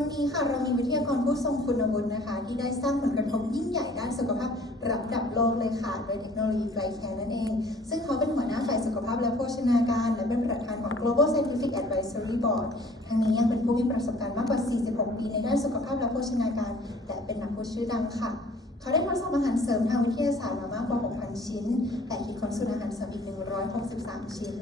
วันนี้ค่ะเรามีวิทยากรผู้ทรงคุณวุฒินะคะที่ได้สร้างผลกระทบยิ่งใหญ่ด้านสุขภาพระดับโลกเลยค่ะโดยเทคโนโลยีไกลแคนนั่นเองซึ่งเขาเป็นหัวหน้าฝ่ายสุขภาพและโภชนาการและเป็นประธานของ Global Scientific Advisory Board ทั้งนี้ยังเป็นผู้มีประสบการณ์มากกว่า 46 ปีในด้านสุขภาพและโภชนาการและเป็นนักพูดชื่อดังค่ะเขาได้ทดสอบอาหารเสริมทางวิทยาศาสตร์มามากกว่า 6,000 ชิ้นและคิดค้นสูตรอาหารเสริมอีก 163 ชิ้น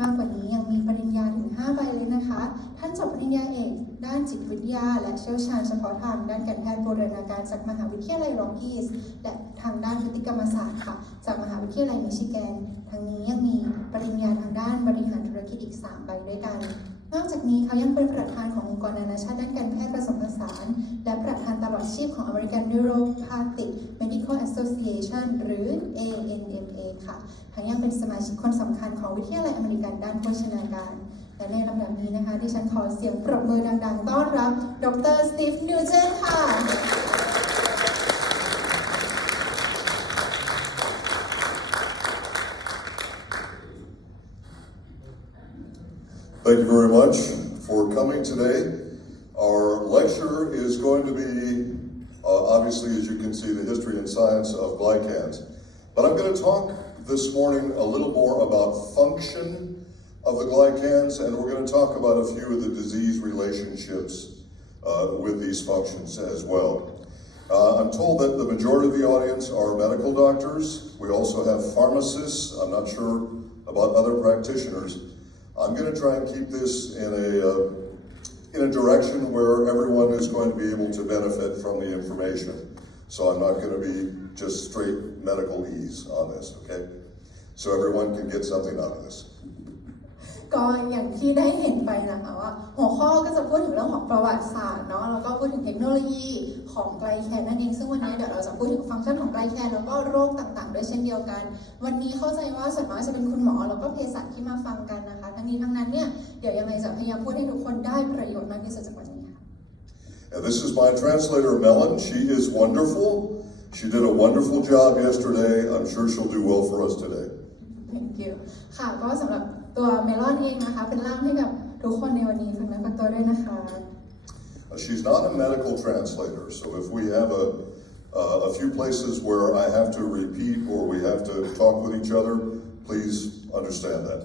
มากกว่านี้ยังมีปริญญาถึง 5 ใบเลยนะคะท่านจบปริญญาเอกด้านจิตวิทยาและเชี่ยวชาญเฉพาะทางด้านการแพทย์บูรณาการจากมหาวิทยาลัยร็อกกีสและทางด้านพฤติกรรมศาสตร์ค่ะจากมหาวิทยาลัยมิชิแกนทั้งนี้ยังมีปริญญาทางด้านบริหารธุรกิจอีก 3 ใบด้วยกันนอกจากนี้เขายังเป็นประธานขององค์กรนานาชาติด้านการแพทย์ผสมผสานและประธานตลอดชีพของ American Neuropathic Medical Association หรือ ANMA ค่ะทั้งยังเป็นสมาชิกคนสำคัญของวิทยาลัยอเมริกันด้านโภชนาการและในลำดับนี้นะคะดิฉันขอเสียงปรบมือดังๆต้อนรับดร. Steve Nugent ค่ะ Thank you very much for coming today. Our lecture is going to be, obviously, as you can see, the history and science of glycans. But I'm going to talk this morning a little more about function of the glycans, and we're going to talk about a few of the disease relationships with these functions as well. I'm told that the majority of the audience are medical doctors. We also have pharmacists. I'm not sure about other practitioners. I'm going to try and keep this in a direction where everyone is going to be able to benefit from the information. So I'm not going to be just straight medical ease on this, okay? So everyone can get something out of this. ก็อย่างที่ได้เห็นไปนะคะว่าหัวข้อก็จะพูดถึงเรื่องของประวัติศาสตร์เนาะแล้วก็พูดถึงเทคโนโลยีของไกลแคนนั่นเองซึ่งวันนี้เดี๋ยวเราจะพูดถึงฟังก์ชันของไกลแคนแล้วก็โรคต่างๆด้วยเช่นเดียวกันวันนี้เข้าใจว่าส่วนมากจะเป็นคุณหมอแล้วก็เภสัชที่มาฟังกันนะคะทั้งนี้ทั้งนั้นเนี่ยเดี๋ยวยังไงจะพยายามพูดให้ทุกคนได้ประโยชน์มากที่สุดจากวันนี้ค่ะ And this is my translator Melon. She is wonderful. She did a wonderful job yesterday. I'm sure she'll do well for us today. Thank you ค่ะก็สำหรับตัวเมลอนเองนะคะเป็นล่ามให้กับทุกคนในวันนี้ฝากตัวด้วยนะคะ She's not a medical translator, so if we have a few places where I have to repeat or we have to talk with each other, please understand that.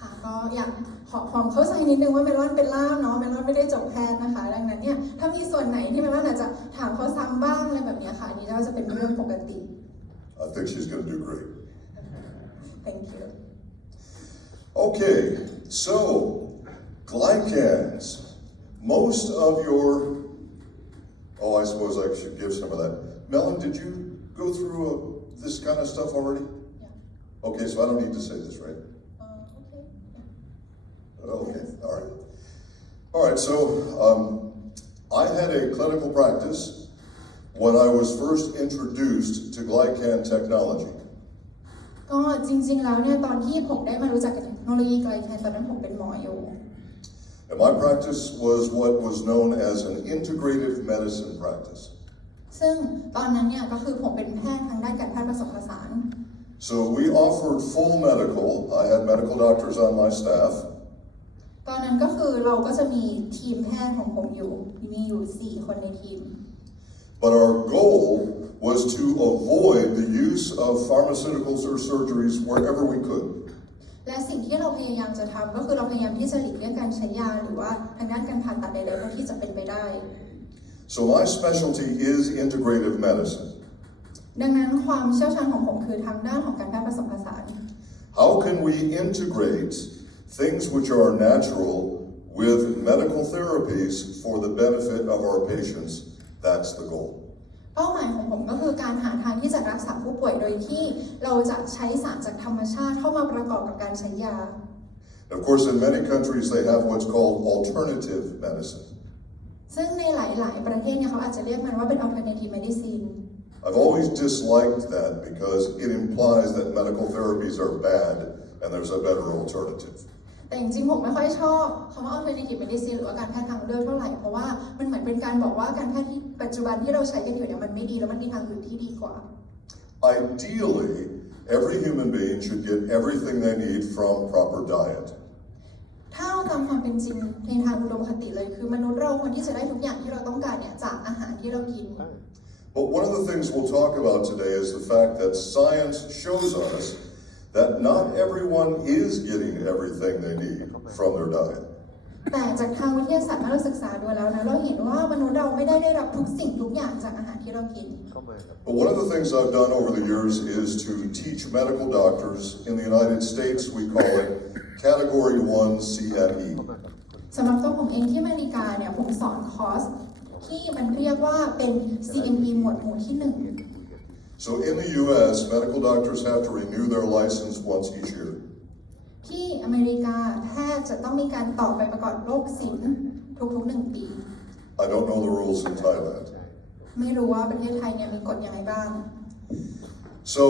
ค่ะก็อยากขอความเข้าใจนิดนึงว่าเมลอนเป็นล่ามเนาะเมลอนไม่ได้จบแพทย์นะคะดังนั้นเนี่ยถ้ามีส่วนไหนที่เมลอนอาจจะถามเขาซ้ำบ้างอะไรแบบนี้ค่ะอันนี้ก็จะเป็นเรื่องปกติ I think she's going to do great. Thank you. Okay, so glycans. Most of your, I suppose I should give some of that. Melon, did you go through this kind of stuff already? Yeah. Okay, so I don't need to say this, right? Okay. Yeah. Okay, all right. All right, so I had a clinical practice when I was first introduced to glycan technology. ก็จริงๆแล้วเนี่ยตอนที่ผมได้มารู้จักกับเทคโนโลยีไกลแคนตอนนั้นผมเป็นหมออยู่ And my practice was what was known as an integrative medicine practice. ซึ่งตอนนั้นเนี่ยก็คือผมเป็นแพทย์ทางด้านการแพทย์ผสมผสาน So we offered full medical. I had medical doctors on my staff. ตอนนั้นก็คือเราก็จะมีทีมแพทย์ของผมอยู่มีอยู่4คนในทีม But our goal was to avoid the use of pharmaceuticals or surgeries wherever we could. และสิ่งที่เราพยายามจะทำก็คือเราพยายามที่จะหลีกเลี่ยงการใช้ยาหรือว่าทางด้านการผ่าตัดใดๆเท่าที่จะเป็นไปได้ So my specialty is integrative medicine. ดังนั้นความเชี่ยวชาญของผมคือทางด้านของการแพทย์ผสมผสาน How can we integrate things which are natural with medical therapies for the benefit of our patients? That's the goal. เป้าหมายของผมก็คือการหาทางที่จะรักษาผู้ป่วยโดยที่เราจะใช้สารจากธรรมชาติเข้ามาประกอบกับการใช้ยา Of course, in many countries they have what's called alternative medicine. ซึ่งในหลายๆประเทศเนี่ยเขาอาจจะเรียกมันว่าเป็น alternative medicine. I've always disliked that because it implies that medical therapies are bad and there's a better alternative. แต่จริงๆผมไม่ค่อยชอบคำว่า alternative medicine หรือว่าการแพทย์ทางเลือกเท่าไหร่เพราะว่ามันเหมือนเป็นการบอกว่าการแพทย์ที่ปัจจุบันที่เราใช้กันอยู่เนี่ยมันไม่ดีแล้วมันมีทางอื่นที่ดีกว่า Ideally, every human being should get everything they need from proper diet. ถ้าเอาตามความเป็นจริงในทางอุดมคติเลยคือมนุษย์เราควรที่จะได้ทุกอย่างที่เราต้องการเนี่ยจากอาหารที่เรากิน But one of the things we'll talk about today is the fact that science shows us that not everyone is getting everything they need from their diet. แต่จากทางวิทยาศาสตร์เมื่อเราศึกษาดูแล้วนะเราเห็นว่ามนุษย์เราไม่ได้รับทุกสิ่งทุกอย่างจากอาหารที่เรากิน But one of the things I've done over the years is to teach medical doctors in the United States, we call it Category 1 CME. สำหรับตัวผมเองที่อเมริกาเนี่ยผมสอนคอร์สที่มันเรียกว่าเป็น CME หมวดหมู่ที่ So in the U.S., medical doctors have to renew their license once each year. 1ที่อเมริกาแพทย์จะต้องมีการต่อใบประกอบโรคศิลป์ทุกๆ1 ปี I don't know the rules in Thailand. ไม่รู้ว่าประเทศไทยเนี่ยมีกฎยังไงบ้าง So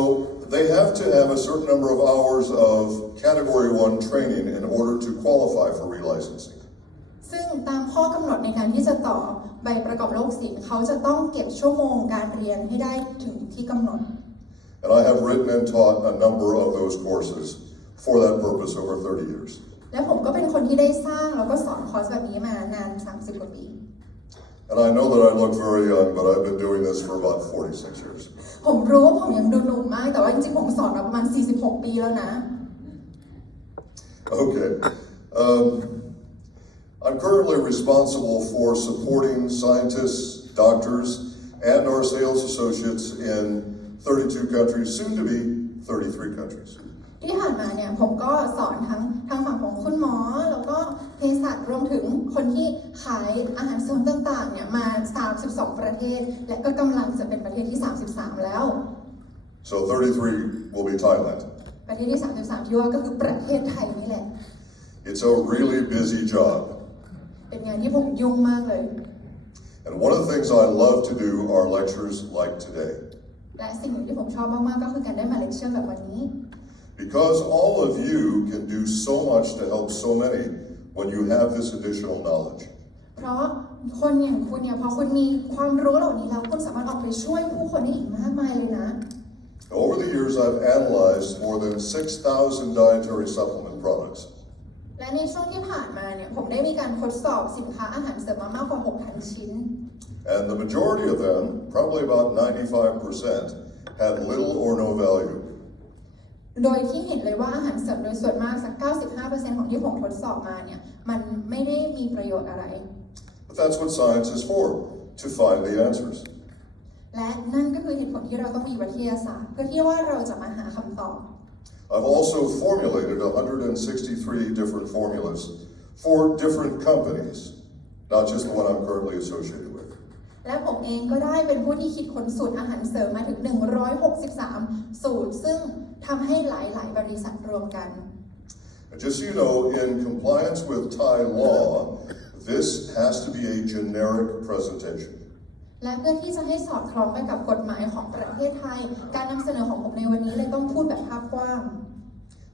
they have to have a certain number of hours of Category 1 training in order to qualify for relicensing. ซึ่งตามข้อกำหนดในการที่จะต่อใบประกอบโรคศิลป์เขาจะต้องเก็บชั่วโมงการเรียนให้ได้ถึงที่กำหนด And I have written and taught a number of those courses for that purpose over 30 years. และผมก็เป็นคนที่ได้สร้างแล้วก็สอนคอร์สแบบนี้มานาน30 กว่าปี And I know that I look very young, but I've been doing this for about 46 years. ผมรู้ว่าผมยังดูหนุ่มมากแต่ว่าจริงๆผมสอนมาประมาณ46 ปีแล้วนะ Okay. I'm currently responsible for supporting scientists, doctors, and our sales associates in 32 countries, soon to be 33 countries. ที่ผ่านมาเนี่ยผมก็สอนทั้งทางฝั่งของคุณหมอแล้วก็เภสัชรวมถึงคนที่ขายอาหารเสริมต่างๆเนี่ยมา32 ประเทศและก็กำลังจะเป็นประเทศที่33แล้ว So 33 will be Thailand. ประเทศที่33ที่ว่าก็คือประเทศไทยนี่แหละ It's a really busy job. เป็นงานที่ผมยุ่งมากเลย And one of the things I love to do are lectures like today. และสิ่งหนึ่งที่ผมชอบมากๆก็คือการได้มาเลคเชอร์แบบวันนี้ Because all of you can do so much to help so many when you have this additional knowledge. เพราะคนอย่างคุณเนี่ยพอคุณมีความรู้เหล่านี้แล้วคุณสามารถออกไปช่วยผู้คนได้อีกมากมายเลยนะ Over the years, I've analyzed more than 6,000 dietary supplement products. และในช่วงที่ผ่านมาเนี่ยผมได้มีการทดสอบสินค้าอาหารเสริมมามากกว่า 6,000 ชิ้น And the majority of them, probably about 95%, had little or no value. โดยที่เห็นเลยว่าอาหารเสริมโดยส่วนมากสัก 95% ของที่ผมทดสอบมาเนี่ยมันไม่ได้มีประโยชน์อะไร But that's what science is for, to find the answers. และนั่นก็คือเหตุผลที่เราต้องมีวิทยาศาสตร์เพื่อที่ว่าเราจะมาหาคำตอบ I've also formulated 163 different formulas for different companies, not just the one I'm currently associated with. และผมเองก็ได้เป็นผู้ที่คิดค้นสูตรอาหารเสริมมาถึง163 สูตรซึ่งทำให้หลายๆบริษัทรวมกัน And just so you know, in compliance with Thai law, this has to be a generic presentation. และเพื่อที่จะให้สอดคล้องไปกับกฎหมายของประเทศไทยการนำเสนอของผมในวันนี้เลยต้องพูดแบบภาพกว้าง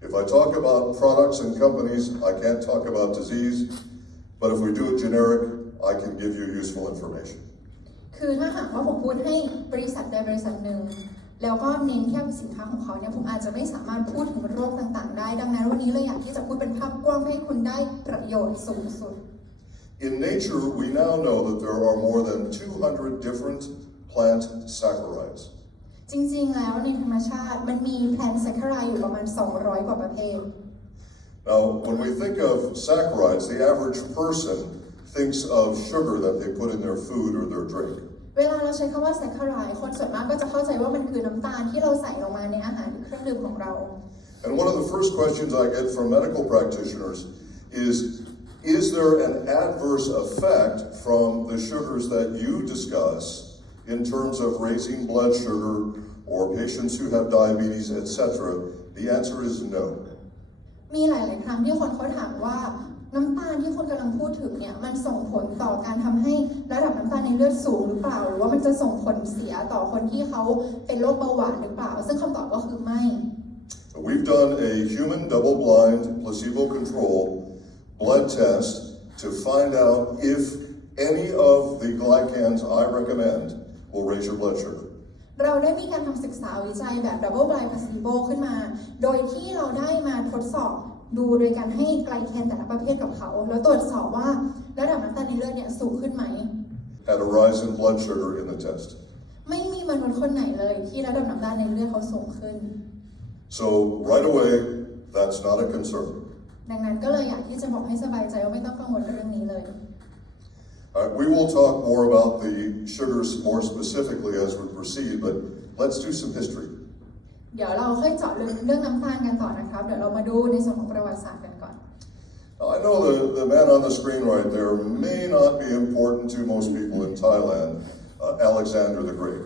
If I talk about products and companies, I can't talk about disease, but if we do it generic, I can give you useful information. คือถ้าหากว่าผมพูดให้บริษัทใดบริษัทหนึ่งแล้วก็เน้นแค่สินค้าของเขาเนี่ยผมอาจจะไม่สามารถพูดถึงโรคต่างๆได้ดังนั้นวันนี้เลยอยากที่จะพูดเป็นภาพกว้างให้คุณได้ประโยชน์สูงสุด In nature, we now know that there are more than 200 different plant saccharides. จริงๆแล้วในธรรมชาติมันมีแพลนต์แซคคาไรด์อยู่ประมาณ200 กว่าประเภท Now, when we think of saccharides, the average person thinks of sugar that they put in their food or their drink. เวลาเราใช้คำว่าแซคคาไรด์คนส่วนมากก็จะเข้าใจว่ามันคือน้ำตาลที่เราใส่ลงมาในอาหารหรือเครื่องดื่มของเรา And one of the first questions I get from medical practitioners is there an adverse effect from the sugars that you discuss in terms of raising blood sugar or patients who have diabetes, etc.? The answer is no. มีหลายๆครั้งที่คนเขาถามว่าน้ำตาลที่คุณกำลังพูดถึงเนี่ยมันส่งผลต่อการทำให้ระดับน้ำตาลในเลือดสูงหรือเปล่าหรือว่ามันจะส่งผลเสียต่อคนที่เขาเป็นโรคเบาหวานหรือเปล่าซึ่งคำตอบก็คือไม่ We've done a human double-blind placebo-controlled blood test to find out if any of the glycans I recommend will raise your blood sugar. เราได้มีการทำศึกษาวิจัยแบบ double blind placebo ขึ้นมาโดยที่เราได้มาทดสอบ ดูโดยการให้ไกลแคนแต่ละประเภทกับเขาแล้วตรวจสอบว่าระดับน้ำตาลในเลือดเนี่ยสูงขึ้นไหม had a rise in blood sugar in the test. ไม่มีมนุษย์คนไหนเลยที่ระดับน้ำตาลในเลือดเขาสูงขึ้น So right away, that's not a concern. ดังนั้นก็เลยอยากที่จะบอกให้สบายใจว่าไม่ต้องกังวลเรื่องนี้เลย We will talk more about the sugars more specifically as we proceed, but let's do some history. เดี๋ยวเราค่อยเจาะลึกเรื่องน้ำตาลกันต่อนะครับเดี๋ยวเรามาดูในส่วนของประวัติศาสตร์กันก่อน Now, I know the man on the screen right there may not be important to most people in Thailand, Alexander the Great.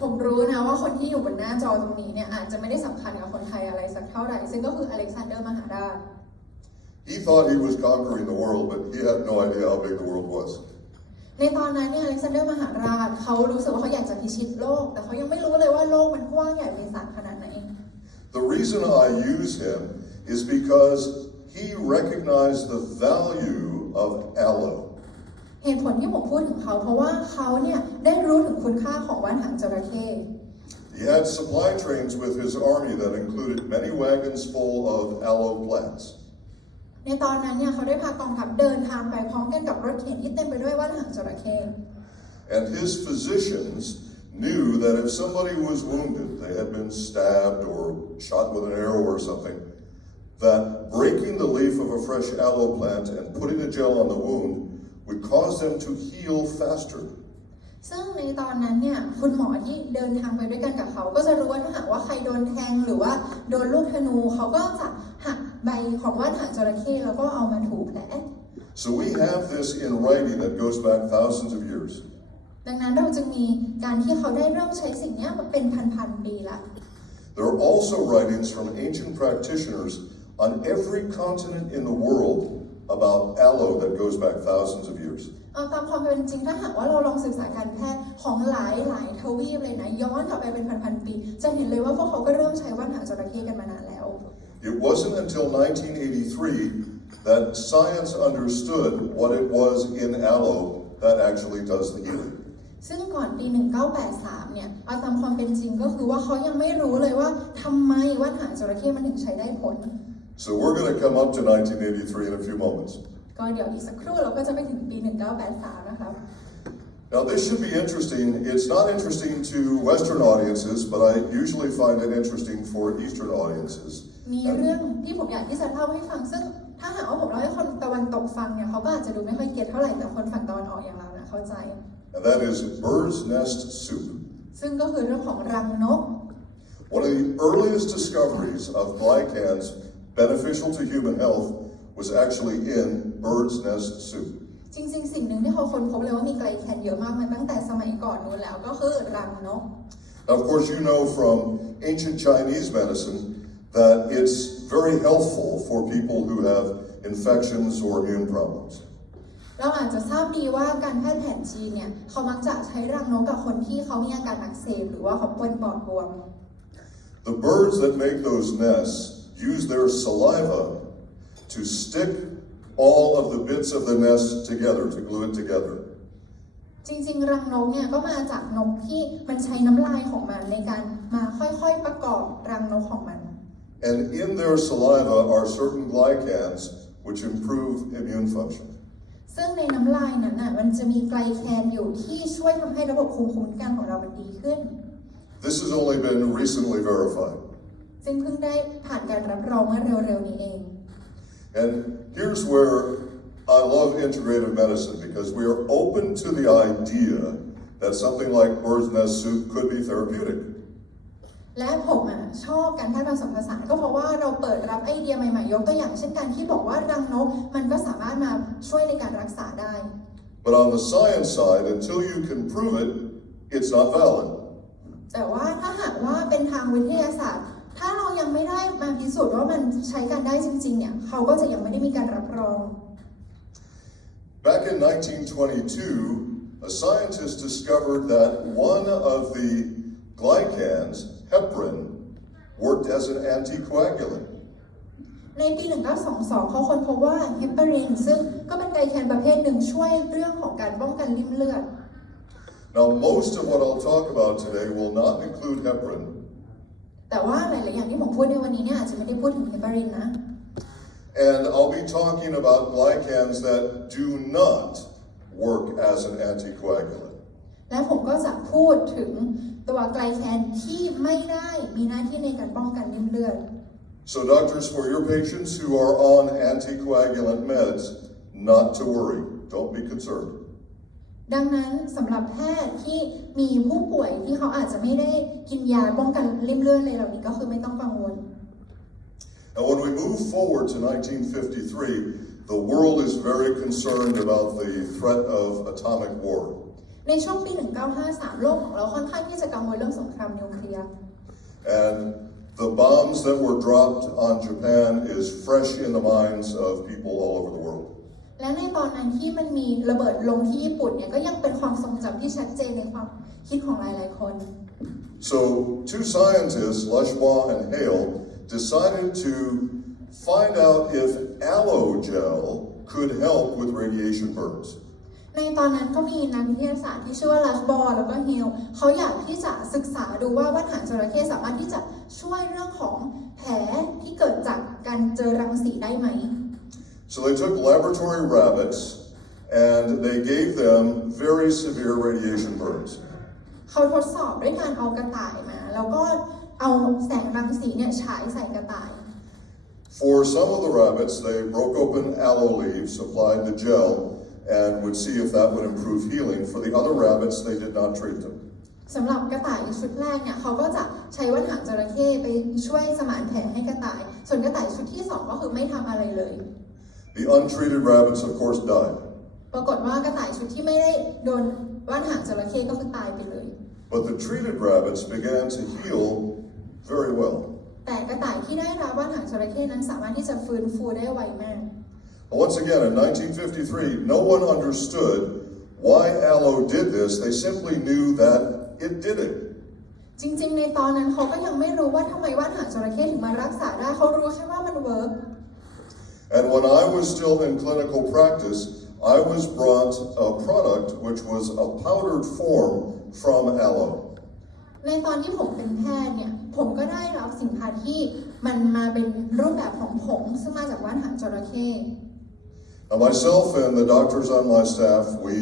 ผมรู้นะว่าคนที่อยู่บนหน้าจอตรงนี้เนี่ยอาจจะไม่ได้สำคัญกับคนไทยอะไรสักเท่าไหร่ซึ่งก็คืออเล็กซานเดอร์มหาราช He thought he was conquering the world, but he had no idea how big the world was. ในตอนนั้นเนี่ยอเล็กซานเดอร์มหาราชเขารู้สึกว่าเขาอยากจะพิชิตโลกแต่เขายังไม่รู้เลยว่าโลกมันกว้างใหญ่ไพศาลขนาดไหน The reason I use him is because he recognized the value of aloe. เหตุผลที่ผมพูดถึงเขาเพราะว่าเขาเนี่ยได้รู้ถึงคุณค่าของว่านหางจระเข้ He had supply trains with his army that included many wagons full of aloe plants. ในตอนนั้นเนี่ยเขาได้พากองทัพเดินทางไปพร้อมกันกับรถเข็นที่เต็มไปด้วยว่านหางจระเข้ And his physicians knew that if somebody was wounded, they had been stabbed or shot with an arrow or something, that breaking the leaf of a fresh aloe plant and putting a gel on the wound would cause them to heal faster. ซึ่งในตอนนั้นเนี่ยคุณหมอที่เดินทางไปด้วยกันกับเขาก็จะรู้ว่าถ้าหากว่าใครโดนแทงหรือว่าโดนลูกธนูเขาก็จะหักใบของว่านหางจระเข้แล้วก็เอามาถูแผล So we have this in writing that goes back thousands of years. ดังนั้นเราจึงมีการที่เขาได้เริ่มใช้สิ่งนี้มาเป็นพันๆปีละ There are also writings from ancient practitioners on every continent in the world about aloe that goes back thousands of years. เอาตามความเป็นจริงถ้าหากว่าเราลองศึกษาการแพทย์ของหลายทวีปเลยนะย้อนกลับไปเป็นพันๆปีจะเห็นเลยว่าพวกเขาก็เริ่มใช้ว่านหางจระเข้กันมานานแล้ว It wasn't until 1983 that science understood what it was in aloe that actually does the healing. ซึ่งก่อนปี 1983 เนี่ยเอาตามความเป็นจริงก็คือว่าเขายังไม่รู้เลยว่าทำไมว่านหางจระเข้มันถึงใช้ได้ผล So we're going to come up to 1983 in a few moments. ก็เดี๋ยวอีกสักครู่เราก็จะไปถึงปี 1983 นะครับ Now this should be interesting. It's not interesting to Western audiences, but I usually find it interesting for Eastern audiences. มีเรื่องที่ผมอยากที่จะเล่าให้ฟังซึ่งถ้าหากว่าผมเล่าให้คนตะวันตกฟังเนี่ยเขาก็อาจจะดูไม่ค่อยเก็ตเท่าไหร่แต่คนฝั่งตะวันออกอย่างเรานะเข้าใจ And that is bird's nest soup. ซึ่งก็คือเรื่องของรังนก One of the earliest discoveries of glycans beneficial to human health was actually in bird's nest soup. จริงๆสิ่งหนึ่งที่เขาค้นพบเลยว่ามีไกลแคนเยอะมากมันตั้งแต่สมัยก่อนนู้นแล้วก็คือรังนก Now, of course, you know from ancient Chinese medicine that it's very helpful for people who have infections or immune problems. เราอาจจะทราบดีว่าการแพทย์แผนจีนเนี่ยเขามักจะใช้รังนกกับคนที่เขามีอาการอักเสบหรือว่าเขาป่วยปอดบวม The birds that make those nests use their saliva to stick all of the bits of the nest together, to glue it together. จริงๆรังนกเนี่ยก็มาจากนกที่มันใช้น้ำลายของมันในการมาค่อยๆประกอบรังนกของมัน And in their saliva are certain glycans which improve immune function. ซึ่งในน้ำลายนั้นน่ะมันจะมีไกลแคนอยู่ที่ช่วยทำให้ระบบภูมิคุ้มกันของเรามันดีขึ้น This has only been recently verified. ซึ่งเพิ่งได้ผ่านการรับรองเมื่อเร็วๆนี้เอง And here's where I love integrative medicine because we are open to the idea that something like bird's nest soup could be therapeutic. และผมชอบการแพทย์ผสมผสานก็เพราะว่าเราเปิดรับไอเดียใหม่ๆยกตัวอย่างเช่นการที่บอกว่ารังนกมันก็สามารถมาช่วยในการรักษาได้ But on the science side, until you can prove it, it's not valid. แต่ว่าถ้าหากว่าเป็นทางวิทยาศาสตร์ถ้าเรายังไม่ได้มาพิสูจน์ว่ามันใช้การได้จริงๆเนี่ยเขาก็จะยังไม่ได้มีการรับรอง Back in 1922, a scientist discovered that one of the glycans, heparin, worked as an anticoagulant. ในปี 1922 เขาค้นพบว่าเฮปารินซึ่งก็เป็นไกลแคนประเภทหนึ่งช่วยเรื่องของการป้องกันริ่มเลือด Now, most of what I'll talk about today will not include heparin. แต่ว่าหลายๆอย่างที่ผมพูดในวันนี้เนี่ยอาจจะไม่ได้พูดถึงเฮปารินนะ And I'll be talking about glycans that do not work as an anticoagulant. และผมก็จะพูดถึงตัวไกลแคนที่ไม่ได้มีหน้าที่ในการป้องกันริ่มเลือด So doctors, for your patients who are on anticoagulant meds, not to worry. Don't be concerned. ดังนั้นสำหรับแพทย์ที่มีผู้ป่วยที่เขาอาจจะไม่ได้กินยาป้องกันริ่มเลือดอะไรเหล่านี้ก็คือไม่ต้องกังวล Now, when we move forward to 1953, the world is very concerned about the threat of atomic war. ในช่วงปี 1953 โลกของเราค่อนข้างที่จะกังวลเรื่องสงครามนิวเคลียร์ And the bombs that were dropped on Japan is fresh in the minds of people all over the world. และในตอนนั้นที่มันมีระเบิดลงที่ญี่ปุ่นเนี่ยก็ยังเป็นความทรงจำที่ชัดเจนในความคิดของหลายๆคน So, two scientists, Lashwa and Hale, decided to find out if aloe gel could help with radiation burns. ในตอนนั้นก็มีนักวิทยาศาสตร์ที่ชื่อว่าลัชบอร์แล้วก็เฮลเขาอยากที่จะศึกษาดูว่าว่านหางจระเข้สามารถที่จะช่วยเรื่องของแผลที่เกิดจากการเจอรังสีได้ไหม So they took laboratory rabbits and they gave them very severe radiation burns. เขาทดสอบด้วยการเอากระต่ายมาแล้วก็เอาแสงรังสีเนี่ยฉายใส่กระต่าย For some of the rabbits, they broke open aloe leaves, applied the gel, and would see if that would improve healing. For the other rabbits, they did not treat them. สำหรับกระต่ายชุดแรกเนี่ยเขาก็จะใช้ว่านหางจระเข้ไปช่วยสมานแผลให้กระต่ายส่วนกระต่ายชุดที่2ก็คือไม่ทำอะไรเลย The untreated rabbits, of course, died. ปรากฏว่ากระต่ายชุดที่ไม่ได้โดนว่านหางจระเข้ก็คือตายไปเลย But the treated rabbits began to heal very well. แต่กระต่ายที่ได้รับว่านหางจระเข้นั้นสามารถที่จะฟื้นฟูได้ไวมาก Once again, in 1953, no one understood why aloe did this. They simply knew that it did it. จริงๆในตอนนั้นเขาก็ยังไม่รู้ว่าทำไมว่านหางจระเข้ถึงมารักษาได้เขารู้แค่ว่ามันเวิร์ก And when I was still in clinical practice, I was brought a product which was a powdered form from aloe. ในตอนที่ผมเป็นแพทย์เนี่ยผมก็ได้รับสินค้าที่มันมาเป็นรูปแบบของผงซึ่งมาจากว่านหางจระเข้ Now myself and the doctors on my staff, we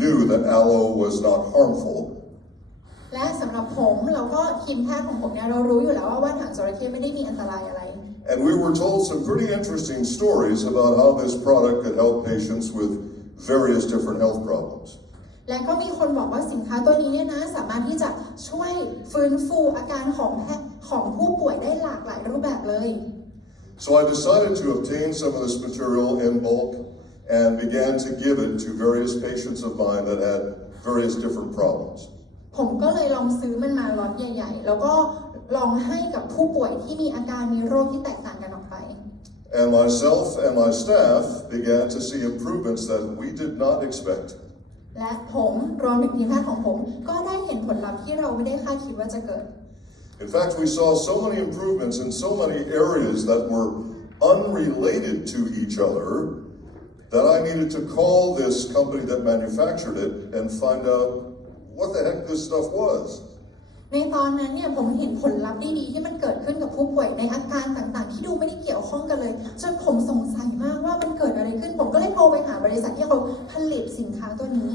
knew that aloe was not harmful. และสำหรับผมแล้วก็ทีมแพทย์ของผมเนี่ยเรารู้อยู่แล้วว่าว่านหางจระเข้ไม่ได้มีอันตรายอะไร And we were told some pretty interesting stories about how this product could help patients with various different health problems. และก็มีคนบอกว่าสินค้าตัวนี้เนี่ยนะสามารถที่จะช่วยฟื้นฟูอาการของผู้ป่วยได้หลากหลายรูปแบบเลย So I decided to obtain some of this material in bulk and began to give it to various patients of mine that had various different problems. ผมก็เลยลองซื้อมันมาล็อตใหญ่ๆแล้วก็ลองให้กับผู้ป่วยที่มีอาการมีโรคที่แตกต่างกันออกไป And myself and my staff began to see improvements that we did not expect. และผมรวมถึงทีมแพทย์ของผมก็ได้เห็นผลลัพธ์ที่เราไม่ได้คาดคิดว่าจะเกิด In fact, we saw so many improvements in so many areas that were unrelated to each other that I needed to call this company that manufactured it and find out what the heck this stuff was. ในตอนนั้นเนี่ยผมเห็นผลลัพธ์ดีๆที่มันเกิดขึ้นกับผู้ป่วยในอาการต่างๆที่ดูไม่ได้เกี่ยวข้องกันเลยจนผมสงสัยมากว่ามันเกิดอะไรขึ้นผมก็เลยโทรไปหาบริษัทที่เขาผลิตสินค้าตัวนี้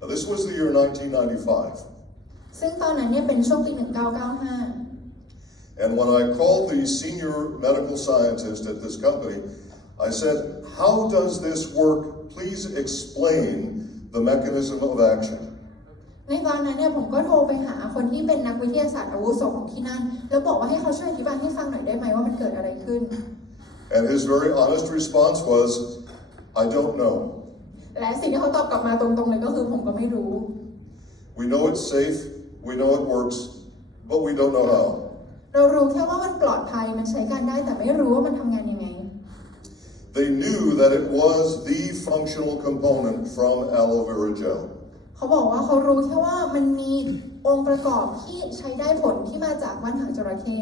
Now, this was the year 1995. ซึ่งตอนนั้นเนี่ยเป็นช่วงปี 1995 And when I called the senior medical scientist at this company, I said, "How does this work? Please explain the mechanism of action." ในตอนนั้นเนี่ยผมก็โทรไปหาคนที่เป็นนักวิทยาศาสตร์อาวุโสของที่นั่นแล้วบอกว่าให้เขาช่วยอธิบายให้ฟังหน่อยได้ไหมว่ามันเกิดอะไรขึ้น And his very honest response was, "I don't know." และสิ่งที่เขาตอบกลับมาตรงๆเลยก็คือผมก็ไม่รู้ We know it's safe, we know it works, but we don't know how. เรารู้แค่ว่ามันปลอดภัยมันใช้การได้แต่ไม่รู้ว่ามันทำงานยังไง They knew that it was the functional component from aloe vera gel. เขาบอกว่าเขารู้แค่ว่ามันมีองค์ประกอบที่ใช้ได้ผลที่มาจากว่านหางจระเข้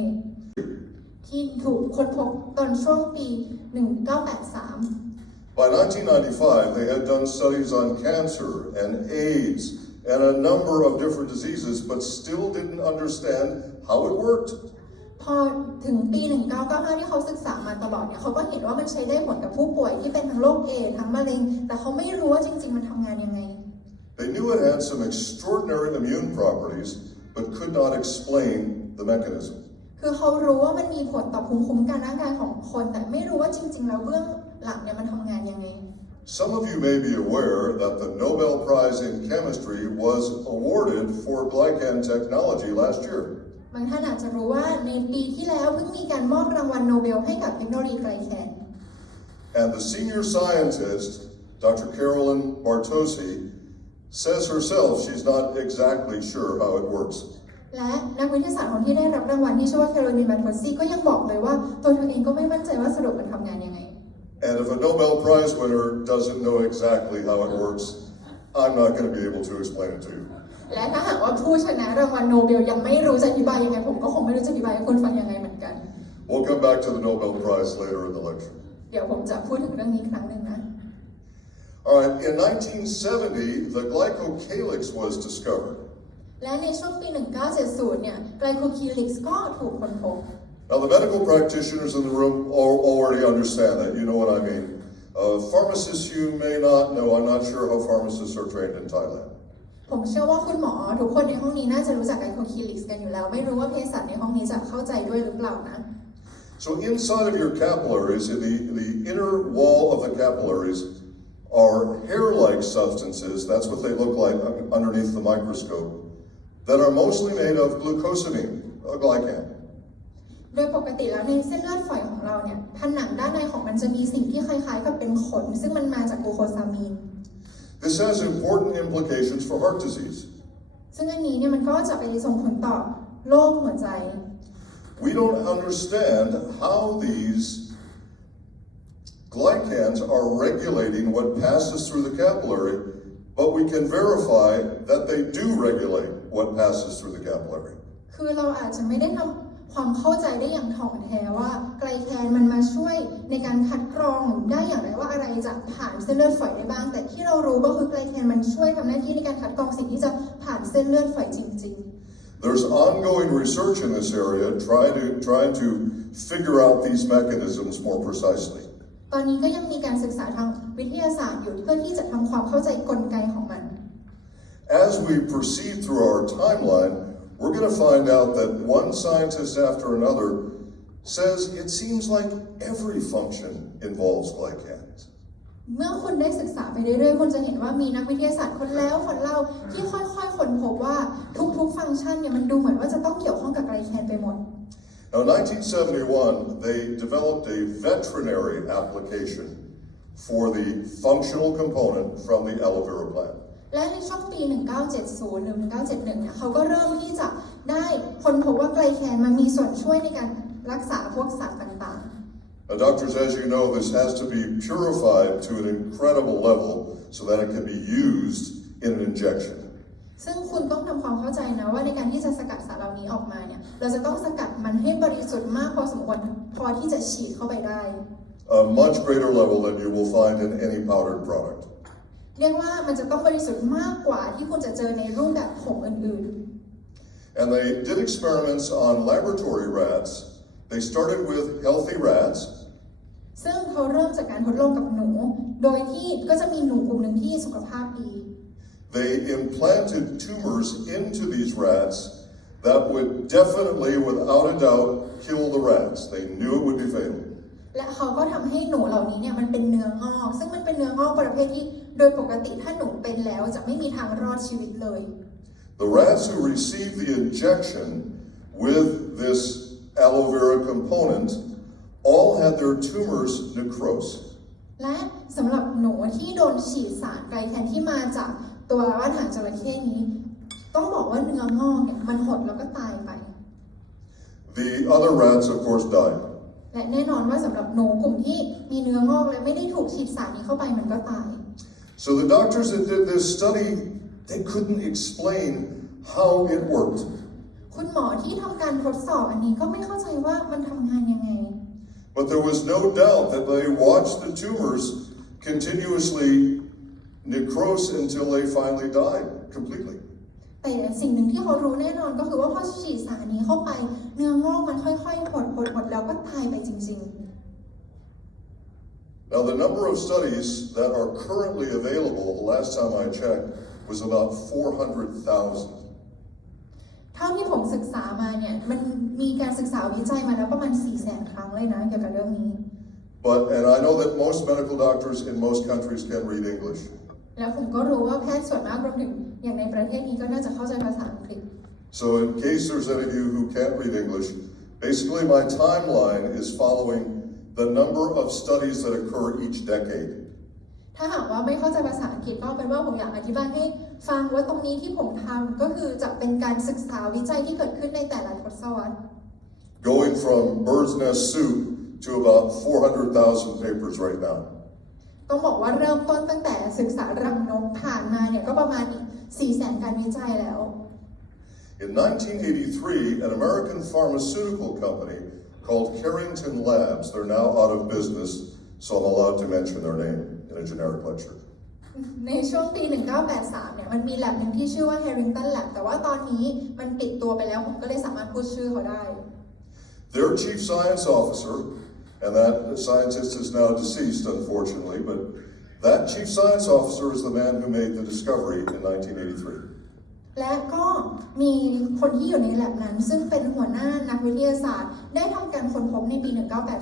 ที่ถูกค้นพบตอนช่วงปี 1983 By 1995, they had done studies on cancer and AIDS and a number of different diseases, but still didn't understand how it worked. พอถึงปี1995ที่เขาศึกษามาตลอดเนี่ยเขาก็เห็นว่ามันใช้ได้ผลกับผู้ป่วยที่เป็นทั้งโรคเอดส์ทั้งมะเร็งแต่เขาไม่รู้ว่าจริงๆมันทำงานยังไง They knew it had some extraordinary immune properties but could not explain the mechanism. คือเขารู้ว่ามันมีผลต่อภูมิคุ้มกันร่างกายของคนแต่ไม่รู้ว่าจริงๆแล้วเบื้องหลังเนี่ยมันทำงานยังไง Some of you may be aware that the Nobel Prize in Chemistry was awarded for glycan technology last year. บางท่านอาจจะรู้ว่าในปีที่แล้วเพิ่งมีการมอบรางวัลโนเบลให้กับเทคโนโลยีไกลแคน And the senior scientist, Dr. Carolyn Bartosi, says herself she's not exactly sure how it works. และนักวิทยาศาสตร์คนที่ได้รับรางวัลที่ชื่อว่าแคโรลีน บัตโทซี่ก็ยังบอกเลยว่าตัวเธอเองก็ไม่มั่นใจว่าสรุปมันทำงานยังไง And if a Nobel Prize winner doesn't know exactly how it works, I'm not going to be able to explain it to you. และถ้าหากว่าผู้ชนะรางวัลโนเบลยังไม่รู้จะอธิบายยังไงผมก็คงไม่รู้จะอธิบายให้คุณฟังยังไงเหมือนกัน We'll come back to the Nobel Prize later in the lecture. เดี๋ยวผมจะพูดถึงเรื่องนี้ครั้งหนึ่งนะ All right, in 1970, the glycocalyx was discovered. และในช่วงปี 1970 เนี่ยไกลโคคีลิกส์ก็ถูกค้นพบ Now, the medical practitioners in the room already understand that. You know what I mean. Pharmacists, you may not know. I'm not sure how pharmacists are trained in Thailand. ผมเชื่อว่าคุณหมอทุกคนในห้องนี้น่าจะรู้จักไกลโคคีลิกส์กันอยู่แล้วไม่รู้ว่าเภสัชในห้องนี้จะเข้าใจด้วยหรือเปล่านะ So inside of your capillaries, in the inner wall of the capillaries, are hair-like substances. That's what they look like underneath the microscope. That are mostly made of glucosamine, a glycan. โดยปกติแล้วในเส้นเลือดฝอยของเราเนี่ยผนังด้านในของมันจะมีสิ่งที่คล้ายๆกับเป็นขนซึ่งมันมาจากกลูโคซามีน This has important implications for heart disease. ซึ่งอันนี้เนี่ยมันก็จะไปส่งผลต่อโรคหัวใจ We don't understand how these glycans are regulating what passes through the capillary, but we can verify that they do regulate what passes through the capillary. คือเราอาจจะไม่ได้ทำความเข้าใจได้อย่างถ่องแท้ว่าไกลแคนมันมาช่วยในการคัดกรองได้อย่างไรว่าอะไรจะผ่านเส้นเลือดฝอยได้บ้างแต่ที่เรารู้ก็คือไกลแคนมันช่วยทำหน้าที่ในการคัดกรองสิ่งที่จะผ่านเส้นเลือดฝอยจริงๆ There's ongoing research in this area trying to figure out these mechanisms more precisely. ตอนนี้ก็ยังมีการศึกษาทางวิทยาศาสตร์อยู่เพื่อที่จะทำความเข้าใจกลไกของมัน As we proceed through our timeline, we're going to find out that one scientist after another says it seems like every function involves glycans. เมื่อคุณได้ศึกษาไปเรื่อยๆคุณจะเห็นว่ามีนักวิทยาศาสตร์คนแล้วคนเล่าที่ค่อยๆค้นพบว่าทุกๆฟังก์ชันเนี่ยมันดูเหมือนว่าจะต้องเกี่ยวข้องกับไกลแคนไปหมด Now, in 1971, they developed a veterinary application for the functional component from the aloe vera plant. และในช่วงปี 1970 หรือ 1971 เนี่ยเขาก็เริ่มที่จะได้ค้นพบว่าไกลแคนมันมีส่วนช่วยในการรักษาพวกสัตว์ต่างๆ Now, doctors, as you know, this has to be purified to an incredible level so that it can be used in an injection. ซึ่งคุณต้องทำความเข้าใจนะว่าในการที่จะสกัดสารเหล่านี้ออกมาเนี่ยเราจะต้องสกัดมันให้บริสุทธิ์มากพอสมควรพอที่จะฉีดเข้าไปได้ A much greater level than you will find in any powdered product. เรียกว่ามันจะต้องบริสุทธิ์มากกว่าที่คุณจะเจอในรูปแบบผงอื่น And they did experiments on laboratory rats. They started with healthy rats. ๆซึ่งเขาเริ่มจากการทดลองกับหนูโดยที่ก็จะมีหนูกลุ่มหนึ่งที่สุขภาพดี They implanted tumors into these rats that would definitely, without a doubt, kill the rats. They knew it would be fatal. และเขาก็ทำให้หนูเหล่านี้เนี่ยมันเป็นเนื้องอกซึ่งมันเป็นเนื้องอกประเภทที่โดยปกติถ้าหนูเป็นแล้วจะไม่มีทางรอดชีวิตเลย The rats who received the injection with this aloe vera component all had their tumors necrose. และสำหรับหนูที่โดนฉีดสารไกลแคนที่มาจากตัวว่านหางจระเข้นี้ต้องบอกว่าเนื้องอกเนี่ยมันหดแล้วก็ตายไป The other rats, of course, died. และแน่นอนว่าสำหรับหนูกลุ่มที่มีเนื้องอกและไม่ได้ถูกฉีดสารนี้เข้าไปมันก็ตาย So the doctors that did this study, they couldn't explain how it worked. คุณหมอที่ทำการทดสอบอันนี้ก็ไม่เข้าใจว่ามันทำงานยังไง But there was no doubt that they watched the tumors continuously necrose until they finally died completely. แต่สิ่งหนึ่งที่เขารู้แน่นอนก็คือว่าพอฉีดสารนี้เข้าไปเนื้องอกมันค่อยๆหดแล้วก็ตายไปจริงๆNow, the number of studies that are currently available, the last time I checked, was about 400,000. เท่าที่ผมศึกษามาเนี่ยมันมีการศึกษาวิจัยมาแล้วประมาณ 400,000 ครั้งเลยนะเกี่ยวกับเรื่องนี้ And I know that most medical doctors in most countries can read English. แล้วผมก็รู้ว่าแพทย์ส่วนมากรวมถึงอย่างในประเทศนี้ก็น่าจะเข้าใจภาษาอังกฤษ So in case there's any of you who can't read English, basically my timeline is following the number of studies that occur each decade. ถ้าหากว่าไม่เข้าใจภาษาอังกฤษก็เป็นว่าผมอยากอธิบายให้ฟังว่าตรงนี้ที่ผมทำก็คือจะเป็นการศึกษาวิจัยที่เกิดขึ้นในแต่ละทศวรรษ Going from bird's nest soup to about 400,000 papers right now. ต้องบอกว่าเริ่มต้นตั้งแต่ศึกษารังนกผ่านมาเนี่ยก็ประมาณ 400,000 การวิจัยแล้ว In 1983, an American pharmaceutical company called Carrington Labs, they're now out of business, so I'm allowed to mention their name in a generic lecture. ในช่วงปี 1983 เนี่ยมันมีแลบหนึ่งที่ชื่อว่า Harrington Lab แต่ว่าตอนนี้มันปิดตัวไปแล้วผมก็เลยสามารถพูดชื่อเขาได้ Their chief science officer, and that scientist is now deceased unfortunately, but that chief science officer is the man who made the discovery in 1983. และก็มีคนที่อยู่ในแลบนั้นซึ่งเป็นหัวหน้านักวิทยาศาสตร์ได้ทำการค้นพบในปี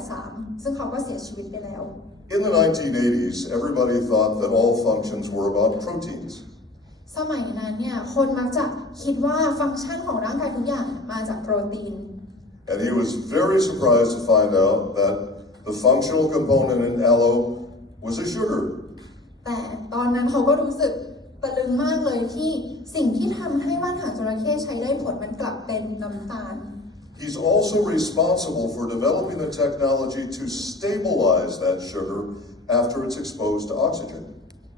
1983 ซึ่งเขาก็เสียชีวิตไปแล้ว In the 1980s, everybody thought that all functions were about proteins. สมัยนั้นเนี่ยคนมักจะคิดว่าฟังก์ชันของร่างกายทุกอย่างมาจากโปรตีน And he was very surprised to find out that the functional component in aloe was a sugar. แต่ตอนนั้นเขาก็รู้สึกตะลึงมากเลยที่สิ่งที่ทำให้ว่านหางจระเข้ใช้ได้ผลมันกลับเป็นน้ำตาล He's also responsible for developing the technology to stabilize that sugar after it's exposed to oxygen.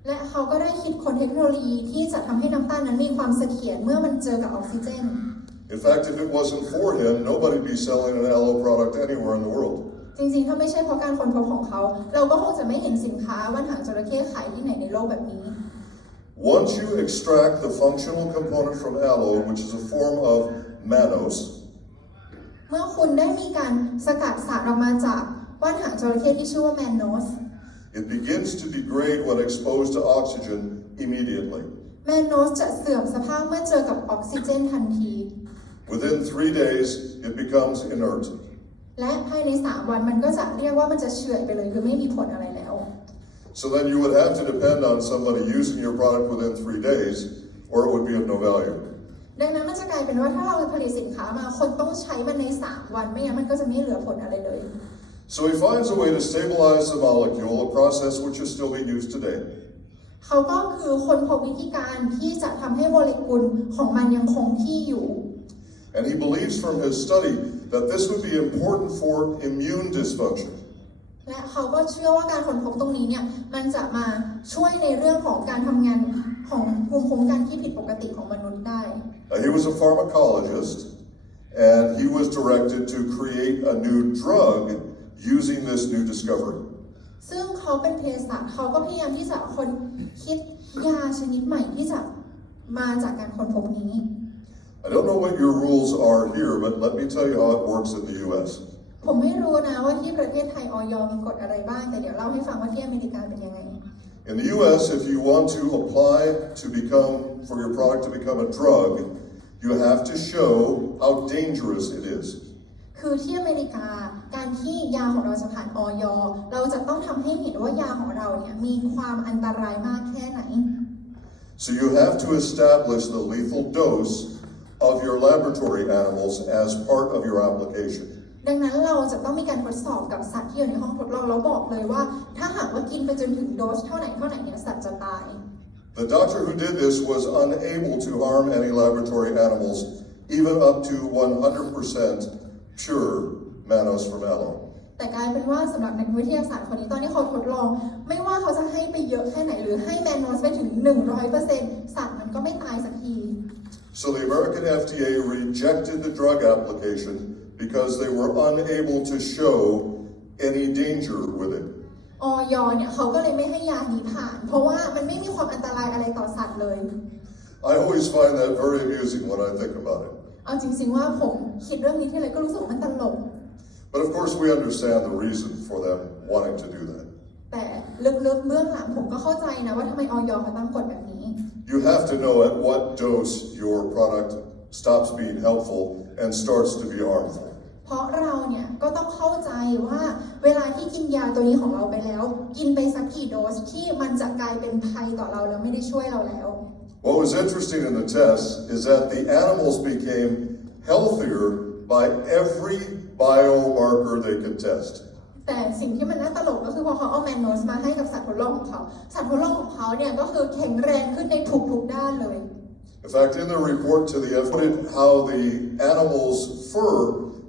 และเขาก็ได้คิดค้นเทคโนโลยีที่จะทำให้น้ำตาลนั้นมีความเสถียรเมื่อมันเจอกับออกซิเจน In fact, if it wasn't for him, nobody'd be selling an aloe product anywhere in the world. จริงๆถ้าไม่ใช่เพราะการค้นพบของเขาเราก็คงจะไม่เห็นสินค้าว่านหางจระเข้ขายที่ไหนในโลกแบบนี้ Once you extract the functional component from aloe, which is a form of mannose, เมื่อคุณได้มีการสกัดสารออกมาจากว่านหางจระเข้ที่ชื่อว่าแมนโนส it begins to degrade when exposed to oxygen immediately. แมนโนสจะเสื่อมสภาพเมื่อเจอกับออกซิเจนทันที Within 3 days, it becomes inert. และภายใน3 วันมันก็จะเรียกว่ามันจะเฉื่อยไปเลยคือไม่มีผลอะไรแล้ว So then you would have to depend on somebody using your product within 3 days, or it would be of no value. ดังนั้นมันจะกลายเป็นว่าถ้าเราผลิตสินค้ามาคนต้องใช้มันใน3 วันไม่งั้นมันก็จะไม่เหลือผลอะไรเลย So he finds a way to stabilize the molecule, a process which is still being used today. เขาก็คือค้นพบวิธีการที่จะทำให้โมเลกุลของมันยังคงที่อยู่ And he believes from his study that this would be important for immune dysfunction. และเขาก็เชื่อว่าการค้นพบตรงนี้เนี่ยมันจะมาช่วยในเรื่องของการทำงานของภูมิคุ้มกันที่ผิดปกติของมนุษย์ได้ He was a pharmacologist, and he was directed to create a new drug using this new discovery. ซึ่งเขาเป็นเภสัชเขาก็พยายามที่จะคิดยาชนิดใหม่ที่จะมาจากการค้นพบนี้ I don't know what your rules are here, but let me tell you how it works in the U.S. ผมไม่รู้นะว่าที่ประเทศไทย อย.มีกฎอะไรบ้างแต่เดี๋ยวเล่าให้ฟังว่าที่อเมริกาเป็นยังไง In the U.S., if you want to apply for your product to become a drug, you have to show how dangerous it is. คือที่อเมริกาการที่ยาของเราจะผ่าน อย.เราจะต้องทำให้เห็นว่ายาของเราเนี่ยมีความอันตรายมากแค่ไหน So you have to establish the lethal dose of your laboratory animals as part of your application. ดังนั้นเราจะต้องมีการทดสอบกับสัตว์ที่อยู่ในห้องทดลองแล้วบอกเลยว่าถ้าหากว่ากินไปจนถึงโดสเท่าไหนเนี่ยสัตว์จะตาย The doctor who did this was unable to harm any laboratory animals, even up to 100% pure mannose from aloe. แต่กลายเป็นว่าสำหรับนักวิทยาศาสตร์คนนี้ตอนที่เขาทดลองไม่ว่าเขาจะให้ไปเยอะแค่ไหนหรือให้แมนโนสไปถึง 100% สัตว์มันก็ไม่ตายสักที So the American FDA rejected the drug application because they were unable to show any danger with it. อย.เนี่ยเขาก็เลยไม่ให้ยานี้ผ่านเพราะว่ามันไม่มีความอันตรายอะไรต่อสัตว์เลย I always find that very amusing when I think about it. เอาจริงๆว่าผมคิดเรื่องนี้ที่ไรก็รู้สึกว่ามันตลก But of course we understand the reason for them wanting to do that. แต่ลึกๆเบื้องหลังผมก็เข้าใจนะว่าทำไมอย.เขาตั้งกฎแบบนี้ You have to know at what dose your product stops being helpful and starts to be harmful. เพราะเราเนี่ยก็ต้องเข้าใจว่าเวลาที่กินยาตัวนี้ของเราไปแล้วกินไปสักกี่โดสที่มันจะกลายเป็นภัยต่อเราแล้วไม่ได้ช่วยเราแล้ว What was interesting in the test is that the animals became healthier by every biomarker they could test. แต่สิ่งที่มันน่าตลกก็คือพอเขาเอาแมนโนสมาให้กับสัตว์ทดลองของเขาสัตว์ทดลองของเขาเนี่ยก็คือแข็งแรงขึ้นในทุกๆด้านเลย In fact, in the report to the FDA, how the animal's fur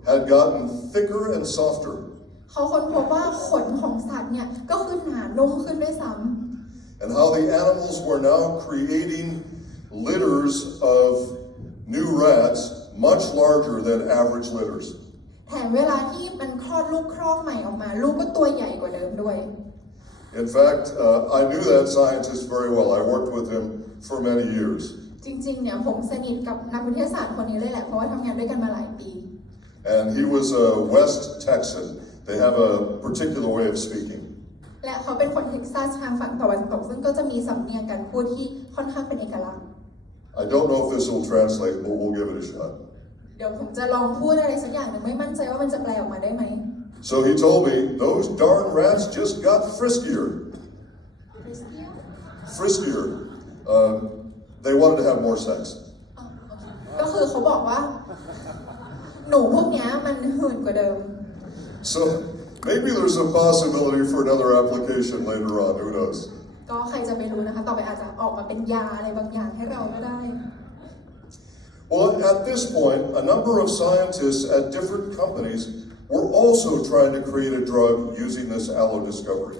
had gotten thicker and softer. เขาค้นพบว่าขนของสัตว์เนี่ยก็คือหนานุ่มขึ้นด้วยซ้ำ And how the animals were now creating litters of new rats much larger than average litters. แถมเวลาที่มันคลอดลูกครอกใหม่ออกมาลูกก็ตัวใหญ่กว่าเดิมด้วย In fact, I knew that scientist very well. I worked with him for many years. จริงๆเนี่ยผมสนิทกับนักวิทยาศาสตร์คนนี้เลยแหละเพราะว่าทำงานด้วยกันมาหลายปี And he was a West Texan. They have a particular way of speaking. และเขาเป็นคนเท็กซัสทางฝั่งตะวันตกซึ่งก็จะมีสำเนียงการพูดที่ค่อนข้างเป็นเอกลักษณ์ I don't know if this will translate, but we'll give it a shot. เดี๋ยวผมจะลองพูดอะไรสักอย่างหนึ่งไม่มั่นใจว่ามันจะแปลออกมาได้ไหม So he told me, those darn rats just got friskier. Friskier. They wanted to have more sex. ก็คือเขาบอกว่าหนูพวกนี้มันหื่นกว่าเดิม So maybe there's a possibility for another application later on. Who knows? ก็ใครจะไปรู้นะคะต่อไปอาจจะออกมาเป็นยาอะไรบางอย่างให้เราก็ได้ Well, at this point, a number of scientists at different companies were also trying to create a drug using this allo discovery.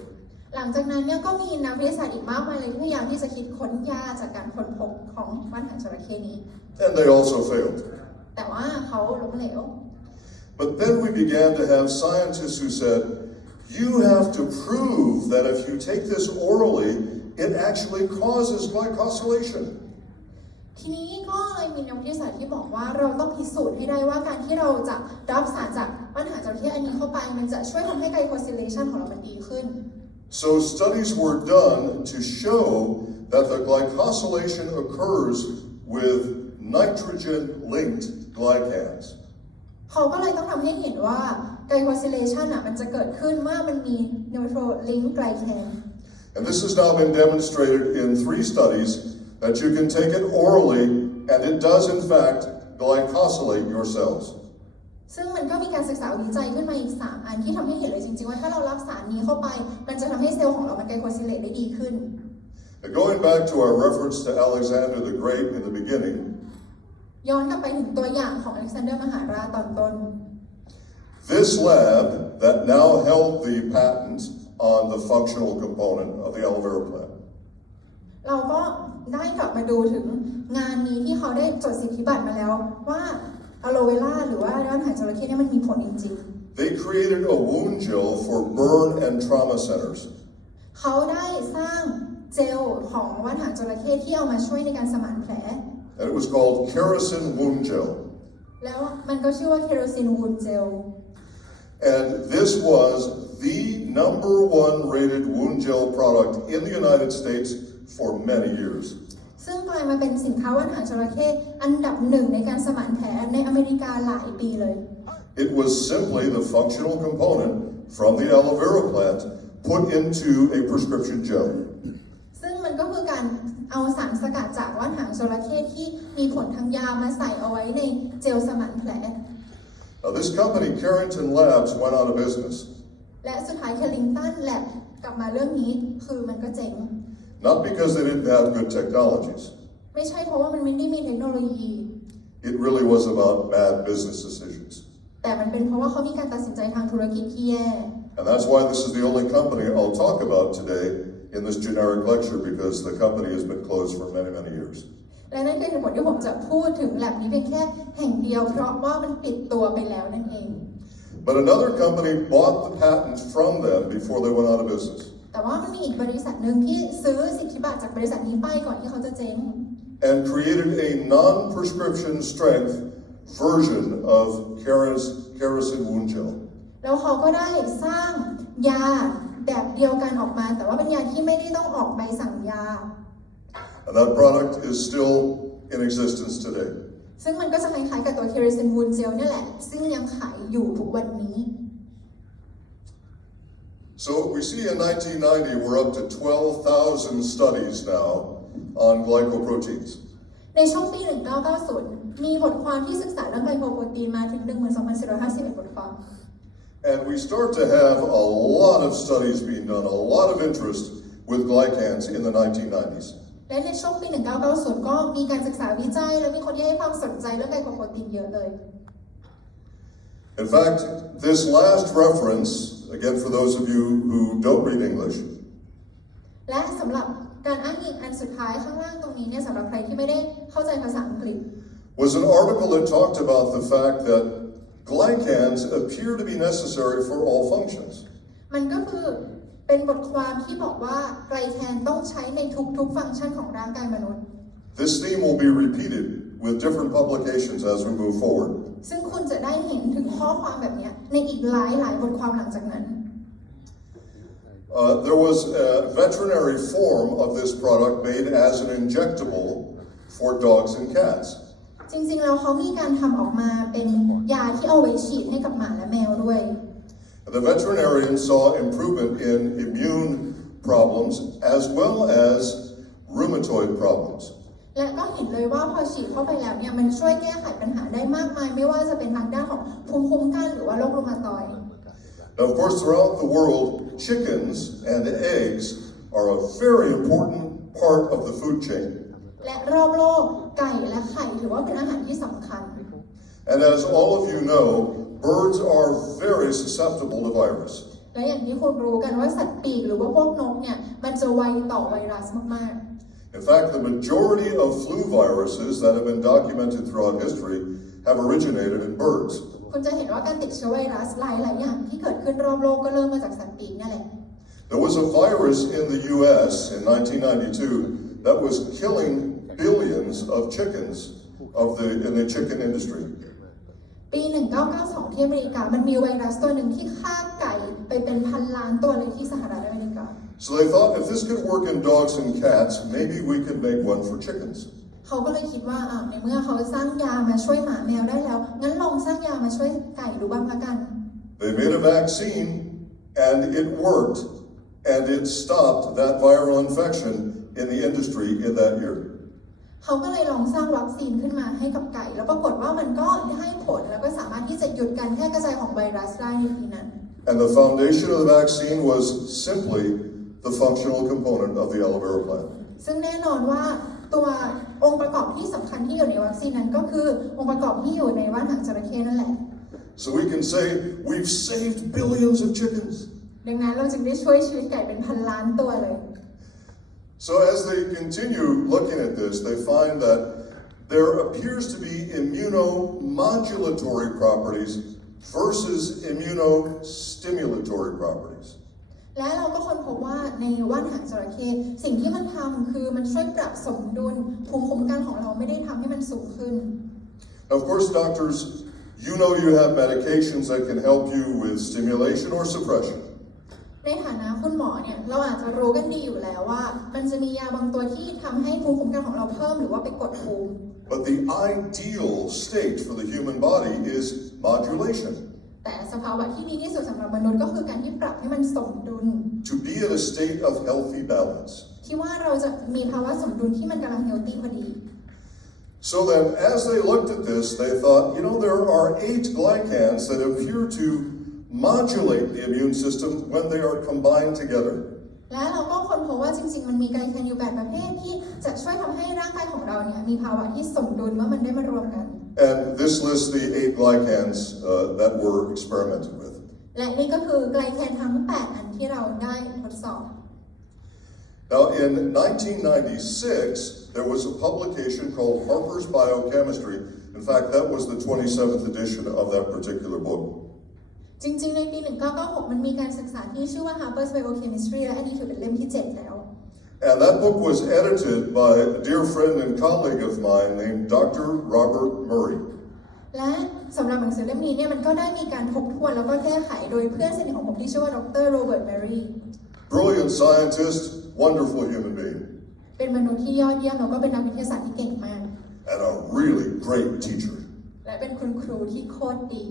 หลังจากนั้นเนี่ยก็มีนักวิทยาศาสตร์อีกมากมายเลยที่พยายามที่จะคิดค้นยาจากการค้นพบของว่านหางจระเข้นี้ And they also failed. แต่ว่าเขาล้มเหลว But then we began to have scientists who said, you have to prove that if you take this orally, it actually causes glycosylation. ทีนี้ก็เลยมีนักวิทยาศาสตร์ที่บอกว่าเราต้องพิสูจน์ให้ได้ว่าการที่เราจะรับสารจากว่านหางจระเข้อันนี้เข้าไปมันจะช่วยทำให้ไกลโคซิเลชันของเรามันดีขึ้น So studies were done to show that the glycosylation occurs with nitrogen-linked glycans. เขาก็เลยต้องทำให้เห็นว่าไกลโคซิเลชันมันจะเกิดขึ้นเมื่อมันมีนิวโตรลิงก์ไกลแคน And this has now been demonstrated in 3 studies that you can take it orally and it does in fact glycosylate your cells. ซึ่งมันก็มีการศึกษาวิจัยขึ้นมาอีก3อันที่ทำให้เห็นเลยจริงๆว่าถ้าเรารับสารนี้เข้าไปมันจะทำให้เซลล์ของเรามันไกลโคซิเลตได้ดีขึ้น And going back to our reference to Alexander the Great in the beginning, ย้อนกลับไปถึงตัวอย่างของอเล็กซานเดอร์มหาราชตอนต้น this lab that now held the patent on the functional component of the aloe vera plant. เราก็ได้กลับมาดูถึงงานนี้ที่เขาได้จดสิทธิบัตรมาแล้วว่าอะโลเวราหรือว่าว่านหางจระเข้เนี่ยมันมีผลจริงๆ They created a wound gel for burn and trauma centers. เขาได้สร้างเจลของว่านหางจระเข้ที่เอามาช่วยในการสมานแผล And it was called kerosene wound gel. แล้วมันก็ชื่อว่าเคโรซินวูนเจล And this was the #1 rated wound gel product in the United States for many years. ซึ่งกลายมาเป็นสินค้าว่านหางจระเข้อันดับ1ในการสมานแผลในอเมริกาหลายปีเลย It was simply the functional component from the aloe vera plant put into a prescription gel. ซึ่งมันก็คือการเอาสารสกัดจากว่านหางจระเข้ที่มีผลทางยามาใส่เอาไว้ในเจลสมานแผล Now this company, Carrington Labs, went out of business. และสุดท้ายเคลิงตันแลบกลับมาเรื่องนี้คือมันก็เจ๊ง Not because they didn't have good technologies. ไม่ใช่เพราะว่ามันไม่ได้มีเทคโนโลยี It really was about bad business decisions. แต่มันเป็นเพราะว่าเขามีการตัดสินใจทางธุรกิจที่แย่ And that's why this is the only company I'll talk about today in this generic lecture, because the company has been closed for many, many years. และนั่นคือเหตุผลที่ผมจะพูดถึงแลบนี้เพียงแค่แห่งเดียวเพราะว่ามันปิดตัวไปแล้วนั่นเอง But another company bought the patent from them before they went out of business. แต่ว่ามันมีอีกบริษัทหนึ่งที่ซื้อสิทธิบัตรจากบริษัทนี้ไปก่อนที่เขาจะเจ๊ง and created a non-prescription strength version of kerosene wound gel. แล้วเขาก็ได้สร้างยาแบบเดียวกันออกมาแต่ว่าเป็นยาที่ไม่ได้ต้องออกใบสั่งยา And that product is still in existence today. ซึ่งมันก็จะคล้ายๆกับตัว kerosene wound gel นี่แหละซึ่งยังขายอยู่ทุกวันนี้ So we see in 1990 we're up to 12,000 studies now on glycoproteins. ในช่วงปี 1990 มีบทความที่ศึกษาเรื่องไกลโคโปรตีนมาถึง 12,451 บทความ And we start to have a lot of studies being done, a lot of interest with glycans in the 1990s. และในช่วงปี 1990 ก็มีการศึกษาวิจัยและมีคนที่ให้ความสนใจเรื่องไกลโคโปรตีนเยอะเลย In fact, this last reference, again for those of you who don't read English, และสำหรับการอ้างอิงอันสุดท้ายข้างล่างตรงนี้เนี่ยสำหรับใครที่ไม่ได้เข้าใจภาษาอังกฤษ was an article that talked about the fact that glycans appear to be necessary for all functions. มันก็คือเป็นบทความที่บอกว่าไกลแคนต้องใช้ในทุกๆฟังก์ชันของร่างกายมนุษย์ This theme will be repeated with different publications as we move forward. ซึ่งคุณจะได้เห็นถึงข้อความแบบนี้ในอีกหลายบทความหลังจากนั้น There was a veterinary form of this product made as an injectable for dogs and cats. จริงๆแล้วเขามีการทำออกมาเป็นยาที่เอาไว้ฉีดให้กับหมาและแมวด้วย The veterinarian saw improvement in immune problems as well as rheumatoid problems. และก็เห็นเลยว่าพอฉีดเข้าไปแล้วเนี่ยมันช่วยแก้ไขปัญหาได้มากมายไม่ว่าจะเป็นทางด้านของภูมิคุ้มกันหรือว่าโรครูมาตอยด์ Now, of course, throughout the world, chickens and eggs are a very important part of the food chain. และรอบโลกไก่และไข่ถือว่าเป็นอาหารที่สำคัญ And as all of you know, birds are very susceptible to virus. และอย่างที่คุณรู้กันว่าสัตว์ปีกหรือว่าพวกนกเนี่ยมันจะไวต่อไวรัสมากๆ In fact, the majority of flu viruses that have been documented throughout history have originated in birds. คุณจะเห็นว่าการติดเชื้อไวรัสหลายอย่างที่เกิดขึ้นรอบโลกก็เริ่มมาจากสัตว์ปีกนี่แหละ There was a virus in the U.S. in 1992 that was killing billions of chickens in the chicken industry. ปี 1992 ที่อเมริกามันมีไวรัสตัวหนึ่งที่ฆ่าไก่ไปเป็นพันล้านตัวเลยที่สหรัฐอเมริกา So they thought if this could work in dogs and cats, maybe we could make one for chickens. เขาก็เลยคิดว่าในเมื่อเขาสร้างยามาช่วยหมาแมวได้แล้วงั้นลองสร้างยามาช่วยไก่ดูบ้างละกัน They made a vaccine and it worked and it stopped that viral infection in the industry in that year. เขาก็เลยลองสร้างวัคซีนขึ้นมาให้กับไก่แล้วปรากฏว่ามันก็ให้ผลแล้วก็สามารถที่จะหยุดการแพร่กระจายของไวรัสได้ในปีนั้น And the foundation of the vaccine was simply the functional component of the aloe vera plant. ซึ่งแน่นอนว่าตัวองค์ประกอบที่สำคัญที่อยู่ในวัคซีนนั้นก็คือองค์ประกอบที่อยู่ในว่านหางจระเข้นั่นแหละ So we can say we've saved billions of chickens. ดังนั้นเราจึงได้ช่วยชีวิตไก่เป็นพันล้านตัวเลย So as they continue looking at this, they find that there appears to be immunomodulatory properties versus immunostimulatory properties. และเราก็ค้นพบว่าในว่านหางจระเข้สิ่งที่มันทำคือมันช่วยปรับสมดุลภูมิคุ้มกันของเราไม่ได้ทำให้มันสูงขึ้น Of course, doctors, you know you have medications that can help you with stimulation or suppression. ในฐานะคุณหมอเนี่ยเราอาจจะรู้กันดีอยู่แล้วว่ามันจะมียาบางตัวที่ทำให้ภูมิคุ้มกันของเราเพิ่มหรือว่าไปกดภูมิ But the ideal state for the human body is modulation. แต่สภาวะที่ดีที่สุดสำหรับมนุษย์ก็คือการที่ปรับให้มันสมดุล To be at a state of healthy balance. ที่ว่าเราจะมีภาวะสมดุลที่มันกำลังเฮลตี้พอดี So then, as they looked at this, they thought, there are 8 glycans that appear to modulate the immune system when they are combined together. และเราก็ค้นพบว่าจริงๆมันมีไกลแคนอยู่8ประเภทที่จะช่วยทำให้ร่างกายของเราเนี่ยมีภาวะที่สมดุลว่ามันได้มารวมกัน And this lists the 8 glycans that were experimented with. และนี่ก็คือไกลแคนทั้ง8อันที่เราได้ทดสอบ Now, in 1996, there was a publication called Harper's Biochemistry. In fact, that was the 27th edition of that particular book. จริงๆในปี 1996 มันมีการศึกษาที่ชื่อว่า Harper's Biochemistry และอันนี้ถือเป็นเล่มที่ 7 แล้ว And that book was edited by a dear friend and colleague of mine named Dr. Robert Murray. และสำหรับหนังสือเล่มนี้เนี่ยมันก็ได้มีการทบทวนแล้วก็แก้ไขโดยเพื่อนสนิทของผมที่ชื่อว่าดร. โรเบิร์ต แมรี่ Brilliant scientist, wonderful human being. เป็นมนุษย์ที่ยอดเยี่ยมแล้วก็เป็นนักวิทยาศาสตร์ที่เก่งมาก And a really great teacher. และเป็นคุณครูที่โคตรดี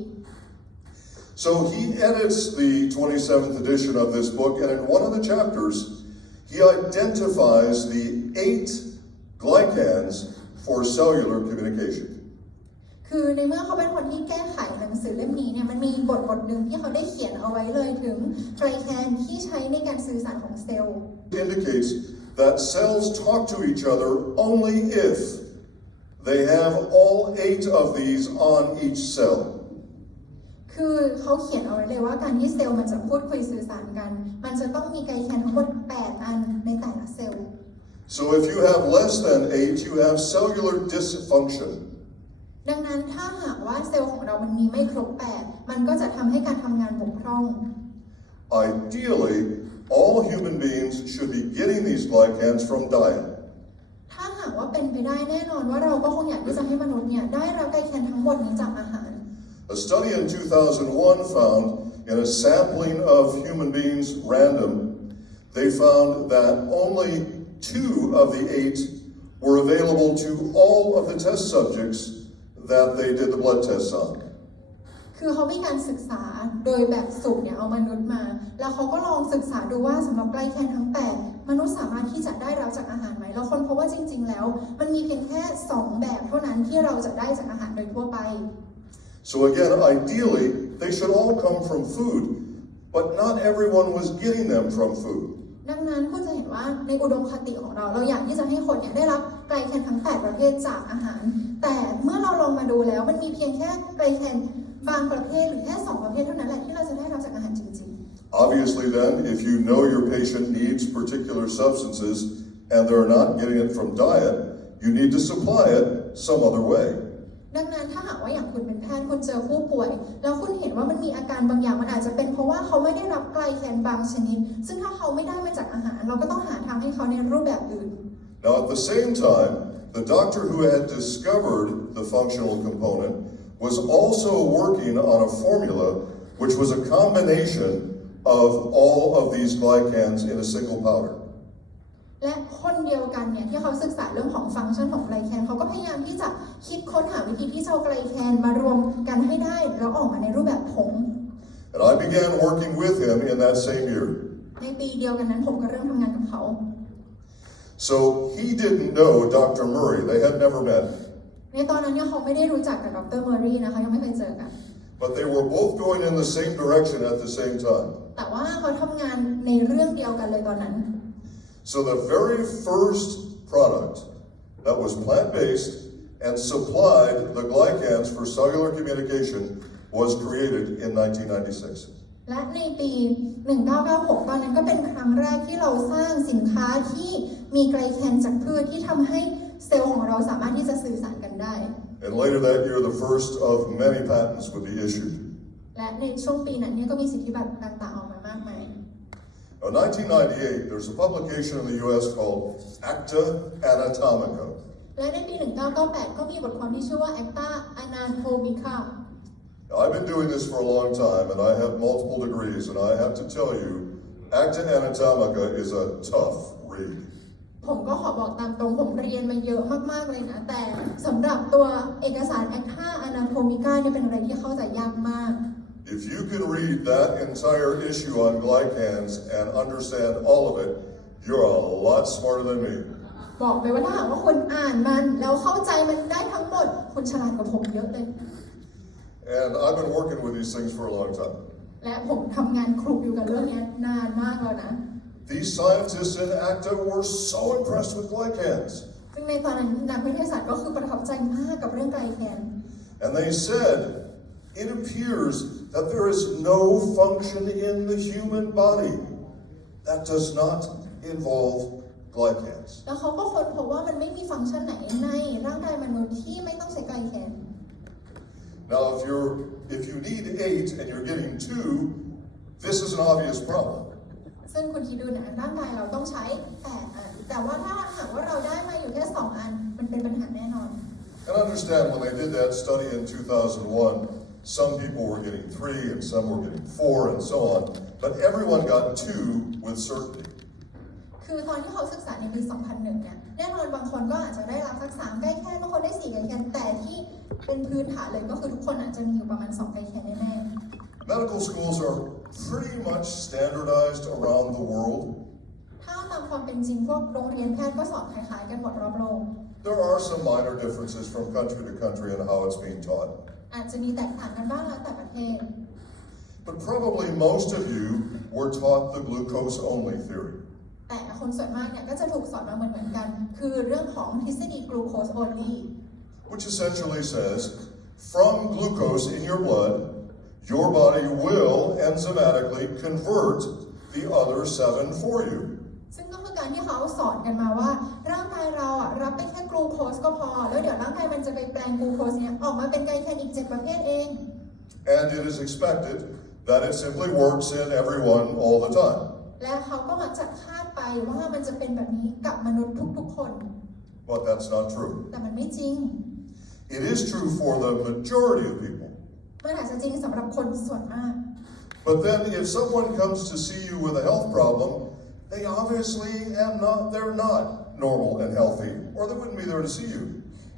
So he edits the 27th edition of this book, and in one of the chapters, he identifies the 8 glycans for cellular communication. คือในเมื่อเขาเป็นคนที่แก้ไขหนังสือเล่มนี้เนี่ยมันมีบทหนึ่งที่เขาได้เขียนเอาไว้เลยถึงไกลแคนที่ใช้ในการสื่อสารของเซลล์ Indicates that cells talk to each other only if they have all 8 of these on each cell. คือเขาเขียนเอาไว้เลยว่าการที่เซลล์มันจะพูดคุยสื่อสารกันมันจะต้องมีไกลแคนทั้งหมด8 อันในแต่ละเซลล์ So if you have less than 8, you have cellular dysfunction. ดังนั้นถ้าหากว่าเซลล์ของเรามันมีไม่ครบ8มันก็จะทำให้การทำงานบกพร่อง Ideally, all human beings should be getting these glycans from diet. ถ้าหากว่าเป็นไปได้แน่นอนว่าเราก็คงอยากที่จะให้มนุษย์เนี่ยได้รับไกลแคนทั้งหมดนี้จากอาหาร A study in 2001 found in a sampling of human beings random, they found that only 2 of the 8 were available to all of the test subjects that they did the blood tests on. คือเขามีการศึกษาโดยแบบสุ่มเนี่ยเอามนุษย์มาแล้วเขาก็ลองศึกษาดูว่าสำหรับไกลแคนทั้ง8มนุษย์สามารถที่จะได้รับจากอาหารไหมแล้วคนพบว่าจริงๆแล้วมันมีเพียงแค่2แบบเท่านั้นที่เราจะได้จากอาหารโดยทั่วไป So again, ideally, they should all come from food, but not everyone was getting them from food. ดังนั้นคุณจะเห็นว่าในอุดมคติของเราอยากที่จะให้คนเนี่ยได้รับไกลแคนทั้ง8ประเภทจากอาหารแต่เมื่อเราลองมาดูแล้วมันมีเพียงแค่ไกลแคนบางประเภทหรือแค่2ประเภทเท่านั้นแหละที่เราจะได้รับจากอาหารจริงๆ Obviously then, if you know your patient needs particular substances and they're not getting it from diet, you need to supply it some other way. ดังนั้นถ้าหากว่าอย่างคุณเป็นแพทย์คุณเจอผู้ป่วยแล้วคุณเห็นว่ามันมีอาการบางอย่างมันอาจจะเป็นเพราะว่าเขาไม่ได้รับไกลแคนบางชนิดซึ่งถ้าเขาไม่ได้มาจากอาหารเราก็ต้องหาทางให้เขาในรูปแบบอื่น Now at the same time, the doctor who had discovered the functional component was also working on a formula which was a combination of all of these glycans in a single powder. และคนเดียวกันเนี่ยที่เขาศึกษาเรื่องของฟังก์ชันของไกลแคนเขาก็พยายามที่จะคิดค้นหาวิธีที่จะเอาไกลแคนมารวมกันให้ได้แล้วออกมาในรูปแบบผง And I began working with him in that same year. ในปีเดียวกันนั้นผมก็เริ่มทำงานกับเขา So he didn't know Dr. Murray. They had never met. ในตอนนั้นเนี่ยเขาไม่ได้รู้จักกับดร. เมอรี่นะคะยังไม่เคยเจอกัน But they were both going in the same direction at the same time. แต่ว่าเขาทำงานในเรื่องเดียวกันเลยตอนนั้น So the very first product that was plant-based and supplied the glycans for cellular communication was created in 1996. และในปี 1996 ตอนนั้นก็เป็นครั้งแรกที่เราสร้างสินค้าที่มีไกลแคนจากพืชที่ทำให้เซลล์ของเราสามารถที่จะสื่อสารกันได้ And later that year, the first of many patents would be issued. และในช่วงปีนั้นเนี่ยก็มีสิทธิบัตรต่างๆออกมามากมาย In 1998, there's a publication in the U.S. called Acta Anatomica. และในปี 1998 ก็มีบทความที่ชื่อว่า Acta Anatomica. Now, I've been doing this for a long time, and I have multiple degrees, and I have to tell you, Acta Anatomica is a tough read. ผมก็ขอบอกตามตรงผมเรียนมาเยอะมากๆเลยนะแต่สำหรับตัวเอกสาร Acta Anatomica เนี่ยเป็นอะไรที่เข้าใจยากมาก If you can read that entire issue on glycans and understand all of it, you're a lot smarter than me. บอกเลยว่าถ้าหากว่าคุณอ่านมันแล้วเข้าใจมันได้ทั้งหมดคุณฉลาดกว่าผมเยอะเลย And I've been working with these things for a long time. และผมทำงานคลุกอยู่กับเรื่องนี้นานมากแล้วนะ These scientists in ACTA were so impressed with glycans. ซึ่งในตอนนั้นนักวิทยาศาสตร์ก็คือประทับใจมากกับเรื่องไกลแคน And they said, it appears that there is no function in the human body that does not involve glycans. แล้วเขาก็ค้นพบว่ามันไม่มีฟังก์ชันไหนในร่างกายมนุษย์ที่ไม่ต้องใช้ไกลแคน Now, if you need 8 and you're getting 2, this is an obvious problem. ซึ่งคุณคิดดูนะร่างกายเราต้องใช้8 อัน แต่ว่าถ้าหากว่าเราได้มาอยู่แค่2อันมันเป็นปัญหาแน่นอน And understand when they did that study in 2001, some people were getting 3 and some were getting 4 and so on, but everyone got 2 with certainty. คือตอนที่เขาศึกษาในปี 2001 เนี่ยแน่นอนบางคนก็อาจจะได้รับสัก3ไกลแคนบางคนได้4ไกลแคนแต่ที่เป็นพื้นฐานเลยก็คือทุกคนอาจจะมีอยู่ประมาณ2ไกลแคนแน่ๆ Medical schools are pretty much standardized around the world. ถ้าตามความเป็นจริงพวกโรงเรียนแพทย์ก็สอนคล้ายๆกันหมดรอบโลก There are some minor differences from country to country in how it's being taught. อาจจะมีแตกต่างกันบ้างแล้วแต่ประเทศ But probably most of you were taught the glucose-only theory. แต่คนส่วนมากเนี่ยก็จะถูกสอนมาเหมือนกันคือเรื่องของทฤษฎี glucose only Which essentially says, from glucose in your blood, your body will enzymatically convert the other 7 for you. ซึ่งก็คือการที่เขาสอนกันมาว่าร่างกายเรารับไปแค่กลูโคสก็พอแล้วเดี๋ยวร่างกายมันจะไปแปลงกลูโคสเนี่ยออกมาเป็นไกลแคนอีก7ประเภทเอง And it is expected that it simply works in everyone all the time. และเขาก็มักจะคาดไปว่ามันจะเป็นแบบนี้กับมนุษย์ทุกๆคน But that's not true. แต่มันไม่จริง It is true for the majority of people. มันอาจจะจริงสำหรับคนส่วนมาก But then if someone comes to see you with a health problem, they obviously they're not normal and healthy, or they wouldn't be there to see you.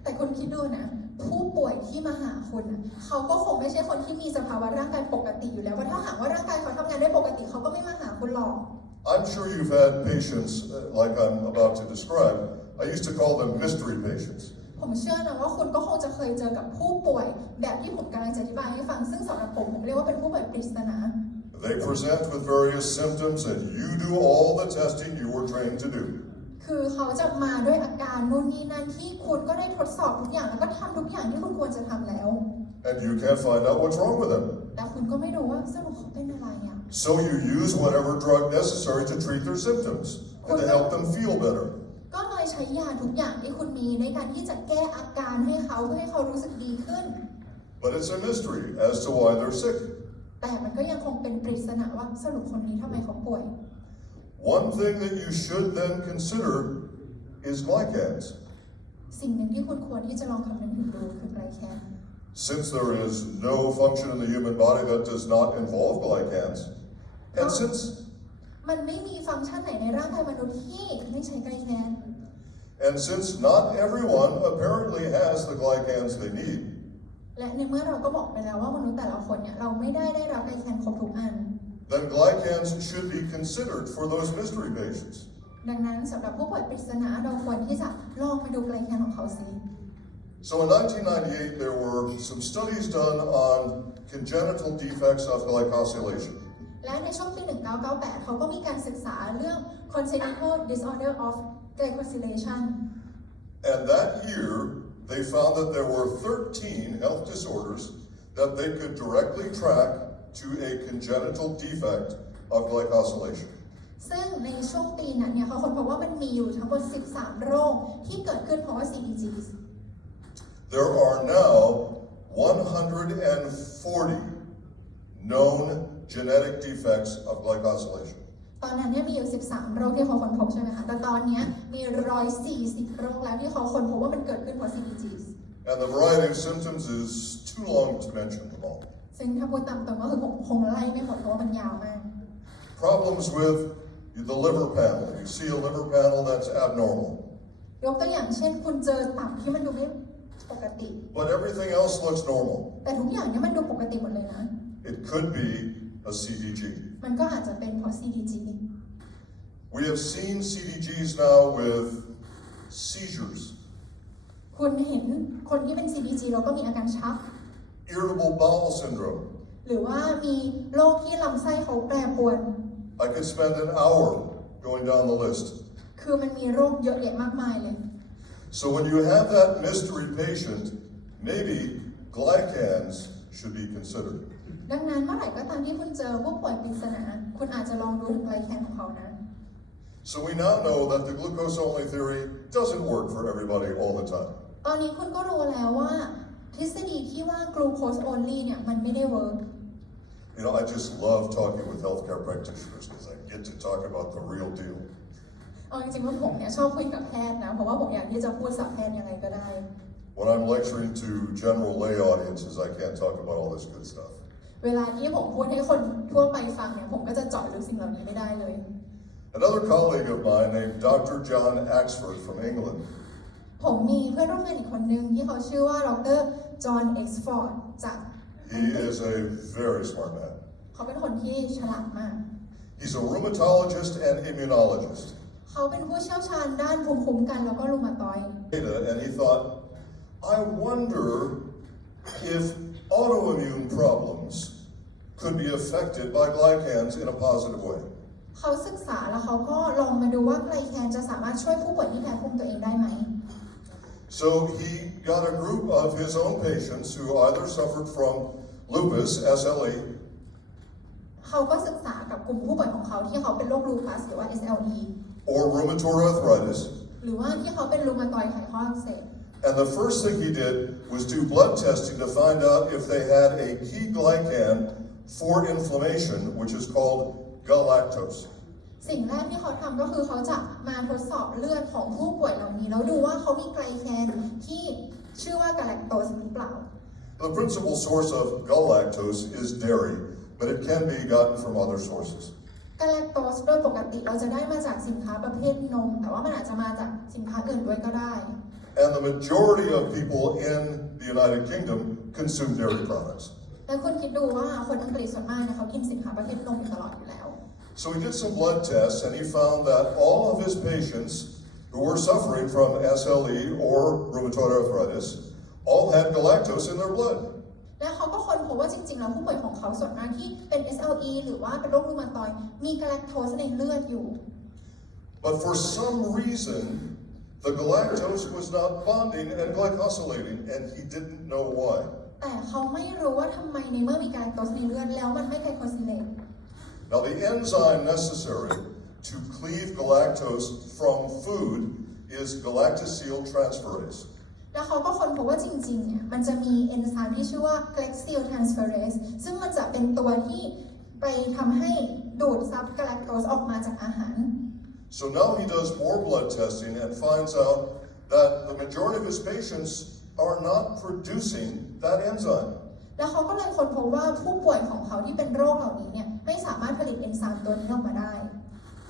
แต่คุณคิดดูนะผู้ป่วยที่มาหาคุณเขาก็คงไม่ใช่คนที่มีสภาวะร่างกายปกติอยู่แล้วว่าถ้าหากว่าร่างกายเขาทำงานได้ปกติเขาก็ไม่มาหาคุณหรอก I'm sure you've had patients like I'm about to describe. I used to call them mystery patients. ผมเชื่อนะว่าคุณก็คงจะเคยเจอกับผู้ป่วยแบบที่ผมกำลังจะอธิบายให้ฟังซึ่งสำหรับผมเรียกว่าเป็นผู้ป่วยปริศนา They present with various symptoms and you do all the testing you were trained to do. คือเขาจะมาด้วยอาการนู่นนี่นั่นที่คุณก็ได้ทดสอบทุกอย่างแล้วก็ทำทุกอย่างที่คุณควรจะทำแล้ว And you can't find out what's wrong with them. แต่คุณก็ไม่รู้ว่าสรุปเขาเป็นอะไรSo you use whatever drug necessary to treat their symptoms and to help them feel better. ก็เลยใช้ยาทุกอย่างที่คุณมีในการที่จะแก้อาการให้เขาเพื่อให้เขารู้สึกดีขึ้น But it's a mystery as to why they're sick. แต่มันก็ยังคงเป็นปริศนาว่าสรุปคนนี้ทำไมเขาป่วย One thing that you should then consider is glycans. สิ่งหนึ่งที่คุณควรที่จะลองคำนึงถึงดูคือไกลแคน Since there is no function in the human body that does not involve glycans, and since มันไม่มีฟังก์ชันไหนในร่างกายมนุษย์ที่ไม่ใช้ไกลแคน and since not everyone apparently has the glycans they need, และในเมื่อเราก็บอกไปแล้วว่ามนุษย์แต่ละคนเนี่ยเราไม่ได้รับไกลแคนครบทุกอัน then glycans should be considered for those mystery patients. ดังนั้นสำหรับผู้ป่วยปริศนาเราควรที่จะลองไปดูไกลแคนของเขาสิ So in 1998, there were some studies done on congenital defects of glycosylation. และในช่วงปี 1998 เขาก็มีการศึกษาเรื่อง congenital disorder of glycosylation And that year, they found that there were 13 health disorders that they could directly track to a congenital defect of glycosylation. ซึ่งในช่วงปีนั้นเนี่ยเขาค้นพบว่ามันมีอยู่ทั้งหมด 13 โรคที่เกิดขึ้นเพราะว่า CDGs There are now 140 known genetic defects of glycosylation. ตอนนั้นเนี่ยมีอยู่ 13 โรคที่เขาค้นพบใช่ไหมคะแต่ตอนนี้มี140 โรคแล้วที่เขาค้นพบว่ามันเกิดขึ้นเพราะ CDGs And the variety of symptoms is too long to mention them all. ซึ่งถ้าพูดตามตรงก็คือผมคงไล่ไม่หมดเพราะว่ามันยาวมาก Problems with the liver panel. You see a liver panel that's abnormal. ยกตัวอย่างเช่นคุณเจอตับที่มันดูไม่ปกติ But everything else looks normal. แต่ทุกอย่างเนี่ยมันดูปกติหมดเลยนะ It could be a CDG. มันก็อาจจะเป็นเพราะ CDG We have seen CDGs now with seizures, คุณเห็นคนที่เป็น CDG แล้วก็มีอาการชัก irritable bowel syndrome. หรือว่ามีโรคที่ลำไส้เขาแปรปรวน I could spend an hour going down the list. คือมันมีโรคเยอะแยะมากมายเลย So when you have that mystery patient, maybe glycans should be considered. ดังนั้นเมื่อไหร่ก็ตามที่คุณเจอผู้ป่วยปริศนาคุณอาจจะลองดูถึงไกลแคนของเขานะ So we now know that the glucose-only theory doesn't work for everybody all the time. ตอนนี้คุณก็รู้แล้วว่าทฤษฎีที่ว่า glucose only เนี่ยมันไม่ได้เวิร์ก You know, I just love talking with healthcare practitioners because I get to talk about the real deal. เอาจริงๆว่าผมเนี่ยชอบคุยกับแพทย์นะเพราะว่าผมอยากที่จะพูดสับแพทย์ยังไงก็ได้ When I'm lecturing to general lay audiences, I can't talk about all this good stuff. เวลาที่ผมพูดให้คนทั่วไปฟังเนี่ยผมก็จะเจาะลึกสิ่งเหล่านี้ไม่ได้เลย Another colleague of mine named Dr. John Axford from England. ผมมีเพื่อนร่วมงานอีกคนนึงที่เขาชื่อว่าดร. จอห์น เอ็กซ์ฟอร์ดจาก He is a very smart man. เขาเป็นคนที่ฉลาดมาก He's a rheumatologist and immunologist. เขาเป็นผู้เชี่ยวชาญด้านภูมิคุ้มกันแล้วก็รูมาตอยด์ And he thought, I wonder if autoimmune problems could be affected by glycans in a positive way. เขาศึกษาแล้วเขาก็ลองมาดูว่าไกลแคนจะสามารถช่วยผู้ป่วยที่แพ้ภูมิตัวเองได้ไหม So he got a group of his own patients who either suffered from lupus, SLE, เขาก็ศึกษากับกลุ่มผู้ป่วยของเขาที่เขาเป็นโรคลูปัสหรือว่า SLE or rheumatoid arthritis. หรือว่าที่เขาเป็นรูมาตอยด์ไขข้ออักเสบ And the first thing he did was do blood testing to find out if they had a key glycan for inflammation, which is called galactose. สิ่งแรกที่เขาทำก็คือเขาจะมาทดสอบเลือดของผู้ป่วยเหล่านี้แล้วดูว่าเขามีไกลแคนที่ชื่อว่ากาแลคโตสหรือเปล่า The principal source of galactose is dairy, but it can be gotten from other sources. กาแลคโตสโดยปกติเราจะได้มาจากสินค้าประเภทนมแต่ว่ามันอาจจะมาจากสินค้าอื่นด้วยก็ได้ And the majority of people in the United Kingdom consume dairy products. และคุณคิดดูว่าคนอังกฤษส่วนมากเนี่ยเขากินสินค้าประเภทนมอยู่ตลอดอยู่แล้ว So he did some blood tests and he found that all of his patients who were suffering from SLE or rheumatoid arthritis all had galactose in their blood. และเขาก็ค้นพบว่าจริงๆแล้วผู้ป่วยของเขาส่วนมากที่เป็น SLE หรือว่าเป็นโรครูมาตอยด์มีกาแลคโตสในเลือดอยู่ But for some reason, the galactose was not bonding and glycosylating, and he didn't know why. แต่เขาไม่รู้ว่าทำไมในเมื่อมีกาแลคโตสในเลือดแล้วมันไม่ไกลโคซิเลต Now, the enzyme necessary to cleave galactose from food is galactosyl transferase. แล้วเขาก็ค้นพบว่าจริงๆเนี่ยมันจะมีเอนไซม์ที่ชื่อว่า Glycosyl transferase ซึ่งมันจะเป็นตัวที่ไปทำให้ดูดซับกาแลคโตสออกมาจากอาหาร So now he does more blood testing and finds out that the majority of his patients are not producing that enzyme. แล้วเขาก็เลยค้นพบว่าผู้ป่วยของเขาที่เป็นโรคเหล่านี้เนี่ยไม่สามารถผลิตเอนไซม์ตัวนี้ออกมาได้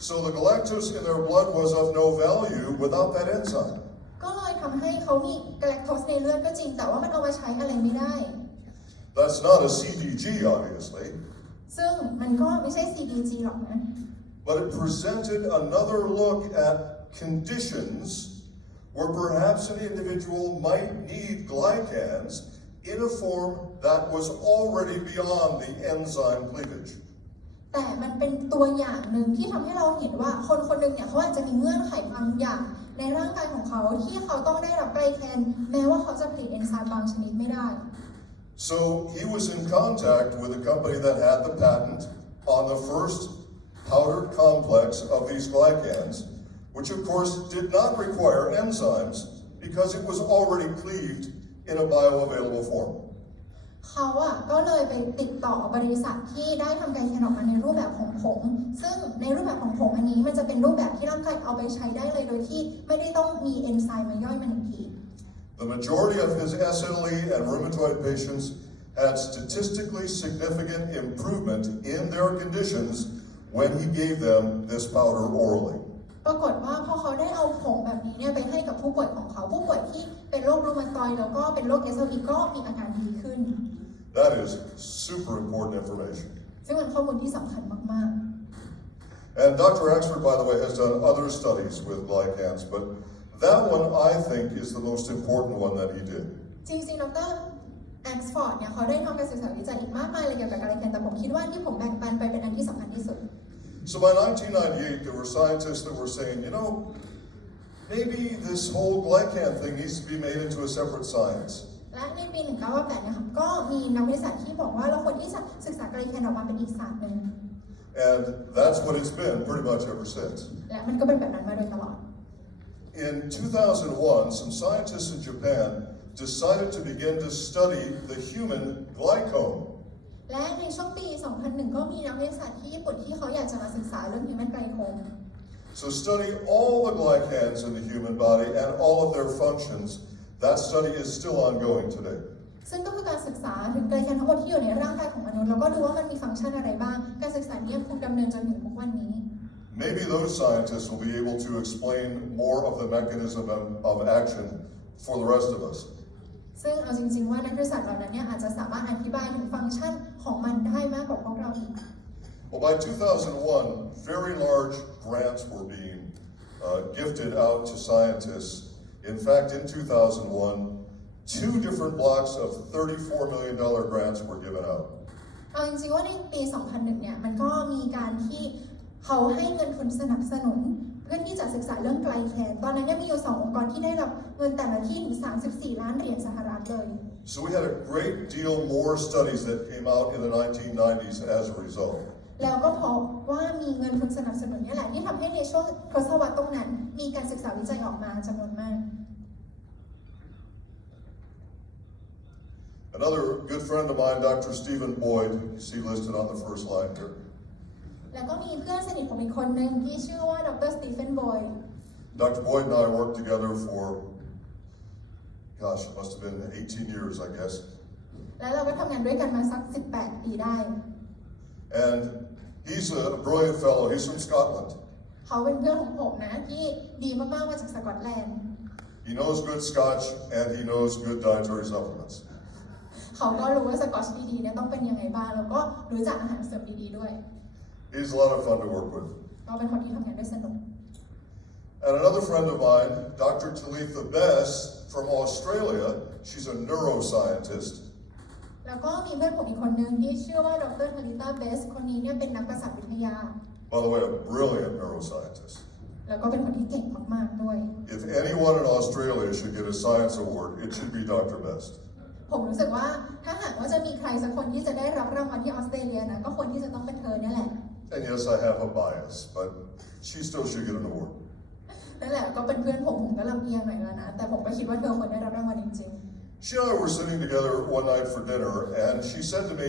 So the galactose in their blood was of no value without that enzyme. ก็เลยทำให้เขามีกาแลคโตสในเลือดก็จริงแต่ว่ามันเอามาใช้อะไรไม่ได้ That's not a CDG, obviously. ซึ่งมันก็ไม่ใช่ CDG หรอกนะ But it presented another look at conditions where perhaps an individual might need glycans in a form that was already beyond the enzyme cleavage. แต่มันเป็นตัวอย่างหนึ่งที่ทำให้เราเห็นว่าคนคนหนึ่งเนี่ยเขาอาจจะมีเงื่อนไขบางอย่างในร่างกายของเขาที่เขาต้องได้รับไกลแคนแม้ว่าเขาจะผลิตเอนไซม์บางชนิดไม่ได้ So he was in contact with a company that had the patent on the first powdered complex of these glycans, which of course did not require enzymes because it was already cleaved in a bioavailable form. เขาก็เลยไปติดต่อบริษัทที่ได้ทำไกลแคนออกมาในรูปแบบของผงซึ่งในรูปแบบของผงอันนี้มันจะเป็นรูปแบบที่ร่างกายเอาไปใช้ได้เลยโดยที่ไม่ได้ต้องมีเอนไซม์มาย่อยมันอีกที The majority of his SLE and rheumatoid patients had statistically significant improvement in their conditions when he gave them this powder orally. ปรากฏว่าพอเขาได้เอาผงแบบนี้เนี่ยไปให้กับผู้ป่วยของเขาผู้ป่วยที่เป็นโรครูมาตอยด์แล้วก็เป็นโรค SLE ก็มีอาการดีขึ้น That is super important information. ซึ่งเป็นข้อมูลที่สำคัญมาก And Dr. Axford, by the way, has done other studies with glycans, but that one I think is the most important one that he did. ๆจริงๆดร. แอ็กซ์ฟอร์ดเนี่ยเขาได้ทำการศึกษาวิจัยอีกมากมายเลยเกี่ยวกับไกลแคนแต่ผมคิดว่าที่ผมแบ่งปันไปเป็นอันที่สำคัญที่สุด So by 1998, there were scientists that were saying, you know, maybe this whole glycan thing needs to be made into a separate science. และในปี 1998 นะครับก็มีนักวิทยาศาสตร์ที่บอกว่าเราควรที่จะศึกษาไกลแคนออกมาเป็นอีกศาสตร์หนึ่ง And that's what it's been pretty much ever since. และมันก็เป็นแบบนั้นมาโดยตลอด In 2001, some scientists in Japan decided to begin to study the human glycome. และในช่วงปี 2001 ก็มีนักวิทยาศาสตร์ที่ญี่ปุ่นที่เขาอยากจะมาศึกษาเรื่อง human glycome So study all the glycans in the human body and all of their functions. That study is still ongoing today. ซึ่งก็คือการศึกษาถึงไกลแคนทั้งหมดที่อยู่ในร่างกายของมนุษย์แล้วก็ดูว่ามันมีฟังก์ชันอะไรบ้างการศึกษานี้ยังคงดำเนินจนถึงทุกวันนี้ Maybe those scientists will be able to explain more of the mechanism of action for the rest of us. ซึ่งเอาจริงๆว่านักวิทยาศาสตร์เหล่านั้นเนี่ยอาจจะสามารถอธิบายถึงฟังก์ชันของมันได้มากกว่าพวกเราอีก Well, by 2001, very large grants were being gifted out to scientists. In fact, in 2001, 2 different blocks of $34 million grants were given out. เอาจริงๆว่าในปี 2001 เนี่ยมันก็มีการที่เขาให้เงินทุนสนับสนุนเพื่อที่จะศึกษาเรื่องไกลแคนตอนนั้นเนี่ยมีอยู่2องค์กรที่ได้รับเงินแต่ละที่ถึง34 ล้านเหรียญสหรัฐเลย So we had a great deal more studies that came out in the 1990s as a result. แล้วก็พบว่ามีเงินทุนสนับสนุนนี่แหละที่ทำให้ในช่วงทศวรรษตรงนั้นมีการศึกษาวิจัยออกมาจำนวนมาก Another good friend of mine, Dr.Steve Boyd, you see listed on the first line here. แล้วก็มีเพื่อนสนิทผมอีกคนหนึ่งที่ชื่อว่าดร. Stephen Boyd. Dr. Boyd and I worked together for, gosh, it must have been 18 years, I guess. แล้วเราก็ทำงานด้วยกันมาสัก 18 ปีได้ And he's a brilliant fellow. He's from Scotland. เขาเป็นเพื่อนของผมนะที่ดีมากๆมาจากสกอตแลนด์ He knows good Scotch and he knows good dietary supplements. เขาก็รู้ว่าสกอตช์ดีๆเนี่ยต้องเป็นยังไงบ้างแล้วก็รู้จักอาหารเสริมดีๆด้วย He's a lot of fun to work with. ก็เป็นคนที่ทำงานได้สนุก And another friend of mine, Dr. Talitha Bess from Australia, she's a neuroscientist. แล้วก็มีเพื่อนผมอีกคนหนึ่งที่ชื่อว่าดร. Talitha Bess คนนี้เนี่ยเป็นนักประสาทวิทยา By the way, a brilliant neuroscientist. แล้วก็เป็นคนที่เก่งมากๆด้วย If anyone in Australia should get a science award, it should be Dr. Best. ผมรู้สึกว่าถ้าหากว่าจะมีใครสักคนที่จะได้รับรางวัลที่ออสเตรเลียนะก็ควรที่จะต้องเป็นเธอเนี่ยแหละ And yes, I have a bias, but she still should get an award. นั่นแหละก็เป็นเพื่อนผมก็ลำเอียงหน่อยแล้วนะแต่ผมก็คิดว่าเธอควรได้รับรางวัลจริงๆ She and I were sitting together one night for dinner, and she said to me,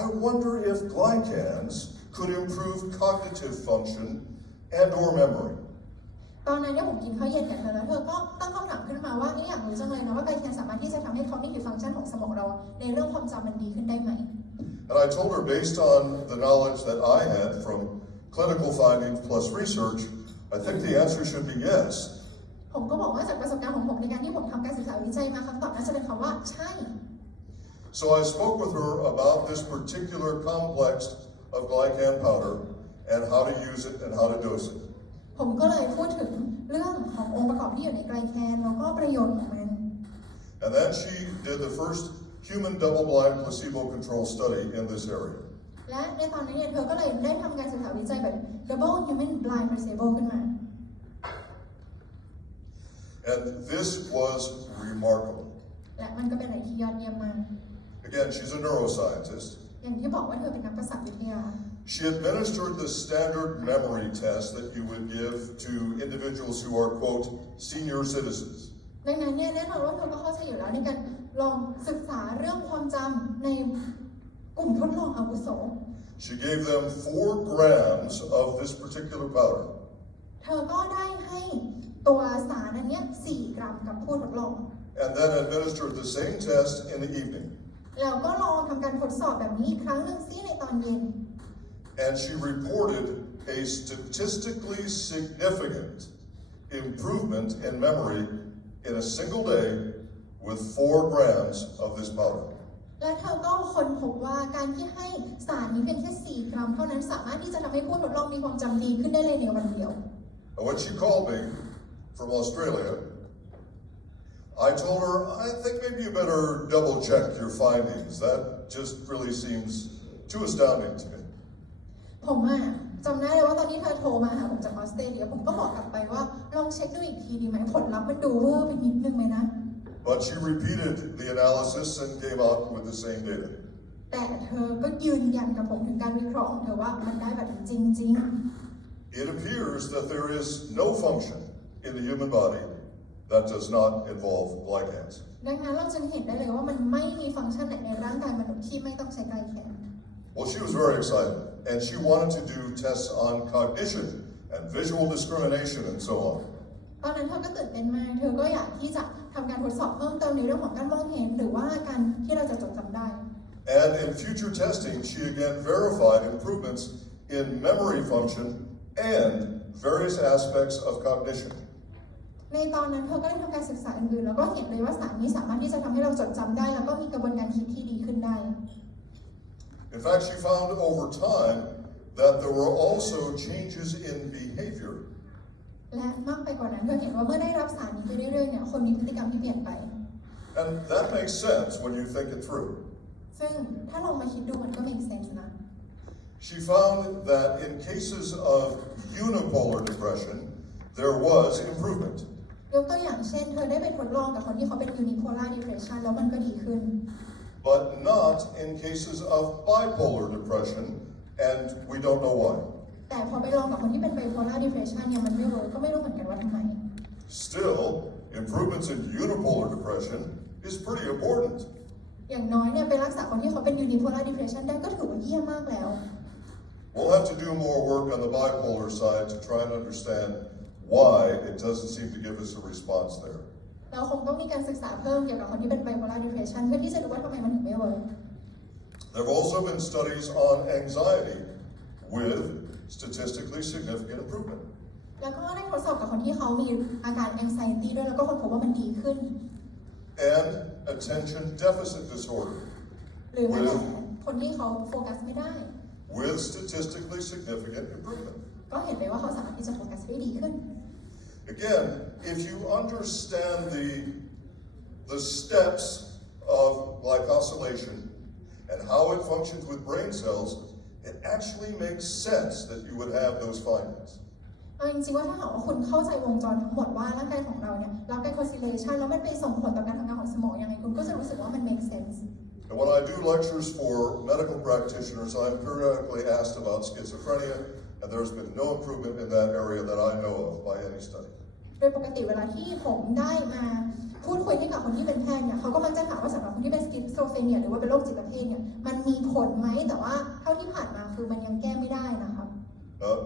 I wonder if glycans could improve cognitive function and/or memory. ตอนนั้นเนี่ยผมกินข้าวเย็นกับเธอแล้วเธอก็ตั้งคำถามขึ้นมาว่าอยากรู้จังเลยนะว่าไกลแคนสามารถที่จะทำให้ cognitive function ของสมองเราในเรื่องความจำมันดีขึ้นได้ไหม And I told her, based on the knowledge that I had from clinical findings plus research, I think the answer should be yes. ผมก็บอกว่าจากประสบการณ์ของผมในการที่ผมทำการศึกษาวิจัยมาคำตอบน่าจะเป็นคำว่าใช่ So I spoke with her about this particular complex of glycan powder and how to use it and how to dose it. ผมก็เลยพูดถึงเรื่องขององค์ประกอบที่อยู่ในไกลแคนแล้วก็ประโยชน์ของมัน And then she did the first human double-blind placebo-controlled study in this area. และในตอนนั้นเนี่ยเธอก็เลยได้ทำการศึกษาวิจัยแบบ double human blind placebo ขึ้นมา And this was remarkable. และมันก็เป็นอะไรที่ยอดเยี่ยมมาก Again, she's a neuroscientist. อย่างที่บอกว่าเธอเป็นนักประสาทวิทยา She administered the standard memory test that you would give to individuals who are, quote, senior citizens. ดังนั้นเนี่ยแน่นอนว่าเธอก็เข้าใจอยู่แล้วในการลองศึกษาเรื่องความจำในกลุ่มทดลองอาวุโส She gave them 4 grams of this particular powder. เธอก็ได้ให้ตัวสารอันเนี้ย4 กรัมกับผู้ทดลอง And then administered the same test in the evening. แล้วก็ลองทำการทดสอบแบบนี้อีกครั้งหนึ่งซิในตอนเย็น And she reported a statistically significant improvement in memory in a single day with 4 grams of this powder. และเธอก็ค้นพบว่าการที่ให้สารนี้เพียงแค่4 กรัมเท่านั้นสามารถที่จะทำให้ผู้ทดลองมีความจำดีขึ้นได้เลยในวันเดียว And when she called me from Australia, I told her, I think maybe you better double check your findings. That just really seems too astounding to me. ผมจำได้เลยว่าตอนที่เธอโทรมาหาผมจากออสเตรเลียผมก็บอกกลับไปว่าลองเช็คดูอีกทีดีไหมผลลัพธ์มันดูเวอร์ไปนิดนึงไหมนะ But she repeated the analysis and came out with the same data. แต่เธอก็ยืนยันกับผมถึงการวิเคราะห์ของเธอว่ามันได้แบบจริงๆ It appears that there is no function in the human body that does not involve glycans. ดังนั้นเราจึงเห็นได้เลยว่ามันไม่มีฟังก์ชันไหนในร่างกายมนุษย์ที่ไม่ต้องใช้ไกลแคน Well, she was very excited, and she wanted to do tests on cognition and visual discrimination and so on. ตอนนั้นเธอก็ตื่นเต้นมากเธอก็อยากที่จะทำการทดสอบเพิ่มเติมในเรื่องของการมองเห็นหรือว่าการที่เราจะจดจำได้ And in future testing, she again verified improvements in memory function and various aspects of cognition. ในตอนนั้นเธอก็ได้ทำการศึกษาอื่นๆแล้วก็เห็นเลยว่าสารนี้สามารถที่จะทำให้เราจดจำได้แล้วก็มีกระบวนการคิดที่ดีขึ้นได้ In fact, she found over time that there were also changes in behavior. และมากไปกว่านั้นเธอเห็นว่าเมื่อได้รับสารนี้ไปเรื่อยๆเนี่ยคนมีพฤติกรรมที่เปลี่ยนไป And that makes sense when you think it through. ซึ่งถ้าลองมาคิดดูมันก็ make sense นะ She found that in cases of unipolar depression, there was improvement. ยกตัวอย่างเช่นเธอได้ไปทดลองกับคนที่เขาเป็น unipolar depression แล้วมันก็ดีขึ้น But not in cases of bipolar depression, and we don't know why. แต่พอไปลองกับคนที่เป็น bipolar depression เนี่ยมันไม่เวิร์กก็ไม่รู้เหมือนกันว่าทำไม Still, improvements in unipolar depression is pretty important. อย่างน้อยเนี่ยไปรักษาคนที่เขาเป็น unipolar depression ได้ก็ถือว่าเยี่ยมมากแล้ว We'll have to do more work on the bipolar side to try and understand why it doesn't seem to give us a response there. เราคงต้องมีการศึกษาเพิ่มเกี่ยวกับคนที่เป็น bipolar depression เพื่อที่จะดูว่าทำไมมันถึงไม่เวิร์ก There have also been studies on anxiety with statistically significant improvement. แล้วก็ได้ทดสอบกับคนที่เขามีอาการ anxiety ด้วยแล้วก็คนพบว่ามันดีขึ้น And attention deficit disorder หรือแม้แต่คนที่เขาโฟกัสไม่ได้ with statistically significant improvement. ก็เห็นเลยว่าเขาสามารถที่จะโฟกัสได้ดีขึ้น Again, if you understand the steps of glycosylation and how it functions with brain cells, it actually makes sense that you would have those findings. เอาจริงๆว่าถ้าหากว่าคุณเข้าใจวงจรทั้งหมดว่าร่างกายของเราเนี่ยรับ glycosylation แล้วมันไปส่งผลต่อการทำงานของสมองยังไงคุณก็จะรู้สึกว่ามัน make sense. And when I do lectures for medical practitioners, I'm periodically asked about schizophrenia, and there's been no improvement in that area that I know of by any study. โดยปกติเวลาที่ผมได้มาพูดคุยให้กับคนที่เป็นแพทย์เนี่ยเขาก็มักจะถามว่าสำหรับคนที่เป็นสคิสโซเฟเนียหรือว่าเป็นโรคจิตเภทเนี่ยมันมีผลไหมแต่ว่าเท่าที่ผ่านมาคือมันยังแก้ไม่ได้นะคะ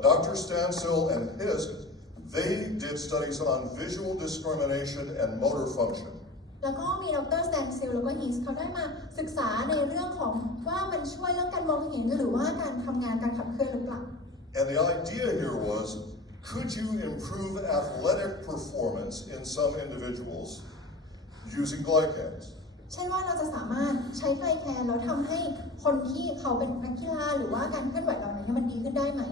Dr. Stancil and Hisk, they did studies on visual discrimination and motor function. แล้วก็มีดร. สแตนซิลแล้วก็ฮิสเขาได้มาศึกษาในเรื่องของว่ามันช่วยเรื่องการมองเห็นหรือว่าการทำงานการขับเคลื่อนหรือเปล่า And the idea here was, could you improve athletic performance in some individuals using glycans? เช่นว่าเราจะสามารถใช้ไกลแคนแล้วทำให้คนที่เขาเป็นนักกีฬาหรือว่าการเคลื่อนไหวเหล่านั้นมันดีขึ้นได้ไหม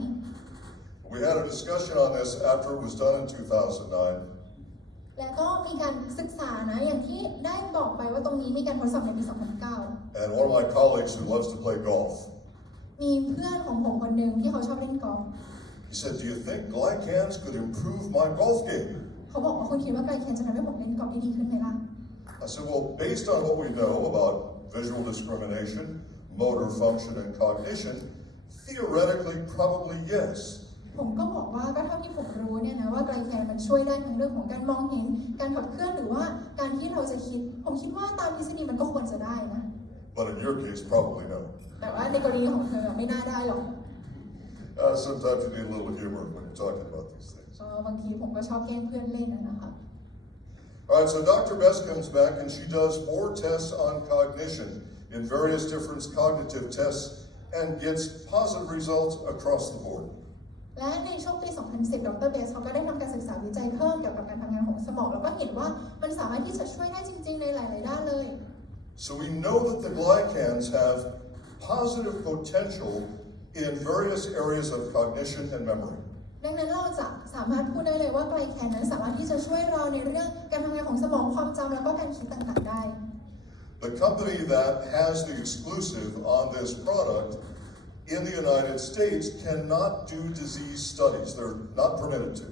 We had a discussion on this after it was done in 2009. และก็มีการศึกษานะอย่างที่ได้บอกไปว่าตรงนี้มีการทดสอบในปี 2009 And one of my colleagues who loves to play golf, มีเพื่อนของผมคนหนึ่งที่เขาชอบเล่นกอล์ฟ he said, do you think glycans could improve my golf game? เขาบอกว่าคุณคิดว่าไกลแคนจะทำให้ผมเล่นกอล์ฟได้ดีขึ้นไหมล่ะ I said, well, based on what we know about visual discrimination, motor function, and cognition, theoretically, probably yes. ผมก็บอกว่าก็เท่าที่ผมรู้เนี่ยนะว่าไกลแคนมันช่วยได้ทั้งเรื่องของการมองเห็นการขับเคลื่อนหรือว่าการที่เราจะคิดผมคิดว่าตามทฤษฎีมันก็ควรจะได้นะ But in your case, probably no. แต่ว่าในกรณีของเธอไม่น่าได้หรอก Sometimes you need a little humor when you're talking about these things. บางทีผมก็ชอบแกล้งเพื่อนเล่นนะคะ All right, so Dr. Best comes back and she does more tests on cognition in various different cognitive tests and gets positive results across the board. และในช่วงปี 2010 ดร. เบสเขาก็ได้ทำการศึกษาวิจัยเพิ่มเกี่ยวกับการทำงานของสมองแล้วก็เห็นว่ามันสามารถที่จะช่วยได้จริงๆในหลายๆด้านเลย So we know that the glycans have positive potential in various areas of cognition and memory. ดังนั้นเราจะสามารถพูดได้เลยว่าไกลแคนนั้นสามารถที่จะช่วยเราในเรื่องการทำงานของสมองความจำแล้วก็การคิดต่างๆได้ The company that has the exclusive on this product in the United States cannot do disease studies. They're not permitted to.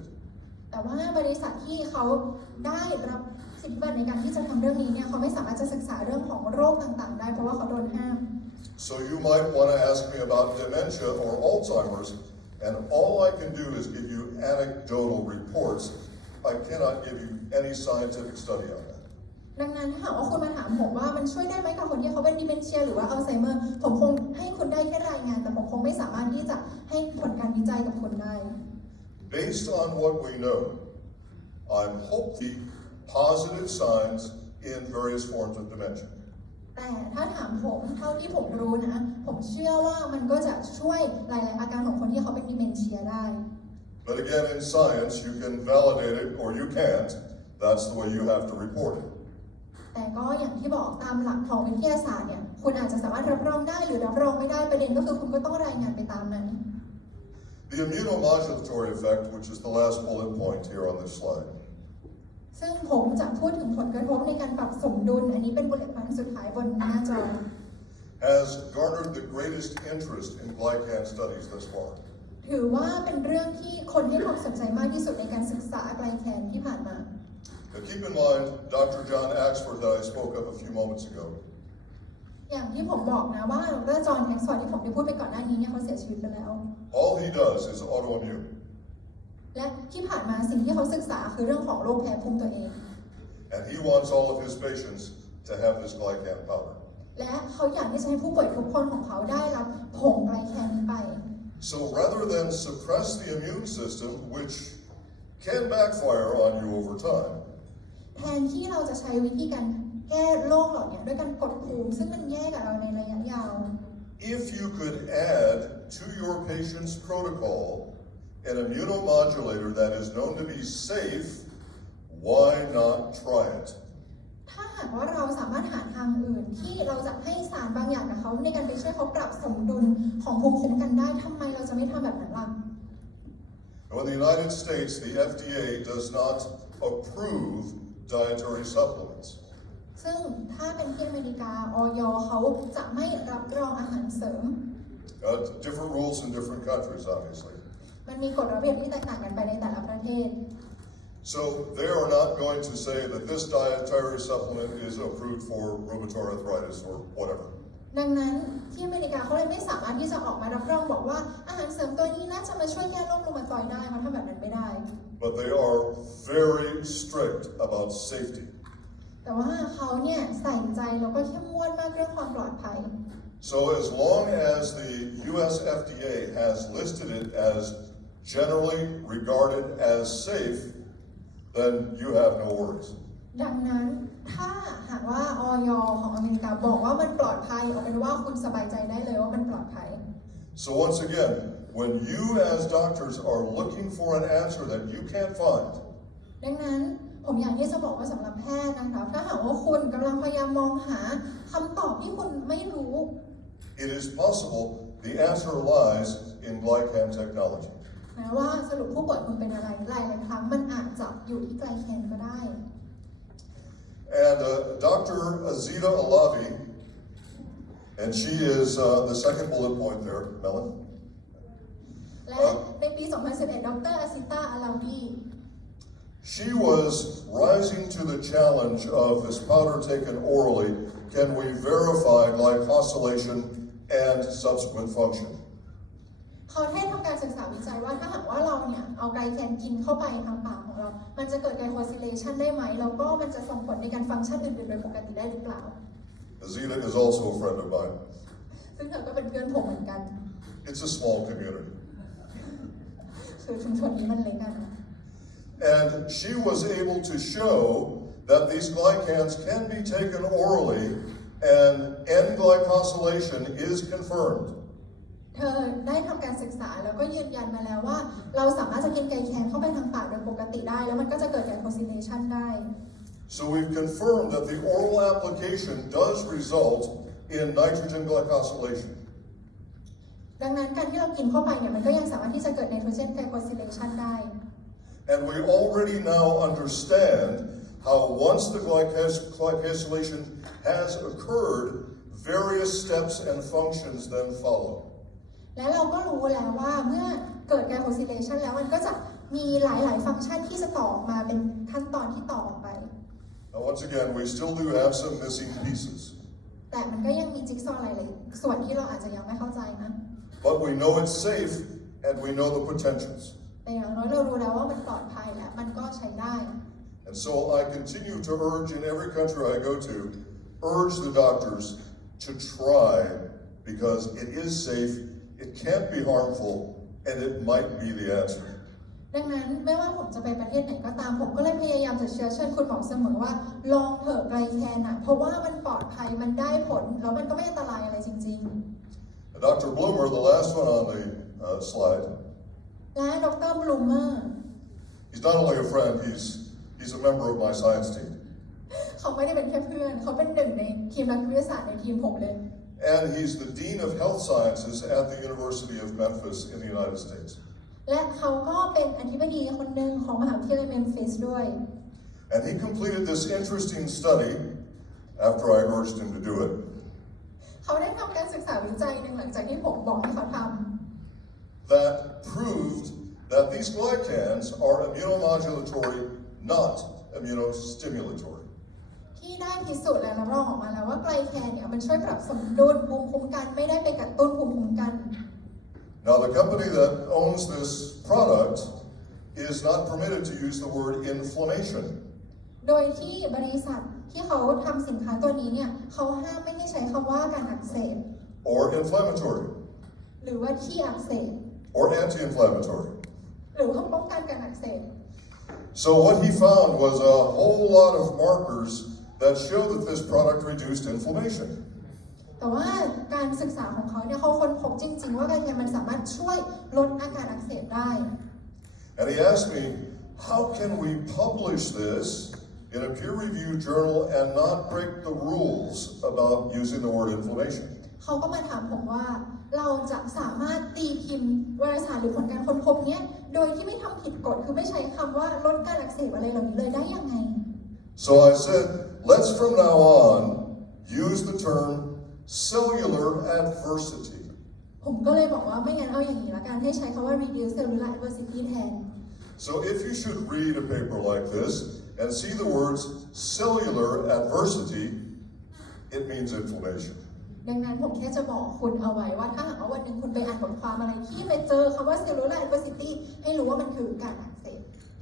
แต่ว่าบริษัทที่เขาได้รับสิทธิบัตรในการที่จะทำเรื่องนี้เนี่ยเขาไม่สามารถจะศึกษาเรื่องของโรคต่างๆได้เพราะว่าเขาโดนห้าม So you might want to ask me about dementia or Alzheimer's, and all I can do is give you anecdotal reports. I cannot give you any scientific study on that. ดังนั้นถ้าหากว่าคุณมาถามผมว่ามันช่วยได้ไหมกับคนที่เขาเป็นดิเมนเชียหรือว่าอัลไซเมอร์ผมคงให้คุณได้แค่รายงานแต่ผมคงไม่สามารถที่จะให้ผลการวิจัยกับคุณได้ based on what we know, I'm hoping positive signs in various forms of dementia. แต่ถ้าถามผมเท่าที่ผมรู้นะผมเชื่อว่ามันก็จะช่วยหลายๆอาการของคนที่เขาเป็นดิเมนเชียได้ But again, in science, you can validate it or you can't. That's the way you have to report it. แต่ก็อย่างที่บอกตามหลักของวิทยาศาสตร์เนี่ยคุณอาจจะสามารถรับรองได้หรือรับรองไม่ได้ประเด็นก็คือคุณก็ต้องรายงานไปตามนั้น The immunomodulatory effect, which is the last bullet point here on this slide. ซึ่งผมจะพูดถึงผลกระทบในการปรับสมดุลอันนี้เป็นบุลเลต์พอยต์สุดท้ายบนหน้าจอ has garnered the greatest interest in glycan studies thus far. ถือว่าเป็นเรื่องที่คนให้ความสนใจมากที่สุดในการศึกษาไกลแคนที่ผ่านมา Now keep in mind Dr. John Axford that I spoke of a few moments ago. อย่างที่ผมบอกนะว่าดร.จอห์นแฮกซอร์ที่ผมได้พูดไปก่อนหน้านี้เนี่ยเขาเสียชีวิตไปแล้ว All he does is autoimmune. และที่ผ่านมาสิ่งที่เขาศึกษาคือเรื่องของโรคแพ้ภูมิตัวเอง And he wants all of his patients to have this glycan powder. และเขาอยากที่จะให้ผู้ป่วยทุกคนของเขาได้รับผงไกลแคนนี้ไป So rather than suppress the immune system, which can backfire on you over time, แทนที่เราจะใช้วิธีการแก้โรคเหล่านี้ด้วยการกดภูมิซึ่งมันแย่กับเราในระยะยาว if you could add to your patient's protocol an immunomodulator that is known to be safe, why not try it? ถ้าหากว่าเราสามารถหาทางอื่นที่เราจะให้สารบางอย่างกับเขาในการไปช่วยเขาปรับสมดุลของภูมิคุ้มกันได้ทำไมเราจะไม่ทำแบบนั้นล่ะ Now, in the United States, the FDA does not approve dietary supplements. ซึ่งถ้าเป็นที่อเมริกาอย.เขาจะไม่รับรองอาหารเสริม Different rules in different countries, obviously. มันมีกฎระเบียบที่แตกต่างกันไปในแต่ละประเทศ So they are not going to say that this dietary supplement is approved for rheumatoid arthritis or whatever. ดังนั้นที่อเมริกาเขาเลยไม่สามารถที่จะออกมารับรองบอกว่าอาหารเสริมตัวนี้น่าจะมาช่วยแก้โรครูมาตอยด์ได้เขาทำแบบนั้นไม่ได้ But they are very strict about safety. แต่ว่าเขาเนี่ยใส่ใจแล้วก็เข้มงวดมากเรื่องความปลอดภัย So as long as the US FDA has listed it as generally regarded as safe, then you have no worries. ดังนั้นถ้าหากว่าอย.ของอเมริกาบอกว่ามันปลอดภัยเอาเป็นว่าคุณสบายใจได้เลยว่ามันปลอดภัย So once again, when you as doctors are looking for an answer that you can't find, ดังนั้นผมอยากที่จะบอกว่าสำหรับแพทย์นะคะถ้าหากว่าคุณกำลังพยายามมองหาคำตอบที่คุณไม่รู้ it is possible the answer lies in glycan technology. แม้ว่าสรุปผู้ป่วยคุณเป็นอะไรหลายๆครั้งมันอาจจะอยู่ที่ไกลแคนก็ได้ And Dr. Azita Alavi, and she is the second bullet point there, Melon. และในปี 2011 ดร. อาซิตา อาลาวี She was rising to the challenge of this powder taken orally. Can we verify glycosylation and subsequent function? เขาได้ทำการศึกษาวิจัยว่าถ้าหากว่าเราเนี่ยเอาไกลแคนกินเข้าไปทางปากของเรา มันจะเกิดไกลโคซิเลชันได้ไหมแล้วก็มันจะส่งผลในการฟังก์ชันอื่นๆโดยปกติได้หรือเปล่า Azita is also a friend of mine. ซึ่งเธอก็เป็นเพื่อนผมเหมือนกัน It's a small community. คือชุมชนนี้มันเล็กอะนะ And she was able to show that these glycans can be taken orally and N-glycosylation is confirmed. เธอได้ทำการศึกษาแล้วก็ยืนยันมาแล้วว่าเราสามารถจะกินไกลแคนเข้าไปทางปากโดยปกติได้แล้วมันก็จะเกิดไกลโคซิเลชันได้ So we've confirmed that the oral application does result in nitrogen glycosylation. ดังนั้นการที่เรากินเข้าไปเนี่ยมันก็ยังสามารถที่จะเกิดไนโตรเจนไกลโคซิเลชันได้ And we already now understand how once the glycosylation has occurred, various steps and functions then follow. และเราก็รู้แล้วว่าเมื่อเกิดไกลโคซิเลชันแล้วมันก็จะมีหลายๆฟังก์ชันที่จะต่อออกมาเป็นขั้นตอนที่ต่อออกไป Now once again, we still do have some missing pieces. แต่มันก็ยังมีจิ๊กซอว์หลายๆส่วนที่เราอาจจะยังไม่เข้าใจนะ But we know it's safe and we know the potentials. แต่อย่างน้อยเรารู้แล้วว่ามันปลอดภัยและมันก็ใช้ได้ And so I continue to urge in every country I go to, urge the doctors to try because it is safe, it can't be harmful, and it might be the answer. ดังนั้นไม่ว่าผมจะไปประเทศไหนก็ตามผมก็เลยพยายามจะเชิญคุณหมอเสมอว่าลองเถอะไกลแคนอ่ะเพราะว่ามันปลอดภัยมันได้ผลแล้วมันก็ไม่อันตรายอะไรจริงๆ Dr. Bloomer, the last one on the slide, และดร.บลูเมอร์ he's not only a friend, he's a member of my science team. เขาไม่ได้เป็นแค่เพื่อนเขาเป็นหนึ่งในทีมนักวิทยาศาสตร์ในทีมผมเลย And he's the Dean of Health Sciences at the University of Memphis in the United States. และเขาก็เป็นอธิบดีคนหนึ่งของมหาวิทยาลัยเมมฟิสด้วย And he completed this interesting study after I urged him to do it. เขาได้ทำการศึกษาวิจัยหนึ่งหลังจากที่ผมบอกให้เขาทำ That proved that these glycans are immunomodulatory, not immunostimulatory. ที่ได้พิสูจน์และรับรองออกมาแล้วว่าไกลแคนเนี่ยมันช่วยปรับสมดุลภูมิคุ้มกันไม่ได้ไปกระตุ้นภูมิคุ้มกัน Now, the company that owns this product is not permitted to use the word inflammation. โดยที่บริษัทที่เขาทำสินค้าตัวนี้เนี่ยเขาห้ามไม่ให้ใช้คำว่าการอักเสบ Or inflammatory. หรือว่าที่อักเสบ Or anti-inflammatory. หรือว่าป้องกันการอักเสบ So what he found was a whole lot of markers that show that this product reduced inflammation. แต่ว่าการศึกษาของเขาเนี่ยเขาค้นพบจริงๆว่าไกลแคนมันสามารถช่วยลดอาการอักเสบได้ And he asked me, how can we publish this in a peer-reviewed journal and not break the rules about using the word inflammation? เขาก็มาถามผมว่าเราจะสามารถตีพิมพ์วารสารหรือผลการค้นพบเนี้ยโดยที่ไม่ทำผิดกฎคือไม่ใช้คำว่าลดการอักเสบอะไรเหล่านี้เลยได้ยังไง So I said, let's from now on use the term cellular adversity. ผมก็เลยบอกว่าไม่งั้นเอาอย่างนี้ละกันให้ใช้คำว่า reduce cellular adversity แทน So if you should read a paper like this and see the words cellular adversity, it means inflammation. ดังนั้นผมแค่จะบอกคุณเอาไว้ว่าถ้าหากว่าวันหนึ่งคุณไปอ่านบทความอะไรที่ไปเจอคำว่า cellular adversity ให้รู้ว่ามันคือการอักเสบ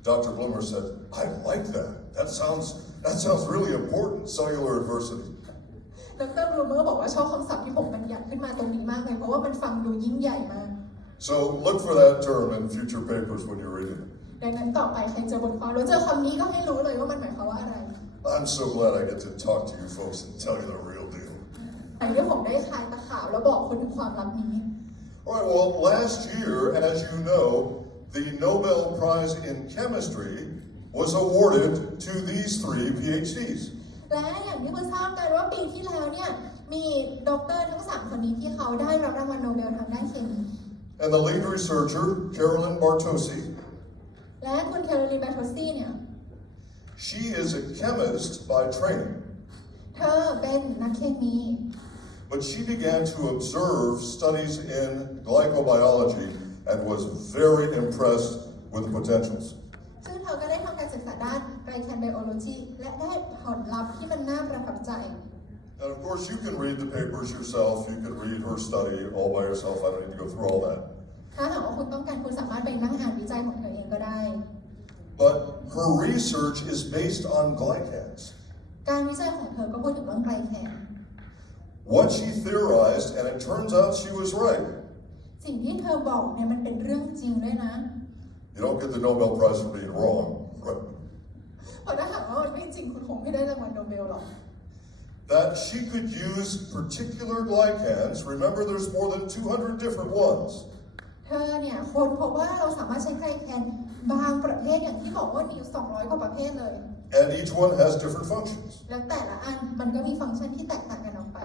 Dr. Bloomer said, I like that. That sounds really important, cellular adversity. ดร.บลูเมอร์บอกว่าชอบคำศัพท์ที่ผมบัญญัติขึ้นมาตรงนี้มากเลยเพราะว่ามันฟังดูยิ่งใหญ่มาก So look for that term in future papers when you're reading it. ดังนั้นต่อไปใครเจอบทความแล้วเจอคำนี้ก็ให้รู้เลยว่ามันหมายความว่าอะไร I'm so glad I get to talk to you folks and tell you the real deal. ไอ้ที่ผมได้คลายตะข่าวแล้วบอกคุณถึงความลับนี้ All right, well, last year, as you know, the Nobel Prize in Chemistry was awarded to these 3 PhDs. และอย่างที่คุณทราบกันว่าปีที่แล้วเนี่ยมีด็อกเตอร์ทั้ง3คนนี้ที่เขาได้รับรางวัลโนเบลทางด้านเคมี And the lead researcher, Carolyn Bartosi, และคุณแคโรลีน บาโทซี่เนี่ย she is a chemist by training. เธอเป็นนักเคมี But she began to observe studies in glycobiology and was very impressed with the potentials. ซึ่งเธอก็ได้ทำการศึกษาด้านไกลแคนไบโอโลจีและได้ผลลัพธ์ที่มันน่าประทับใจ And of course, you can read the papers yourself. You can read her study all by yourself. I don't need to go through all that. ถ้าหากว่าคุณต้องการคุณสามารถไปนั่งอ่านวิจัยของเธอเองก็ได้ But her research is based on glycans. การวิจัยของเธอก็พูดถึงเรื่องไกลแคน What she theorized, and it turns out she was right. สิ่งที่เธอบอกเนี่ยมันเป็นเรื่องจริงด้วยนะ You don't get the Nobel Prize for being wrong, right? เพราะถ้าหากว่ามันไม่จริงคุณคงไม่ได้รางวัลโนเบลหรอก That she could use particular glycans. Remember, there's more than 200 different ones. เธอเนี่ยคนพบว่าเราสามารถใช้ไกลแคนบางประเภทอย่างที่บอกว่ามีอยู่200 กว่าประเภทเลย And each one has different functions. แล้วแต่ละอันมันก็มีฟังก์ชันที่แตกต่างกันออกไป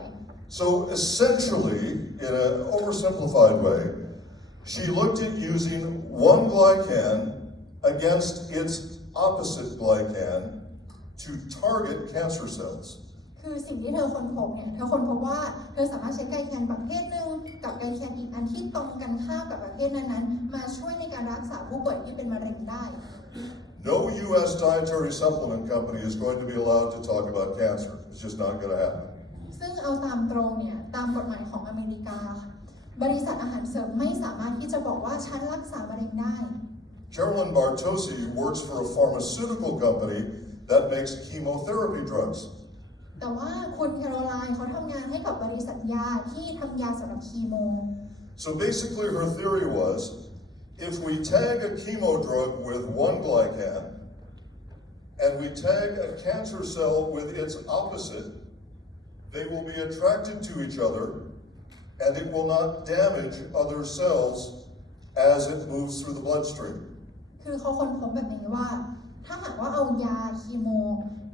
So essentially, in an oversimplified way, she looked at using one glycan against its opposite glycan to target cancer cells. คือสิ่งที่เธอค้นพบเนี่ยเธอค้นพบว่าเธอสามารถใช้ไกลแคนประเภทหนึ่งกับไกลแคนอีกอันที่ตรงกันข้ามกับประเภทนั้นๆมาช่วยในการรักษาผู้ป่วยที่เป็นมะเร็งได้ No U.S. dietary supplement company is going to be allowed to talk about cancer. It's just not going to happen. ซึ่งเอาตามตรงเนี่ยตามกฎหมายของอเมริกาบริษัทอาหารเสริมไม่สามารถที่จะบอกว่าฉันรักษามะเร็งได้ Carolyn Bartosi works for a pharmaceutical company that makes chemotherapy drugs. แต่ว่าคุณแคโรไลน์เขาทำงานให้กับบริษัทยาที่ทำยาสำหรับคีโม So basically her theory was, if we tag a chemo drug with one glycan and we tag a cancer cell with its opposite, they will be attracted to each other and it will not damage other cells as it moves through the bloodstream. คือเขาค้นพบแบบนี้ว่าถ้าหากว่าเอายาคีโม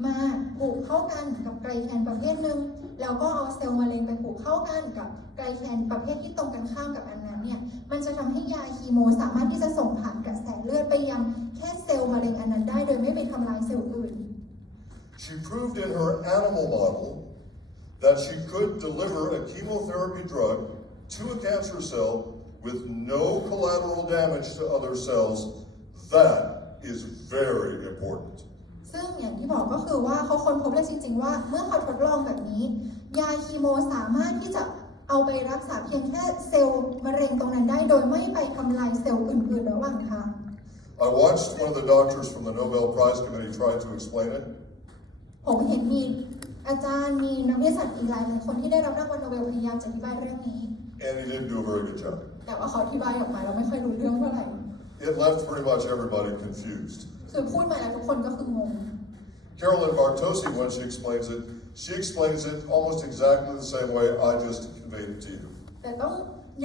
มาผูกเข้ากันกับไกลแคนประเภทหนึ่งแล้วก็เอาเซลล์มะเร็งไปผูกเข้ากันกับไกลแคนประเภทที่ตรงกันข้ามกับอันนั้นเนี่ยมันจะทำให้ยาคีโมสามารถที่จะส่งผ่านกระแสเลือดไปยังแค่เซลล์มะเร็งอันนั้นได้โดยไม่ไปทำลายเซลล์อื่น She proved in her animal model that she could deliver a chemotherapy drug to a cancer cell with no collateral damage to other cells. That is very important. ซึ่งอย่างที่บอกก็คือว่าเขาค้นพบได้จริงๆว่าเมื่อเขาทดลองแบบนี้ยาคีโมสามารถที่จะเอาไปรักษาเพียงแค่เซลล์มะเร็งตรงนั้นได้โดยไม่ไปทำลายเซลล์อื่นๆระหว่างทาง I watched one of the doctors from the Nobel Prize Committee try to explain it. ผมเห็นมีอาจารย์มีนักวิทยาศาสตร์อีกหลายคนที่ได้รับรางวัลโนเบลพยายามจะอธิบายเรื่องนี้ And he didn't do a very good job. แต่ว่าเขาอธิบายออกมาแล้วไม่ค่อยรู้เรื่องเท่าไหร่ It left pretty much everybody confused. คือพูดมาแล้วทุกคนก็คืองง Carolyn Bartosi, when she explains it almost exactly the same way I just conveyed it to you. แต่ต้อง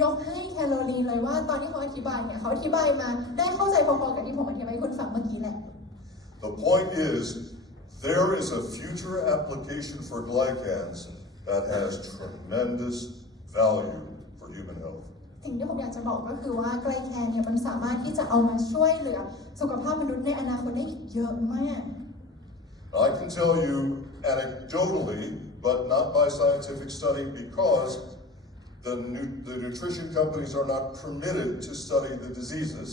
ยกให้แคโรลีนเลยว่าตอนที่เขาอธิบายเนี่ยเขาอธิบายมาได้เข้าใจพอๆกับที่ผมอธิบายให้คุณฟังเมื่อกี้แหละ The point is, there is a future application for glycans that has tremendous value for human health. สิ่งที่ผมอยากจะบอกก็คือว่าไกลแคนเนี่ยมันสามารถที่จะเอามาช่วยเหลือสุขภาพมนุษย์ในอนาคตได้อีกเยอะมาก I can tell you anecdotally, but not by scientific study, because the nutrition companies are not permitted to study the diseases.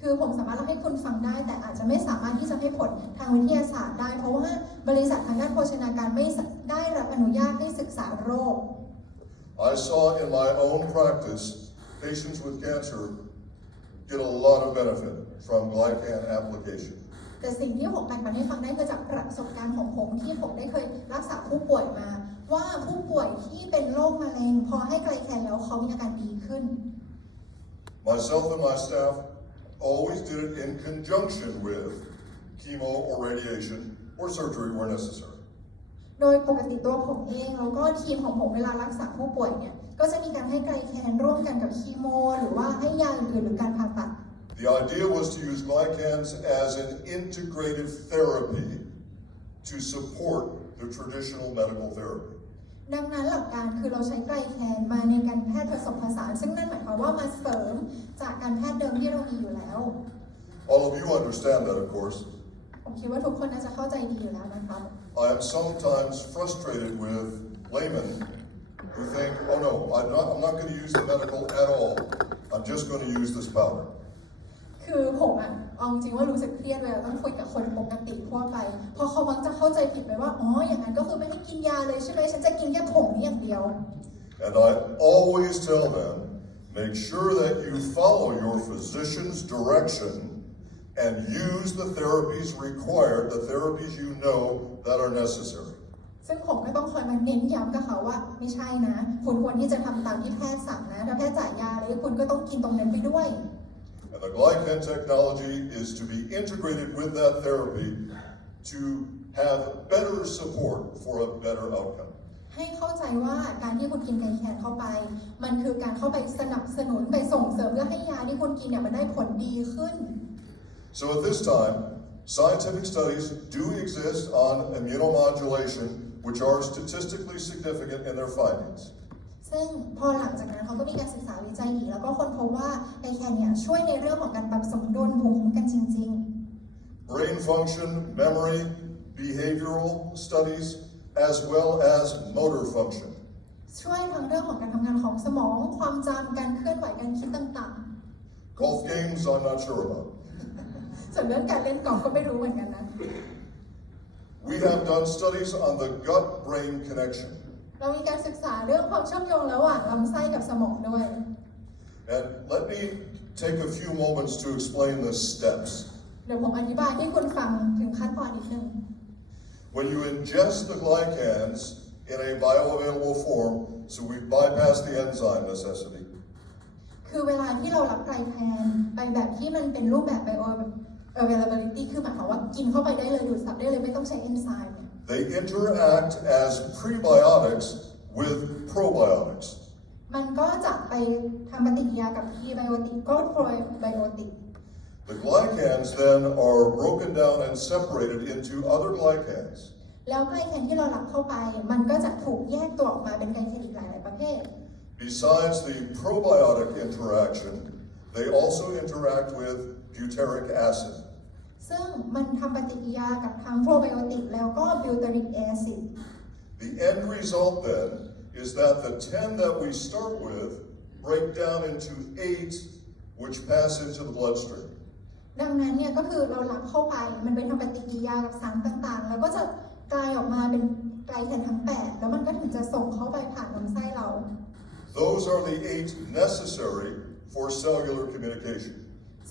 คือผมสามารถเล่าให้คุณฟังได้แต่อาจจะไม่สามารถที่จะให้ผลทางวิทยาศาสตร์ได้เพราะว่าบริษัททางด้านโภชนาการไม่ได้รับอนุญาตให้ศึกษาโรค I saw in my own practice patients with cancer get a lot of benefit from glycan application. แต่สิ่งที่ผมแบ่งปันให้ฟังได้คือจากประสบการณ์ของผมที่ผมได้เคยรักษาผู้ป่วยมาว่าผู้ป่วยที่เป็นโรคมะเร็งพอให้ไกลแคนแล้วเขามีอาการดีขึ้น Myself and my staff always did it in conjunction with chemo or radiation or surgery where necessary. โดยปกติตัวผมเองแล้วก็ทีมของผมเวลารักษาผู้ป่วยเนี่ยก็จะมีการให้ไกลแคนร่วมกันกับคีโมหรือว่าให้ยาอื่นๆหรือการผ่าตัด The idea was to use glycans as an integrative therapy to support the traditional medical therapy. ดังนั้นหลักการคือเราใช้ไกลแคนมาในการแพทย์ผสมผสานซึ่งนั่นหมายความว่ามาเสริมจากการแพทย์เดิมที่เรามีอยู่แล้ว All of you understand that, of course. ผมคิดว่าทุกคนน่าจะเข้าใจดีอยู่แล้วนะครับ I am sometimes frustrated with laymen who think, oh no, I'm not going to use the medical at all. I'm just going to use this powder. คือผมเอาจริงว่ารู้สึกเครียดเวลาต้องคุยกับคนปกติทั่วไปเพราะเขามักจะเข้าใจผิดไปว่าอ๋ออย่างนั้นก็คือไม่ให้กินยาเลยใช่ไหมฉันจะกินแค่ผงนี้อย่างเดียว And I always tell them, make sure that you follow your physician's direction and use the therapies required, the therapies you know that are necessary. ซึ่งผมก็ต้องคอยมาเน้นย้ำกับเขาว่าไม่ใช่นะคุณควรที่จะทำตามที่แพทย์สั่งนะถ้าแพทย์จ่ายยาเลยคุณก็ต้องกินตรงนั้นไปด้วย And the glycan technology is to be integrated with that therapy to have better support for a better outcome. ให้เข้าใจว่าการที่คุณกินไกลแคนเข้าไปมันคือการเข้าไปสนับสนุนไปส่งเสริมเพื่อให้ยาที่คุณกินเนี่ยมันได้ผลดีขึ้น So at this time, scientific studies do exist on immunomodulation, which are statistically significant in their findings. ซึ่งพอหลังจากนั้นเขาก็มีการศึกษาวิจัยอีกแล้วก็ค้นพบว่าไกลแคนเนี่ยช่วยในเรื่องของการปรับสมดุลภูมิคุ้มกันจริง Brain function, memory, behavioral studies, as well as motor function. ๆช่วยทั้งเรื่องของการทำงานของสมองความจำการเคลื่อนไหวการคิดต่าง Golf games, I'm not sure about. ๆส่วนเรื่องการเล่นกอล์ฟก็ไม่รู้เหมือนกันนะ We have done studies on the gut-brain connection. เรามีการศึกษาเรื่องความเชื่อมโยงระหว่างลำไส้กับสมองด้วย And let me take a few moments to explain the steps. เดี๋ยวผมอธิบายให้คุณฟังถึงขั้นตอนนิดนึง When you ingest the glycans in a bioavailable form, so we bypass the enzyme necessity. คือเวลาที่เรารับไกลแคนไปแบบที่มันเป็นรูปแบบ bioavailability คือหมายความว่ากินเข้าไปได้เลยดูดซับได้เลยไม่ต้องใช้เอนไซม์เนี่ย They interact as prebiotics with probiotics. มันก็จะไปทำปฏิกิริยากับ prebiotic ก็ probiotic The glycans then are broken down and separated into other glycans. แล้วไกลแคนที่เรารับเข้าไปมันก็จะถูกแยกตัวออกมาเป็นไกลแคนอีกหลายประเภท Besides the probiotic interaction, they also interact with butyric acid. ซึ่งมันทำปฏิกิริยากับทั้ง probiotic แล้วก็ butyric acid. The end result then is that the 10 that we start with break down into 8 which pass into the bloodstream. ดังนั้นเนี่ยก็คือเรารับเข้าไปมันไปทำปฏิกิริยากับสารต่างๆแล้วก็จะกลายออกมาเป็นไกลแคนทั้ง8แล้วมันก็ถึงจะส่งเข้าไปผ่านลำไส้เรา Those are the 8 necessary for cellular communication.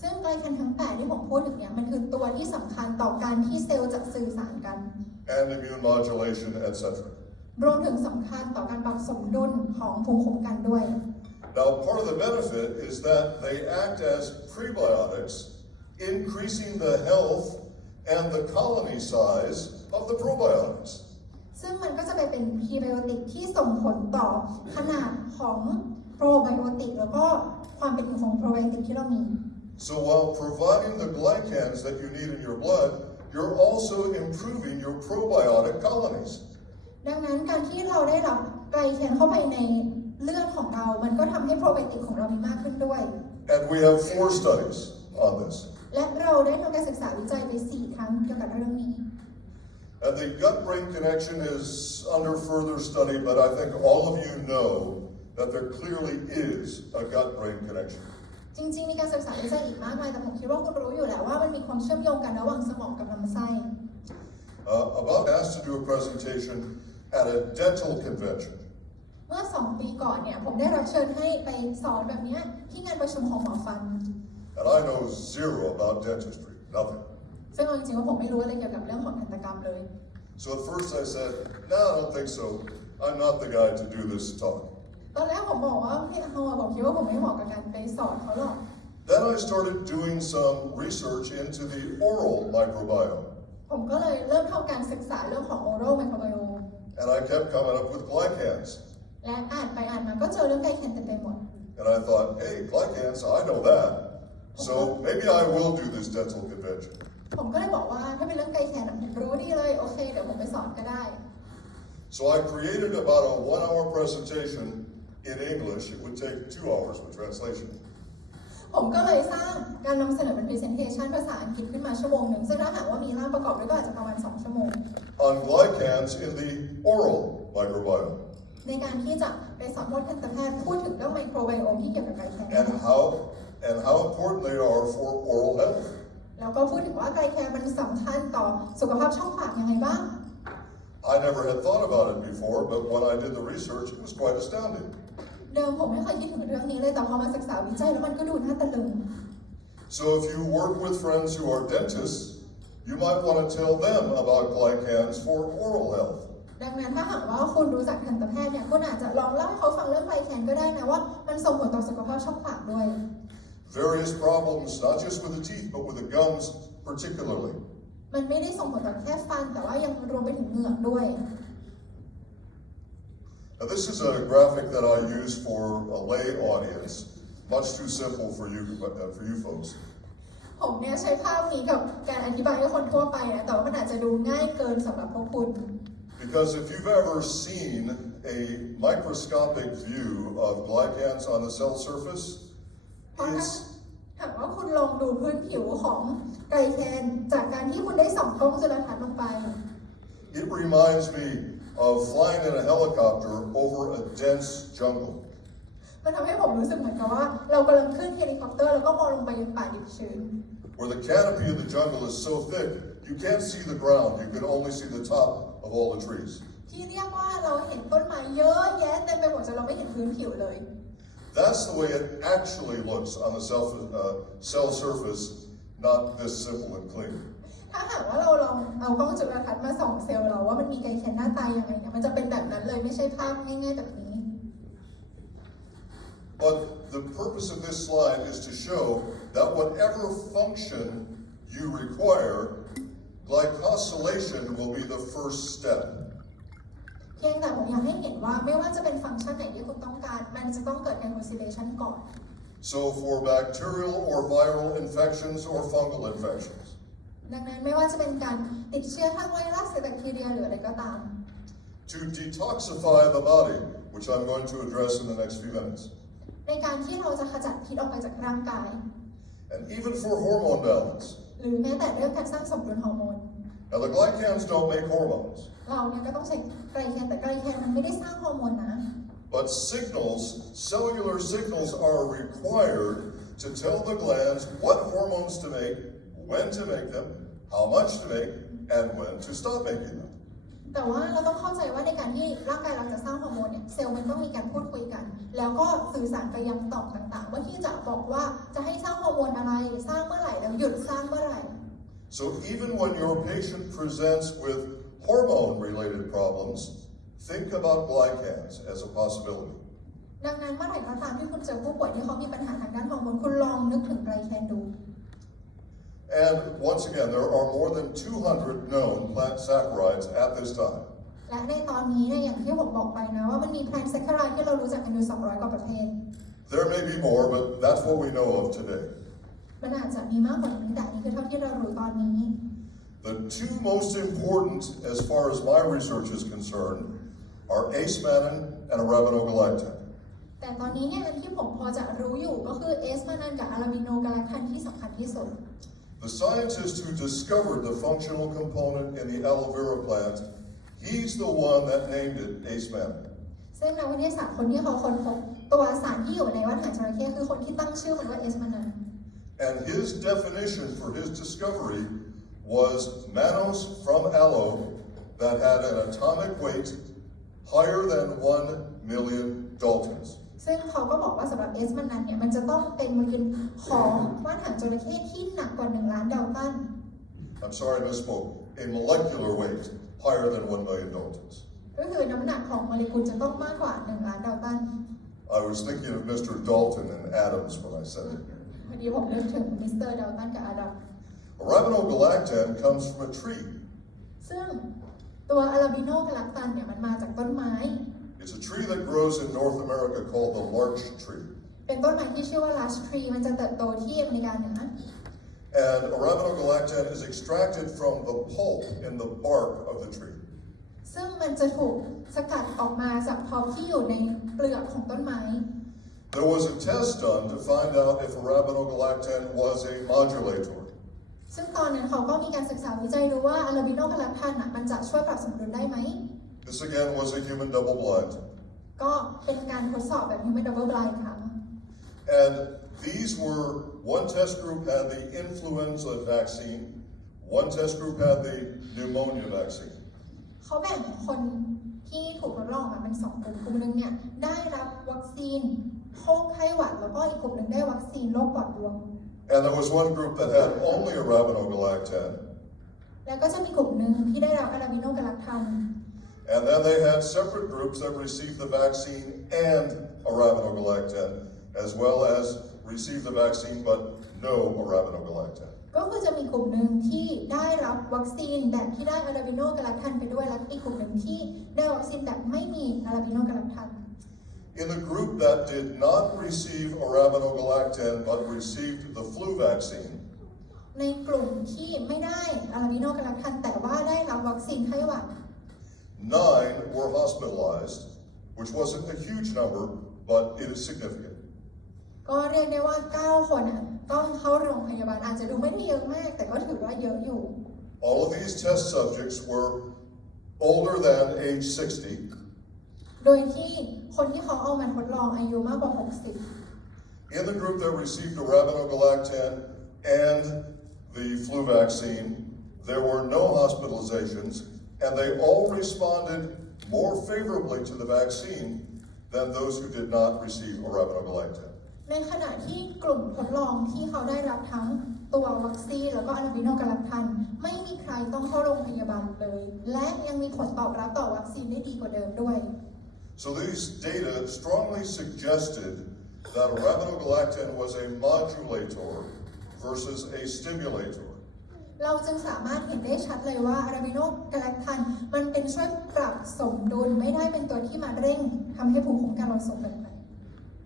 ซึ่งไกลแคนทั้ง8ที่ผมพูดถึงเนี่ยมันคือตัวที่สำคัญต่อการที่เซลล์จะสื่อสารกัน And immune modulation, etc. รวมถึงสำคัญต่อการปรับสมดุลของภูมิคุ้มกันด้วย Now, part of the benefit is that they act as prebiotics, increasing the health and the colony size of the probiotics. ซึ่งมันก็จะไปเป็น prebiotic ที่ส่งผลต่อขนาดของ probiotic แล้วก็ความเป็นอยู่ของ probiotic ที่เรามี So while providing the glycans that you need in your blood, you're also improving your probiotic colonies. ดังนั้นการที่เราได้รับไกลแคนเข้าไปในเลือดของเรา มันก็ทำให้ probiotic ของเรามีมากขึ้นด้วย And we have 4 studies on this. และเราได้ทำการศึกษาวิจัยไป4 ครั้งเกี่ยวกับเรื่องนี้ And the gut-brain connection is under further study, but I think all of you know that there clearly is a gut-brain connection. จริงๆมีการศึกษาวิจัยอีกมากมายแต่ผมคิดว่าคุณรู้อยู่แล้วว่ามันมีความเชื่อมโยงกันระหว่างสมองกับลำไส้ About asked to do a presentation at a dental convention. เมื่อ2 ปีก่อนเนี่ยผมได้รับเชิญให้ไปสอนแบบนี้ที่งานประชุมของหมอฟัน And I know zero about dentistry, nothing. ซึ่งเอาจริงๆว่าผมไม่รู้อะไรเกี่ยวกับเรื่องของทันตกรรมเลย So at first I said, no, I don't think so. I'm not the guy to do this talk. ตอนแรกผมบอกว่าพี่ผมคิดว่าผมไม่เหมาะกับการไปสอนเขาหรอก Then I started doing some research into the oral microbiome. ผมก็เลยเริ่มทำการศึกษาเรื่องของ oral microbiome And I kept coming up with glycans. และอ่านไปอ่านมาก็เจอเรื่องไกลแคนเต็มไปหมด And I thought, hey, glycans, I know that. So maybe I will do this dental convention. ผมก็เลยบอกว่าถ้าเป็นเรื่องไกลแคนผมรู้ดีเลยโอเคเดี๋ยวผมไปสอนก็ได้ So I created about a 1-hour presentation in English. It would take 2 hours with translation. ผมก็เลยสร้างการนำเสนอเป็น presentation ภาษาอังกฤษขึ้นมาชั่วโมงหนึ่งซึ่งถ้าหากว่ามีร่างประกอบด้วยก็อาจจะประมาณ2 ชั่วโมง On glycans in the oral microbiome. ในการที่จะไปสอนพวกทันตแพทย์พูดถึงเรื่องไมโครไบโอมที่เกี่ยวกับไกลแคน And how important they are for oral health. แล้วก็พูดถึงว่าไกลแคนมันสำคัญต่อสุขภาพช่องปากยังไงบ้าง I never had thought about it before, but when I did the research, it was quite astounding. เดิมผมไม่เคยคิดถึงเรื่องนี้เลยแต่พอมาศึกษาวิจัยแล้วมันก็ดูน่าตะลึง So if you work with friends who are dentists, you might want to tell them about glycans for oral health. ดังนั้นถ้าหากว่าคุณรู้จักทันตแพทย์เนี่ยคุณอาจจะลองเล่าให้เขาฟังเรื่องไกลแคนก็ได้นะว่ามันส่งผลต่อสุขภาพช่องปากด้วย Various problems, not just with the teeth, but with the gums particularly. มันไม่ได้ส่งผลต่อแค่ฟันแต่ว่ายังรวมไปถึงเหงือกด้วย Now this is a graphic that I use for a lay audience, much too simple for you folks. ผมเนี่ยใช้ภาพนี้กับการอธิบายให้คนทั่วไปนะแต่ว่ามันอาจจะดูง่ายเกินสำหรับพวกคุณ Because if you've ever seen a microscopic view of glycans on the cell surface, หากว่าคุณลองดูพื้นผิวของไกลแคนจากการที่คุณได้ส่องกล้องจุลทรรศน์ลงไป it reminds me of flying in a helicopter over a dense jungle. มันทำให้ผมรู้สึกเหมือนกับว่าเรากำลังขึ้นเฮลิคอปเตอร์แล้วก็มองลงไปยังป่าดิบชื้น Where the canopy of the jungle is so thick, you can't see the ground, you can only see the top of all the trees. ที่เรียกว่าเราเห็นต้นไม้เยอะแยะเต็มไปหมดจนเราไม่เห็นพื้นผิวเลย That's the way it actually looks on the cell surface, not this simple and clean. ถ้าหากว่าเราลองเอากล้องจุลทรรศน์มาส่องเซลล์เราว่ามันมีไกลแคนหน้าตายังไงเนี่ยมันจะเป็นแบบนั้นเลยไม่ใช่ภาพง่ายๆแบบนี้ But the purpose of this slide is to show that whatever function you require, glycosylation will be the first step. เพียงแต่ผมอยากให้เห็นว่าไม่ว่าจะเป็นฟังก์ชันไหนที่คุณต้องการมันจะต้องเกิด glycosylation ก่อน So for bacterial or viral infections or fungal infections, ดังนั้นไม่ว่าจะเป็นการติดเชื้อทางไวรัสหรือแบคทีเรียหรืออะไรก็ตาม to detoxify the body, which I'm going to address in the next few minutes, ในการที่เราจะขจัดพิษออกไปจากร่างกาย and even for hormone balance. หรือแม้แต่เรื่องการสร้างสมดุลฮอร์โมน Now the glycans don't make hormones, เราเนี่ยก็ต้องใช้ไกลแคนแต่ไกลแคนมันไม่ได้สร้างฮอร์โมนนะ but signals, cellular signals are required to tell the glands what hormones to make, when to make them, how much to make, and when to stop making them. แต่ว่าเราต้องเข้าใจว่าในการที่ร่างกายเราจะสร้างฮอร์โมนเนี่ยเซลล์มันต้องมีการพูดคุยกันแล้วก็สื่อสารไปยังต่อมต่างๆว่าที่จะบอกว่าจะให้สร้างฮอร์โมนอะไรสร้างเมื่อไหร่แล้วหยุดสร้างเมื่อไหร่ So even when your patient presents with hormone-related problems, think about glycans as a possibility. ดังนั้นเมื่อไหร่ก็ตามที่คุณเจอผู้ป่วยที่เขามีปัญหาทางด้านฮอร์โมนคุณลองนึกถึงไกลแคนดู And once again, there are more than 200 known plant saccharides at this time. และในตอนนี้เนี่ยอย่างที่ผมบอกไปนะว่ามันมีแพลนแซคคาไรด์ที่เรารู้จักกันอยู่200 กว่าประเภท There may be more, but that's what we know of today. มันอาจจะมีมากกว่านี้แต่นี่คือเท่าที่เรารู้ตอนนี้ The two most important, as far as my research is concerned, are ace-mannan and arabinogalactan. แต่ตอนนี้เนี่ยอันที่ผมพอจะรู้อยู่ก็คือเอสมานันกับอาราบิโนกาแลคทันที่สำคัญที่สุด The scientist who discovered the functional component in the aloe vera plant, he's the one that named it ace-mannan. ซึ่งนักวิทยาศาสตร์คนที่เขาค้นพบตัวสารที่อยู่ในว่านหางจระเข้คือคนที่ตั้งชื่อมันว่าเอสมานัน And his definition for his discovery was mannose from aloe that had an atomic weight higher than 1 million daltons. ซึ่งเขาก็บอกว่าสำหรับเอสมานันเนี่ยมันจะต้องเป็นโมเลกุลของว่านหางจระเข้ที่หนักกว่า1 ล้านดัลตัน I'm sorry, I misspoke. A molecular weight higher than 1 million daltons. ก็คือน้ำหนักของโมเลกุลจะต้องมากกว่า1 ล้านดัลตัน I was thinking of Mr. Dalton and atoms when I said it. พอดีผมนึกถึงมิสเตอร์ดัลตันกับอาดัม Arabinogalactan comes from a tree. ซึ่งตัวอาราบิโนกาแลคตันเนี่ยมันมาจากต้นไม้ It's a tree that grows in North America called the larch tree. เป็นต้นไม้ที่ชื่อว่า larch tree มันจะเติบโตที่อเมริกาเหนือ And arabinogalactan is extracted from the pulp in the bark of the tree. ซึ่งมันจะถูกสกัดออกมาจากพอลที่อยู่ในเปลือกของต้นไม้ There was a test done to find out if arabinogalactan was a modulator. ซึ่งตอนนั้นเขาก็มีการศึกษาวิจัยดูว่าอาราบิโนกาแลคตันมันจะช่วยปรับสมดุลได้ไหม This again was a human double blind. ก็เป็นการทดสอบแบบ human double blind ครั้ง And these were, one test group had the influenza vaccine, one test group had the pneumonia vaccine. เขาแบ่งคนที่ถูกทดลองเป็น2 กลุ่มหนึ่งเนี่ยได้รับวัคซีนโรคไข้หวัดแล้วก็อีกกลุ่มหนึ่งได้วัคซีนโรคปอดบวม And there was one group that had only arabinogalactan. แล้วก็จะมีกลุ่มหนึ่งที่ได้รับอาราบิโนกาแลคตัน And then they had separate groups that received the vaccine and arabinogalactan, as well as received the vaccine but no arabinogalactan. ก็คือจะมีกลุ่มหนึ่งที่ได้รับวัคซีนแบบที่ได้อาราบิโนกาแลคตันไปด้วยและอีกกลุ่มหนึ่งที่ได้วัคซีนแบบไม่มีอาราบิโนกาแลคตัน In the group that did not receive arabinogalactan but received the flu vaccine, ในกลุ่มที่ไม่ได้อาราบิโนกาแลคตันแต่ว่าได้รับวัคซีนไข้หวัด 9 were hospitalized, which wasn't a huge number, but it is significant. ก็เรียกได้ว่า9 คนต้องเข้าโรงพยาบาลอาจจะดูไม่ได้เยอะมากแต่ก็ถือว่าเยอะอยู่ All of these test subjects were older than age 60. โดยที่คนที่เขาเอามาทดลองอายุมากกว่า 60 In the group that received arabinogalactan and the flu vaccine, there were no hospitalizations, and they all responded more favorably to the vaccine than those who did not receive arabinogalactan. ในขณะที่กลุ่มทดลองที่เขาได้รับทั้งตัววัคซีนแล้วก็อาราบิโนกาแลคตันไม่มีใครต้องเข้าโรงพยาบาลเลยและยังมีผลตอบรับต่อวัคซีนได้ดีกว่าเดิมด้วย So these data strongly suggested that arabinoglycan was a modulator versus a stimulator. เราจึงสามารถเห็นได้ชัดเลยว่าอาราบิโนกาแลคทันมันเป็นช่วยปรับสมดุลไม่ได้เป็นตัวที่มาเร่งทำให้ภูมิคุ้มกันเราสูงเกินไป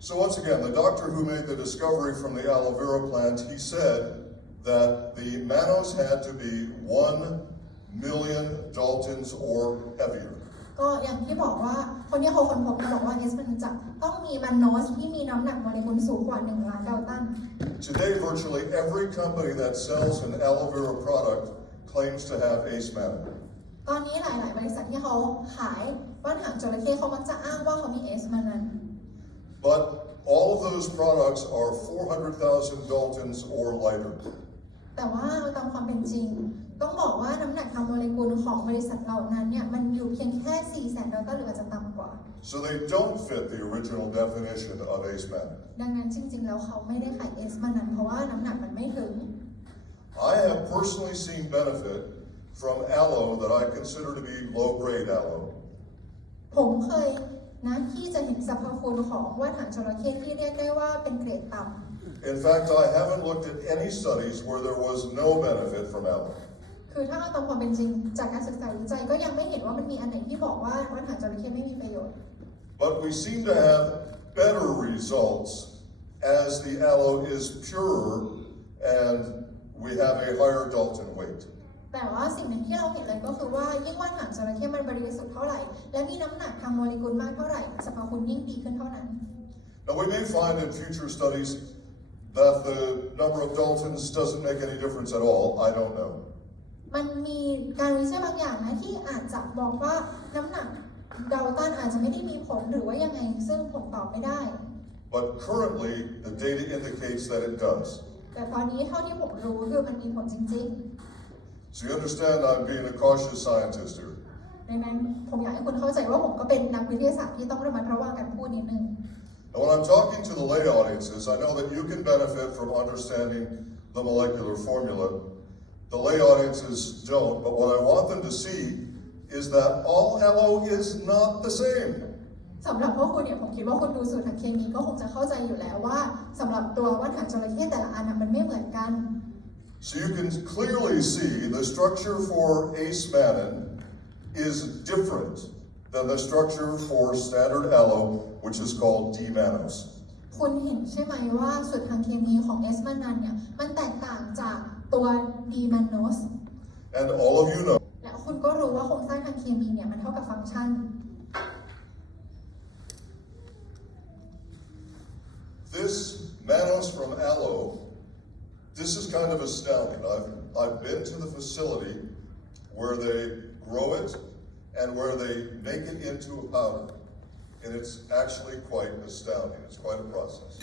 So once again, the doctor who made the discovery from the aloe vera plant, he said that the mannose had to be 1 million Daltons or heavier. ก็อย่างที่บอกว่าคนที่เขาค้นพบเขาบอกว่าเอสมันจะต้องมีมันโนสที่มีน้ำหนักโมเลกุลสูงกว่า1 ล้านดัลตัน Today, virtually every company that sells an aloe vera product claims to have ACE mannan. ตอนนี้หลายๆ บริษัทที่เขาขายว่านหางจระเข้เขามักจะอ้างว่าเขามีเอสมันนั้น But all of those products are 400,000 Daltons or lighter. แต่ว่าตามความเป็นจริงต้องบอกว่าน้ำหนักทางโมเลกุลของบริษัทเหล่านั้นเนี่ยมันอยู่เพียงแค่ 400,000 ดัลตันหรืออาจจะต่ำกว่า So they don't fit the original definition of ACE mannan. ดังนั้นจริงๆแล้วเขาไม่ได้ขายเอสมันนั้นเพราะว่าน้ำหนักมันไม่ถึง I have personally seen benefit from aloe that I consider to be low-grade aloe. ผมเคยนะที่จะเห็นสรรพคุณของว่านหางจระเข้ที่เรียกได้ว่าเป็นเกรดต่ำ In fact, I haven't looked at any studies where there was no benefit from aloe. คือถ้าเอาตามความเป็นจริงจากการศึกษาวิจัยก็ยังไม่เห็นว่ามันมีอันไหนที่บอกว่าว่านหางจระเข้ไม่มีประโยชน์ But we seem to have better results as the aloe is purer and we have a higher Dalton weight. แต่ว่าสิ่งหนึ่งที่เราเห็นเลยก็คือว่ายิ่งว่านหางจระเข้มันบริสุทธิ์เท่าไหร่และมีน้ำหนักทางโมเลกุลมากเท่าไหร่สรรพคุณยิ่งดีขึ้นเท่านั้น Now we may find in future studies that the number of Daltons doesn't make any difference at all. I don't know. มันมีการวิจัยบางอย่างนะที่อาจจะบอกว่าน้ำหนักดัลตันอาจจะไม่ได้มีผลหรือว่ายังไงซึ่งผมตอบไม่ได้ But currently the data indicates that it does. แต่ตอนนี้เท่าที่ผมรู้คือมันมีผลจริง So you understand I'm being a cautious scientist here. ๆดังนั้นผมอยากให้คุณเข้าใจว่าผมก็เป็นนักวิทยาศาสตร์ที่ต้องระมัดระวังการพูดนิดนึง And when I'm talking to the lay audiences, I know that you can benefit from understanding the molecular formula. The lay audiences don't, but what I want them to see is that all aloe is not the same. สำหรับพวกคุณเนี่ยผมคิดว่าคุณดูสูตรทางเคมีก็คงจะเข้าใจอยู่แล้วว่าสำหรับตัวว่านหางจระเข้แต่ละอันมันไม่เหมือนกัน So you can clearly see the structure for ACE mannan is different than the structure for standard aloe, which is called D-mannose. คุณเห็นใช่ไหมว่าสูตรทางเคมีของเอสมันนันเนี่ยมันแตกต่างจากตัวดีมันโนส And all of you know และคุณก็รู้ว่าโครงสร้างทางเคมีเนี่ยมันเท่ากับฟังก์ชัน This mannose from aloe, this is kind of astounding. I've been to the facility where they grow it and where they make it into a powder. And it's actually quite astounding. It's quite a process.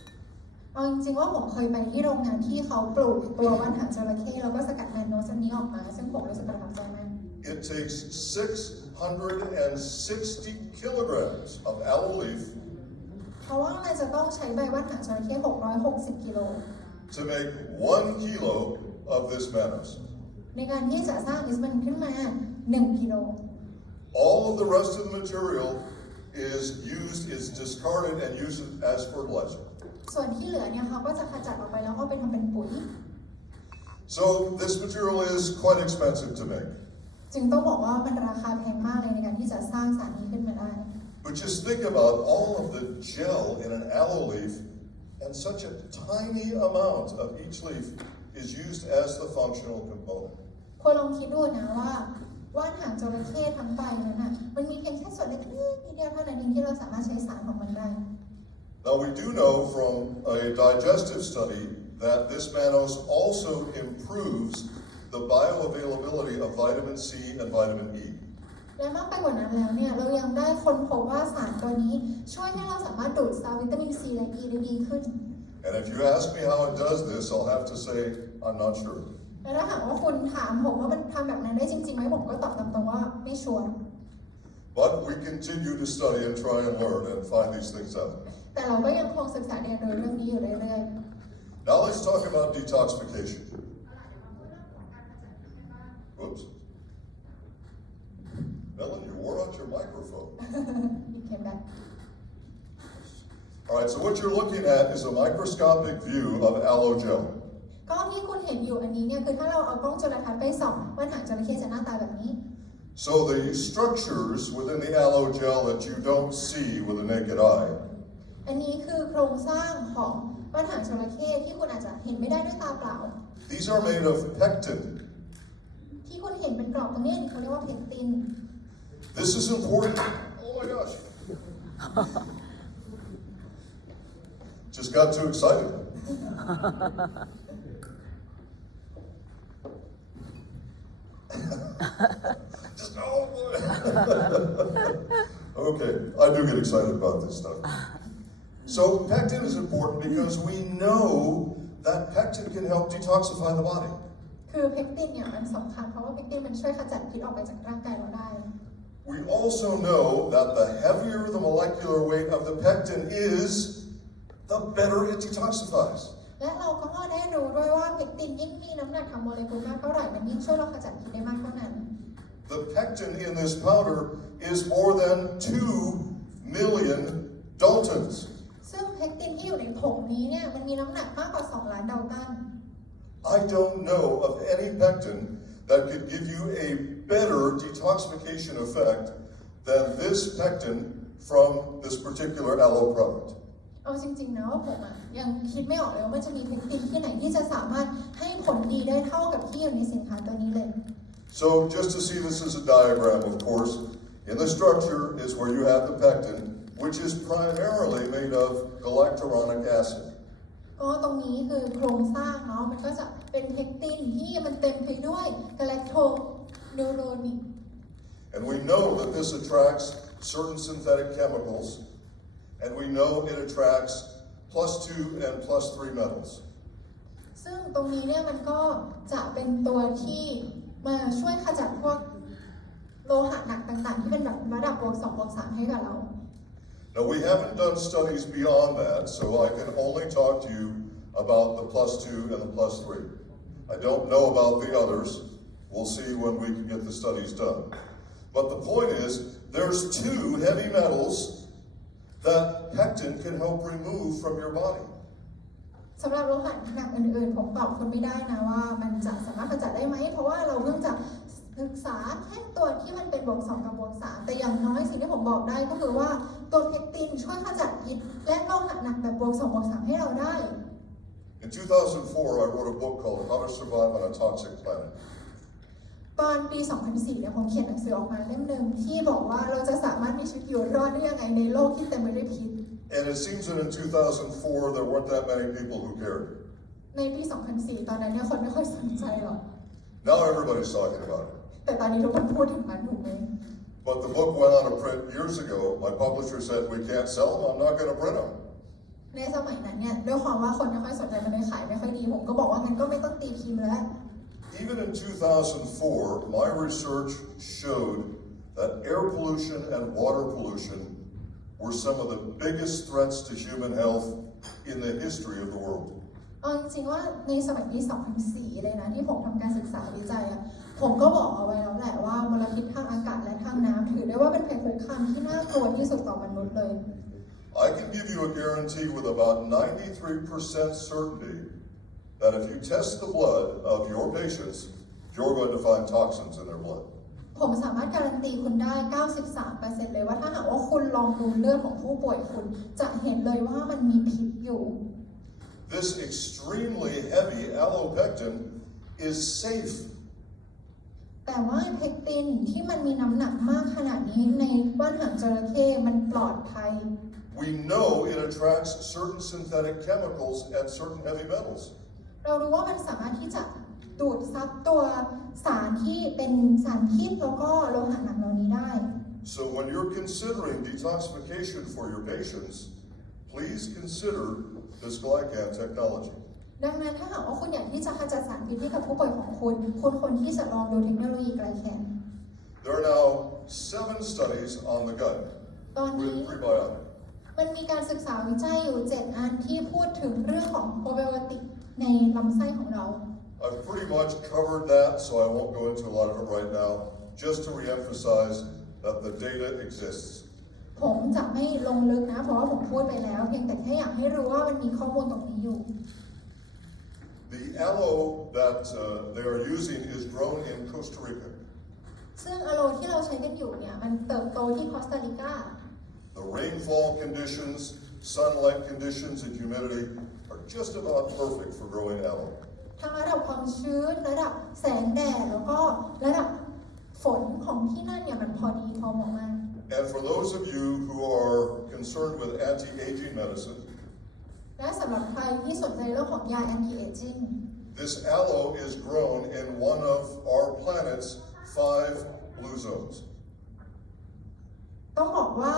เอาจริงๆว่าผมเคยไปที่โรงงานที่เขาปลูกตัวว่านหางจระเข้แล้วก็สกัดแมนโนสนี้ออกมาซึ่งผมรู้สึกประทับใจมาก It takes 660 kilograms of aloe leaf เพราะว่ามันจะต้องใช้ใบว่านหางจระเข้660 กิโล to make 1 kilo of this mannose. ในการที่จะสร้างอิสมันขึ้นมา1 กิโล All of the rest of the material is discarded and used as fertilizer. ส่วนที่เหลือเนี่ยเขาก็จะขจัดออกไปแล้วก็ไปทำเป็นปุ๋ย So this material is quite expensive to make. จึงต้องบอกว่ามันราคาแพงมากเลยในการที่จะสร้างสารนี้ขึ้นมาได้ But just think about all of the gel in an aloe leaf, and such a tiny amount of each leaf is used as the functional component. คุณลองคิดดูนะว่าว่านหางจระเข้ทั้งใบนั้นน่ะมันมีเพียงแค่ส่วนเล็กๆนิดเดียวเท่านั้นเองที่เราสามารถใช้สารของมันได้ Now we do know from a digestive study that this mannose also improves the bioavailability of vitamin C and vitamin E. และมากไปกว่านั้นแล้วเนี่ยเรายังได้ค้นพบว่าสารตัวนี้ช่วยให้เราสามารถดูดซับวิตามินซีและ E ได้ดีขึ้น And if you ask me how it does this, I'll have to say I'm not sure. และถ้าหากว่าคุณถามผมว่ามันทำแบบนั้นได้จริงๆไหมผมก็ตอบตามตรงว่าไม่ชัวร์ But we continue to study and try and learn and find these things out. แต่เราก็ยังคงศึกษาเรียนรู้เรื่องนี้อยู่เรื่อย Now let's talk about detoxification. Oops. Melon, you wore out your microphone. ๆ You came back All right, so what you're looking at is a microscopic view of aloe gel. กล้องที่คุณเห็นอยู่อันนี้เนี่ยคือถ้าเราเอากล้องจุลทรรศน์ไปส่องว่านหางจระเข้จะหน้าตาแบบนี้ So the structures within the aloe gel that you don't see with the naked eye อันนี้คือโครงสร้างของว่านหางจระเข้ที่คุณอาจจะเห็นไม่ได้ด้วยตาเปล่า These are made of pectin. ที่คุณเห็นเป็นกรอบตรงนี้เขาเรียกว่าเพกติน This is important. Oh my gosh. Just got too excited. Just no. Okay, I do get excited about this stuff. So pectin is important because we know that pectin can help detoxify the body. คือเพกตินเนี่ยมันสำคัญเพราะว่าเพกตินมันช่วยขจัดพิษออกไปจากร่างกายเราได้ We also know that the heavier the molecular weight of the pectin is, the better it detoxifies. และเราก็ได้รู้ด้วยว่าเพกตินยิ่งมีน้ำหนักทางโมเลกุลมากเท่าไหร่มันยิ่งช่วยเราขจัดพิษได้มากเท่านั้น The pectin in this powder is more than 2 million daltons. ซึ่งเพกตินที่อยู่ในผงนี้เนี่ยมันมีน้ำหนักมากกว่า2 ล้านดัลตัน I don't know of any pectin that could give you a better detoxification effect than this pectin from this particular aloe product. เอาจริงๆนะว่าผมยังคิดไม่ออกเลยว่ามันจะมีเพกตินที่ไหนที่จะสามารถให้ผลดีได้เท่ากับที่อยู่ในสินค้าตัวนี้เลย So just to see this as a diagram, of course, in the structure is where you have the pectin, which is primarily made of galacturonic acid. ก็ตรงนี้คือโครงสร้างเนาะมันก็จะเป็นเพกตินที่มันเต็มไปด้วยกาแลคโทนูโรนิก And we know that this attracts certain synthetic chemicals, and we know it attracts +2 and +3 metals. ซึ่งตรงนี้เนี่ยมันก็จะเป็นตัวที่มาช่วยขจัดพวกโลหะหนักต่างๆที่เป็นแบบระดับบวก2บวก3ให้กับเรา Now we haven't done studies beyond that, so I can only talk to you about the +2 and the +3. I don't know about the others. We'll see when we can get the studies done. But the point is, there's 2 heavy metals that pectin can help remove from your body. สำหรับโลหะหนักอื่นๆผมตอบคุณไม่ได้นะว่ามันจะสามารถขจัดได้ไหมเพราะว่าเราเพิ่งจะศึกษาแค่ตัวที่มันเป็นบวก2กับบวก3แต่อย่างน้อยสิ่งที่ผมบอกได้ก็คือว่าตัวเพกตินช่วยขจัดพิษและโลหะหนักแบบบวก2บวก3ให้เราได้ In 2004, I wrote a book called How to Survive on a Toxic Planet. ตอนปี 2004 เนี่ยผมเขียนหนังสือออกมาเล่มหนึ่งที่บอกว่าเราจะสามารถมีชีวิตอยู่รอดได้ยังไงในโลกที่เต็มไปด้วยพิษ And it seems that in 2004, there weren't that many people who cared. ในปี 2004 ตอนนั้นเนี่ยคนไม่ค่อยสนใจหรอก Now everybody's talking about it. แต่ตอนนี้ทุกคนพูดถึงมันถูกไหม But the book went out of print years ago. My publisher said, we can't sell them, I'm not going to print them. ในสมัยนั้นเนี่ยด้วยความว่าคนไม่ค่อยสนใจมันเลยขายไม่ค่อยดีผมก็บอกว่างั้นก็ไม่ต้องตีพิมพ์แล้ว Even in 2004, my research showed that air pollution and water pollution were some of the biggest threats to human health in the history of the world. เอาจริงๆว่าในสมัยปี 2004 เลยนะที่ผมทำการศึกษาวิจัยอะผมก็บอกเอาไว้แล้วแหละว่ามลพิษทางอากาศและทางน้ำถือได้ว่าเป็นภัยคุกคามที่น่ากลัวที่สุดต่อมนุษย์เลย I can give you a guarantee with about 93% certainty that if you test the blood of your patients, you're going to find toxins in their blood. ผมสามารถการันตีคุณได้ 93% เลยว่าถ้าหากว่าคุณลองดูเลือดของผู้ป่วยคุณจะเห็นเลยว่ามันมีพิษอยู่ This extremely heavy allopectin is safe. แต่ว่าเพกตินที่มันมีน้ำหนักมากขนาดนี้ในว่านหางจระเข้มันปลอดภัย We know it attracts certain synthetic chemicals and certain heavy metals. เรารู้ว่ามันสามารถที่จะดูดซับตัวสารที่เป็นสารพิษแล้วก็โลหะหนักเหล่านี้ได้ So when you're considering detoxification for your patients, please consider this Glycan technology. ดังนั้นถ้าหากว่าคุณอยากที่จะขจัดสารพิษให้กับผู้ป่วยของคุณคุณควรที่จะลองดูเทคโนโลยีไกลแคน There are now 7 studies on the gut ตอนนี้ with prebiotic. มันมีการศึกษาวิจัยอยู่ 7 อันที่พูดถึงเรื่องของโปรไบโอติกในลำไส้ของเรา I've pretty much covered that, so I won't go into a lot of it right now, just to reemphasize that the data exists. ผมจะไม่ลงลึกนะเพราะว่าผมพูดไปแล้วเพียงแต่แค่อยากให้รู้ว่ามันมีข้อมูลตรงนี้อยู่ The aloe that they are using is grown in Costa Rica. ซึ่งอะโลที่เราใช้กันอยู่เนี่ยมันเติบโตที่คอสตาริกา The rainfall conditions, sunlight conditions, and humidity are just about perfect for growing aloe. ทั้งระดับความชื้นระดับแสงแดดแล้วก็ระดับฝนของที่นั่นเนี่ยมันพอดีพอเหมาะมาก And for those of you who are concerned with anti-aging medicine, และสำหรับใครที่สนใจเรื่องของยา anti aging this aloe is grown in one of our planet's 5 blue zones. ต้องบอกว่า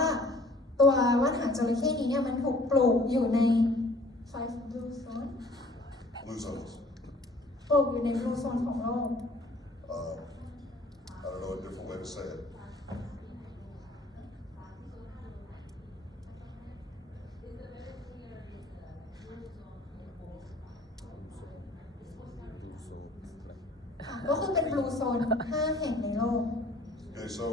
ตัวว่านหางจระเข้นี้เนี่ยมันถูกปลูกอยู่ใน 5 blue zone Blue zones. ปลูกอยู่ใน blue zone ของโลก I don't know a different way to say it.ก็คือเป็น blue zone 5 แห่งในโลก Okay, so,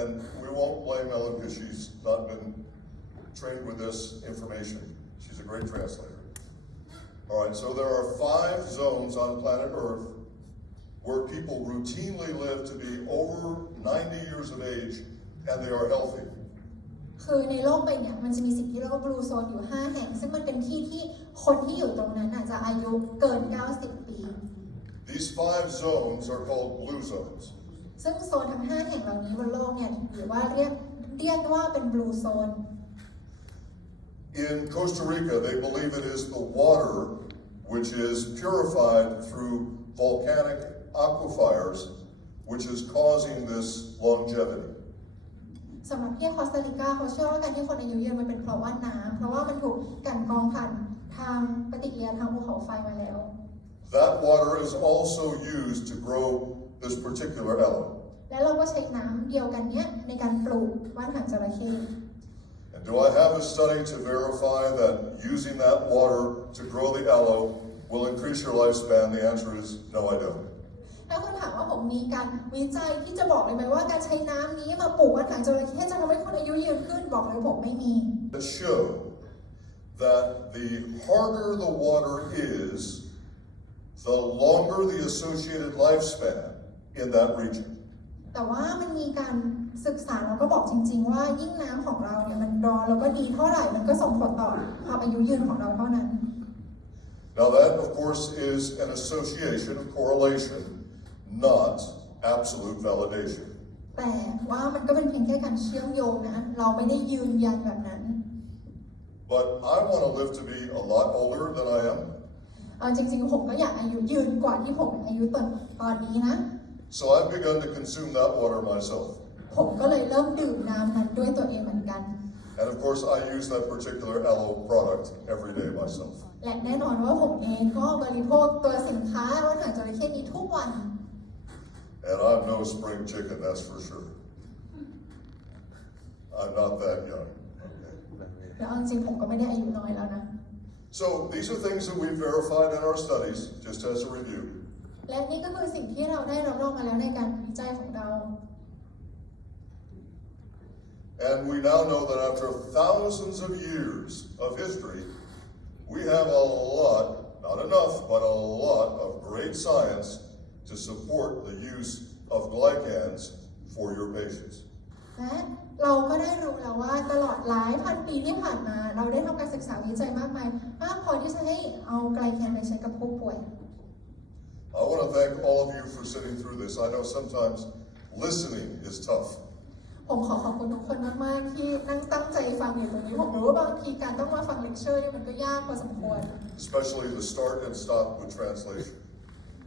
and we won't blame Ellen because she's not been trained with this information. She's a great translator. All right, so there are 5 zones on planet Earth where people routinely live to be over 90 years of age and they are healthy. คือในโลกใบเนี่ยมันจะมีสิ่งที่เรียกว่า blue zone อยู่ 5 แห่งซึ่งมันเป็นที่ที่คนที่อยู่ตรงนั้นอาจจะอายุเกิน 90 ปี These 5 zones are called blue zones. ซึ่งโซนทั้ง 5 แห่งเหล่านี้บนโลกเนี่ยหรือว่าเรียกว่าเป็น blue zone In Costa Rica, they believe it is the water which is purified through volcanic aquifers, which is causing this longevity. สำหรับที่คอสตาริกาเขาเชื่อว่าการที่คนอายุยืนมันเป็นเพราะว่าน้ำเพราะว่ามันถูกกันกรองผ่านทางปฏิกิริยาทางภูเขาไฟมาแล้ว That water is also used to grow this particular aloe. และเราก็ใช้น้ำเดียวกันเนี้ยในการปลูกว่านหางจระเข้ And do I have a study to verify that using that water to grow the aloe will increase your lifespan? The answer is no, I don't. ถ้าคุณถามว่าผมมีการวิจัยที่จะบอกเลยไหมว่าการใช้น้ำนี้มาปลูกว่านหางจระเข้จะทำให้คนอายุยืนขึ้นบอกเลยผมไม่มี To show that the harder the water is, the longer the associated lifespan in that region. แต่ว่ามันมีการศึกษาแล้วก็บอกจริงๆว่ายิ่งน้ำของเราเนี่ยมันร้อนแล้วก็ดีเท่าไหร่มันก็ส่งผลต่อความอายุยืนของเราเท่านั้น Now that, of course, is an association, a correlation, not absolute validation. แต่ว่ามันก็เป็นเพียงแค่การเชื่อมโยงนะเราไม่ได้ยืนยันแบบนั้น But I want to live to be a lot older than I am. เอาจริงๆผมก็อยากอายุยืนกว่าที่ผมอายุตอนนี้นะ So I've begun to consume that water myself. ผมก็เลยเริ่มดื่มน้ำนั้นด้วยตัวเองเหมือนกัน And of course, I use that particular aloe product every day myself. และแน่นอนว่าผมเองก็บริโภคตัวสินค้าว่านหางจระเข้นี้ทุกวัน And I'm no spring chicken, that's for sure. I'm not that young. Okay. แล้วจริงๆผมก็ไม่ได้อายุน้อยแล้วนะ So these are things that we've verified in our studies, just as a review. และนี่ก็คือสิ่งที่เราได้รับรองมาแล้วในการวิจัยของเรา And we now know that after thousands of years of history, we have a lot, not enough, but a lot of great science to support the use of glycans for your patients. และเราก็ได้รู้แล้วว่าตลอดหลายพันปีที่ผ่านมาเราได้ทำการศึกษาวิจัยมากมายมากพอที่จะให้เอาไกลแคนไปใช้กับผู้ป่วย I want to thank all of you for sitting through this. I know sometimes listening is tough. ผมขอบคุณทุกคนมากๆที่นั่งตั้งใจฟังอยู่ตรงนี้ผมรู้ว่าบางทีการต้องมาฟังเลคเชอร์นี่มันก็ยากพอสมควร Especially the start and stop with translation.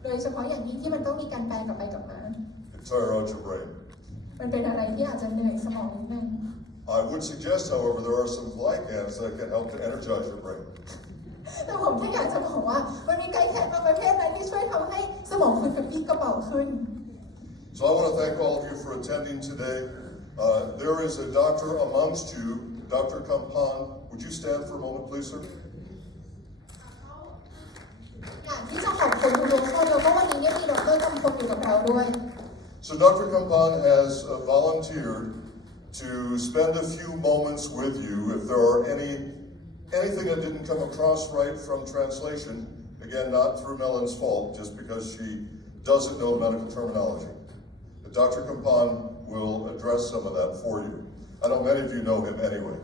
โดยเฉพาะอย่างยิ่งที่มันต้องมีการแปลกลับไปกลับมา It tire out your brain. มันเป็นอะไรที่อาจจะเหนื่อยสมองนิดนึง I would suggest, however, there are some glycans that can help to energize your brain. แต่ผมแค่อยากจะบอกว่ามันมีไกลแคนบางประเภทนะที่ช่วยทำให้สมองคุณกระปรี้กระเป๋าขึ้น So I want to thank all of you for attending today. There is a doctor amongst you, Dr. Kampan. Would you stand for a moment, please, sir? อยากที่จะขอบคุณทุกคนแล้วก็วันนี้เนี่ยมีดรกำพลอยู่กับเราด้วย So Dr. Kampan has volunteered to spend a few moments with you. If there are anything that didn't come across right from translation, again, not through Melon's fault, just because she doesn't know medical terminology. But Dr. Kampan will address some of that for you. I know many of you know him anyway.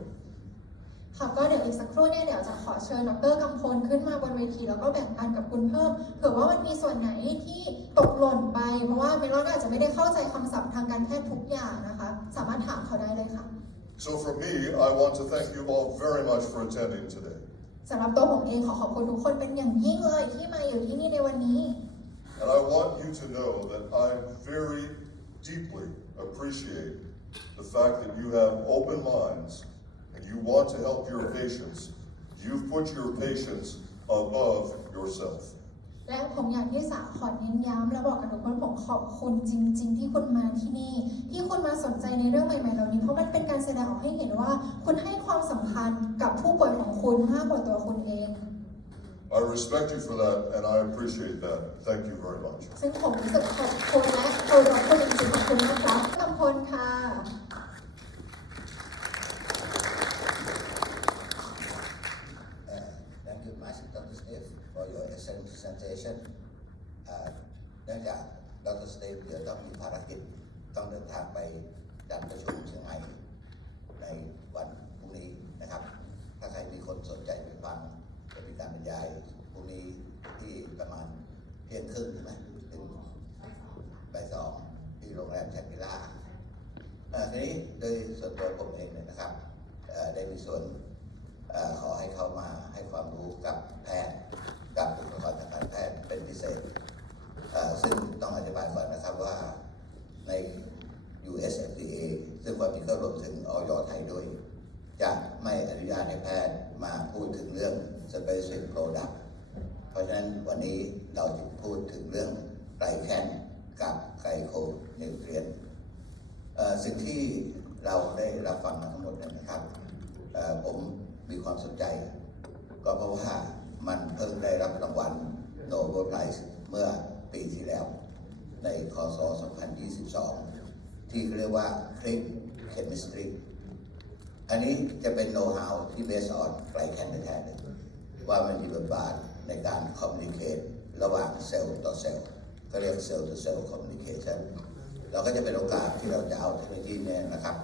ค่ะก็เดี๋ยวอีกสักครู่เนี่ยเดี๋ยวจะขอเชิญดร.กำพลขึ้นมาบนเวทีแล้วก็แบ่งปันกับคุณเพิ่มเผื่อว่ามันมีส่วนไหนที่ตกหล่นไปเพราะว่าเมลอนอาจจะไม่ได้เข้าใจคำศัพท์ทางการแพทย์ทุกอย่างนะคะสามารถถามเขาได้เลยค่ะ So for me, I want to thank you all very much for attending today. สำหรับตัวผมเองขอบคุณทุกคนเป็นอย่างยิ่งเลยที่มาอยู่ที่นี่ในวันนี้ And I want you to know that I very deeply appreciate the fact that you have open minds and you want to help your patients. You've put your patients above yourself. และผมอยากที่จะขอเน้นย้ำและบอกกับทุกคนผมขอบคุณจริงๆที่คุณมาที่นี่ที่คุณมาสนใจในเรื่องใหม่ๆเหล่านี้เพราะมันเป็นการแสดงออกให้เห็นว่าคุณให้ความสำคัญกับผู้ป่วยของคุณมากกว่าตัวคุณเอง I respect you for that and I appreciate that. Thank you very much. ซึ่งผมรู้สึกขอบคุณและเคารพคุณจริงๆขอบคุณนะคะกำพลค่ะ Thank you much, Dr.Steve, for your excellent presentation. เนื่องจาก Dr.Steve เดี๋ยวต้องมีภารกิจต้องเดินทางไปจัดประชุมเชียงใหม่ในวันพรุ่งนี้นะครับ ถ้าใครมีคนสนใจไปฟังจะมีการบรรยายพรุ่งนี้ที่ประมาณเที่ยงครึ่งใช่ไหมถึงบ่ายสองที่โรงแรมแชงกรีล่าทีนี้โดยส่วนตัวผมเองเนี่ยนะครับได้มีส่วนขอให้เขามาให้ความรู้กับแพทย์กับบุคลากรทางการแพทย์เป็นพิเศษซึ่งต้องอธิบายก่อนนะครับว่าใน USFDA ซึ่งความจริงก็รวมถึงอย.ไทยด้วยจะไม่อนุญาตให้แพทย์มาพูดถึงเรื่อง Specific Product เพราะฉะนั้นวันนี้เราจะพูดถึงเรื่องไกลแคนกับไกลโคนิวเทรียนสิ่งที่เราได้รับฟังมาทั้งหมดนะครับผมมีความสนใจก็เพราะว่ามันเพิ่งได้รับรางวัลโนเบลไพรส์เมื่อปีที่แล้วในคศ 2022 ที่เรียกว่า Click Chemistry อันนี้จะเป็นโน้ตฮาวที่ based on ไกลแคนแท้ๆเลยว่ามันมีบทบาทในการ communicate ระหว่างเซลล์ต่อเซลล์ก็เรียก cell to cell communication เราก็จะเป็นโอกาสที่เราจะเอาเทคโนโลยีนี้นะครับ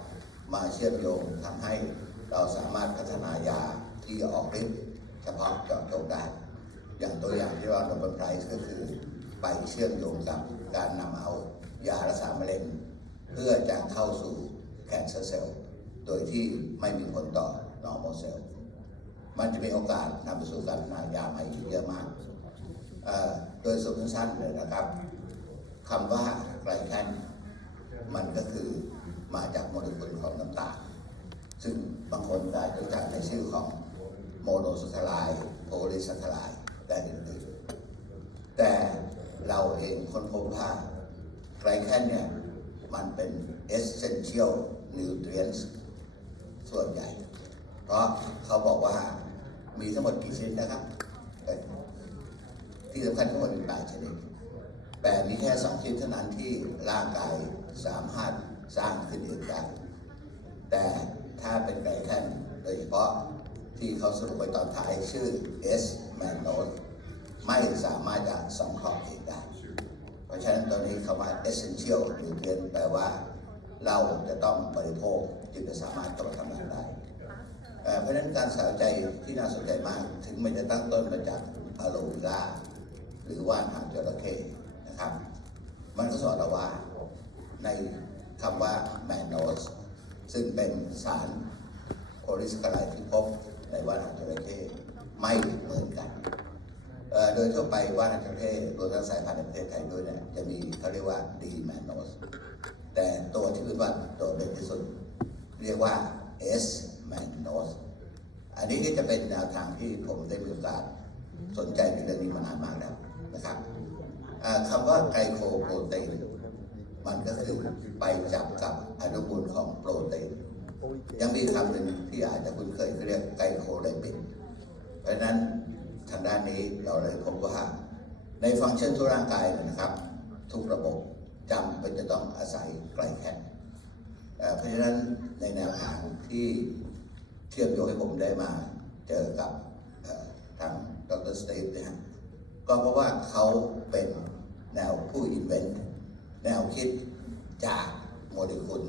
มาเชื่อมโยงทำให้เราสามารถพัฒนายาที่ออกฤทธิ์เฉพาะเจาะจงได้อย่างตัวอย่างที่เราโนเบลไพรส์ก็คือไปเชื่อมโยงกับการนำเอายารักษามะเร็งเพื่อจะเข้าสู่แคนเซอร์เซลล์โดยที่ไม่มีผลต่อ normal cell มันจะมีโอกาสนำไปสู่การพัฒนายาใหม่เยอะมากโดยสรุปสั้นๆเลยนะครับคำว่าไกลแคนมันก็คือมาจากโมเลกุลของน้ำตาลซึ่งบางคนได้รู้จักในชื่อของโมโนแซคคาไรด์โพลีแซคคาไรด์และอื่นๆแต่เราเองค้นพบว่าไกลแคนเนี่ยมันเป็น essential nutrients ส่วนใหญ่เพราะเขาบอกว่ามีทั้งหมดกี่ชนิดนะครับที่สำคัญทั้งหมดมี8ชนิดแต่มีแค่2ชนิดเท่านั้นที่ร่างกายสามารถสร้างขึ้นเองได้แต่ถ้าเป็นไกลแคนโดยเฉพาะที่เขาสรุปไว้ตอนท้ายชื่อ S mannose ไม่สามารถจะสังเคราะห์เองได้เพราะฉะนั้นตอนนี้คำว่า essential nutrient แปลว่าเราจะต้องบริโภคจึงจะสามารถทำงานได้เพราะฉะนั้นการสนใจที่น่าสนใจมากถึงมันจะตั้งต้นมาจากอะโลวิล่าหรือว่านหางจระเข้นะครับมันก็สอนเราว่าในคำว่าแมนโนสซึ่งเป็นสารโพลีแซคคาไรด์ที่พบในว่านหางจระเข้ไม่เหมือนกันโดยทั่วไปว่านหางจระเข้รวมทั้งสายพันธุ์ในประเทศไทยด้วยเนี่ยจะมีเขาเรียกว่าดีแมนโนสแต่ตัวที่เป็นว่าโดดเด่นที่สุดเรียกว่า S mannose อันนี้ก็จะเป็นแนวทางที่ผมได้มีโอกาสสนใจในเรื่องนี้มานานมากแล้วนะครับคำว่าไกลโคโปรตีนมันก็คือไปจับกับอนุมูลของโปรตีนยังมีคำหนึ่งที่อาจจะคุ้นเคยเรียกไกลโคไลปิดเพราะฉะนั้นทางด้านนี้เราเลยพบว่าในฟังก์ชันทุกร่างกายนะครับทุกระบบจำเป็นจะต้องอาศัยไกลแคน เพราะฉะนั้นในแนวทางที่เชื่อมโยงให้ผมได้มาเจอกับทางดร. Steve เนี่ยก็เพราะว่าเขาเป็นแนวผู้อินเวนต์แนวคิดจากโมเลกุล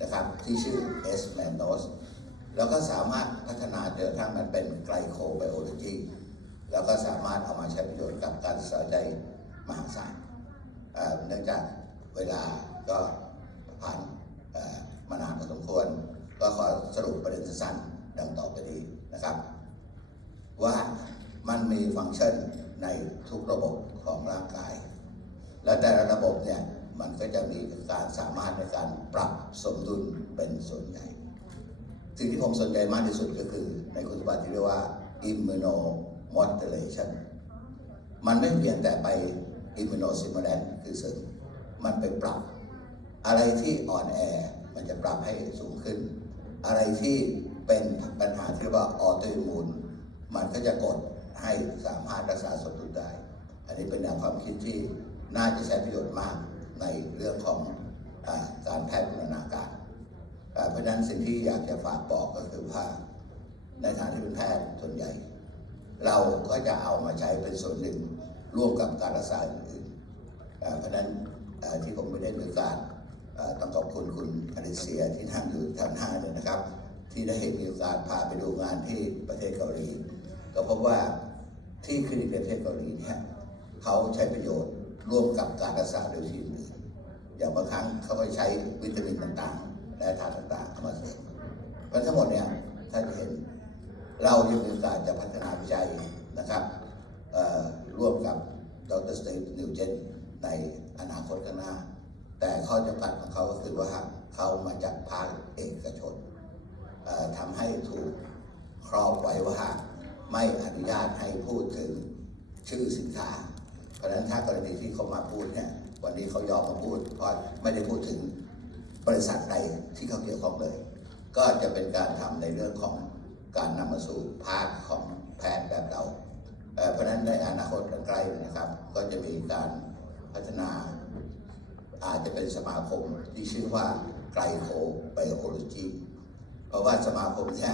นะครับที่ชื่อ S. mannose แล้วก็สามารถพัฒนาจนกระทั่งมันเป็นไกลโคไบโอโลจีแล้วก็สามารถเอามาใช้ประโยชน์กับการศึกษาใจมหาศาลเนื่องจากเวลาก็ผ่านมานานพอสมควรก็ขอสรุปประเด็นสั้นๆดังต่อไปนี้นะครับว่ามันมีฟังก์ชันในทุกระบบของร่างกายและแต่ละระบบเนี่ยมันก็จะมีการสามารถในการปรับสมดุลเป็นส่วนใหญ่สิ่งที่ผมสนใจมากที่สุดก็คือในคุณสมบัติที่เรียกว่า immunomodulation มันไม่เพียงแต่ไป immunostimulant คือเสริมมันไปปรับอะไรที่อ่อนแอมันจะปรับให้สูงขึ้นอะไรที่เป็นปัญหาที่เรียกว่าออโตอิมมูนมันก็จะกดให้สามารถรักษาสมดุลได้อันนี้เป็นแนวความคิดที่น่าจะใช้ประโยชน์มากในเรื่องของการแพทย์บูรณาการเพราะฉะนั้นสิ่งที่อยากจะฝากบอกก็คือว่าในฐานะที่เป็นแพทย์ส่วนใหญ่เราก็จะเอามาใช้เป็นส่วนหนึ่งร่วมกับการรักษาอื่นเพราะฉะนั้นที่ผมไม่ได้มีโอกาสต้องขอบคุณคุณอลิเซียที่นั่งอยู่ทางหน้าเลยนะครับที่ได้มีโอกาสพาไปดูงานที่ประเทศเกาหลีก็พบว่าที่คลินิกประเทศเกาหลีเนี่ยเขาใช้ประโยชน์ร่วมกับการรักษาโดยที่อื่นอย่างบางครั้งเขาก็ใช้วิตามินต่างๆและธาตุต่างๆเข้ามาเสริมเพราะทั้งหมดเนี่ยท่านจะเห็นเรายังมีโอกาสจะพัฒนาวิจัยนะครับร่วมกับดร. Steve นิวเจนในอนาคตข้างหน้าแต่ข้อจำกัดของเขาก็คือว่าเขามาจากภาคเอกชนทำให้ถูกครอบไว้ว่าไม่อนุญาตให้พูดถึงชื่อสินค้าเพราะฉะนั้นถ้ากรณีที่เขามาพูดเนี่ยวันนี้เขายอมมาพูดเพราะไม่ได้พูดถึงบริษัทใดที่เขาเกี่ยวข้องเลยก็จะเป็นการทำในเรื่องของการนำมาสู่ภาคของแพทย์แบบเราเพราะฉะนั้นในอนาคตใกล้นะครับก็จะมีการพัฒนาอาจจะเป็นสมาคมที่ชื่อว่าไกลโคไบโอโลจีเพราะว่าสมาคมนี้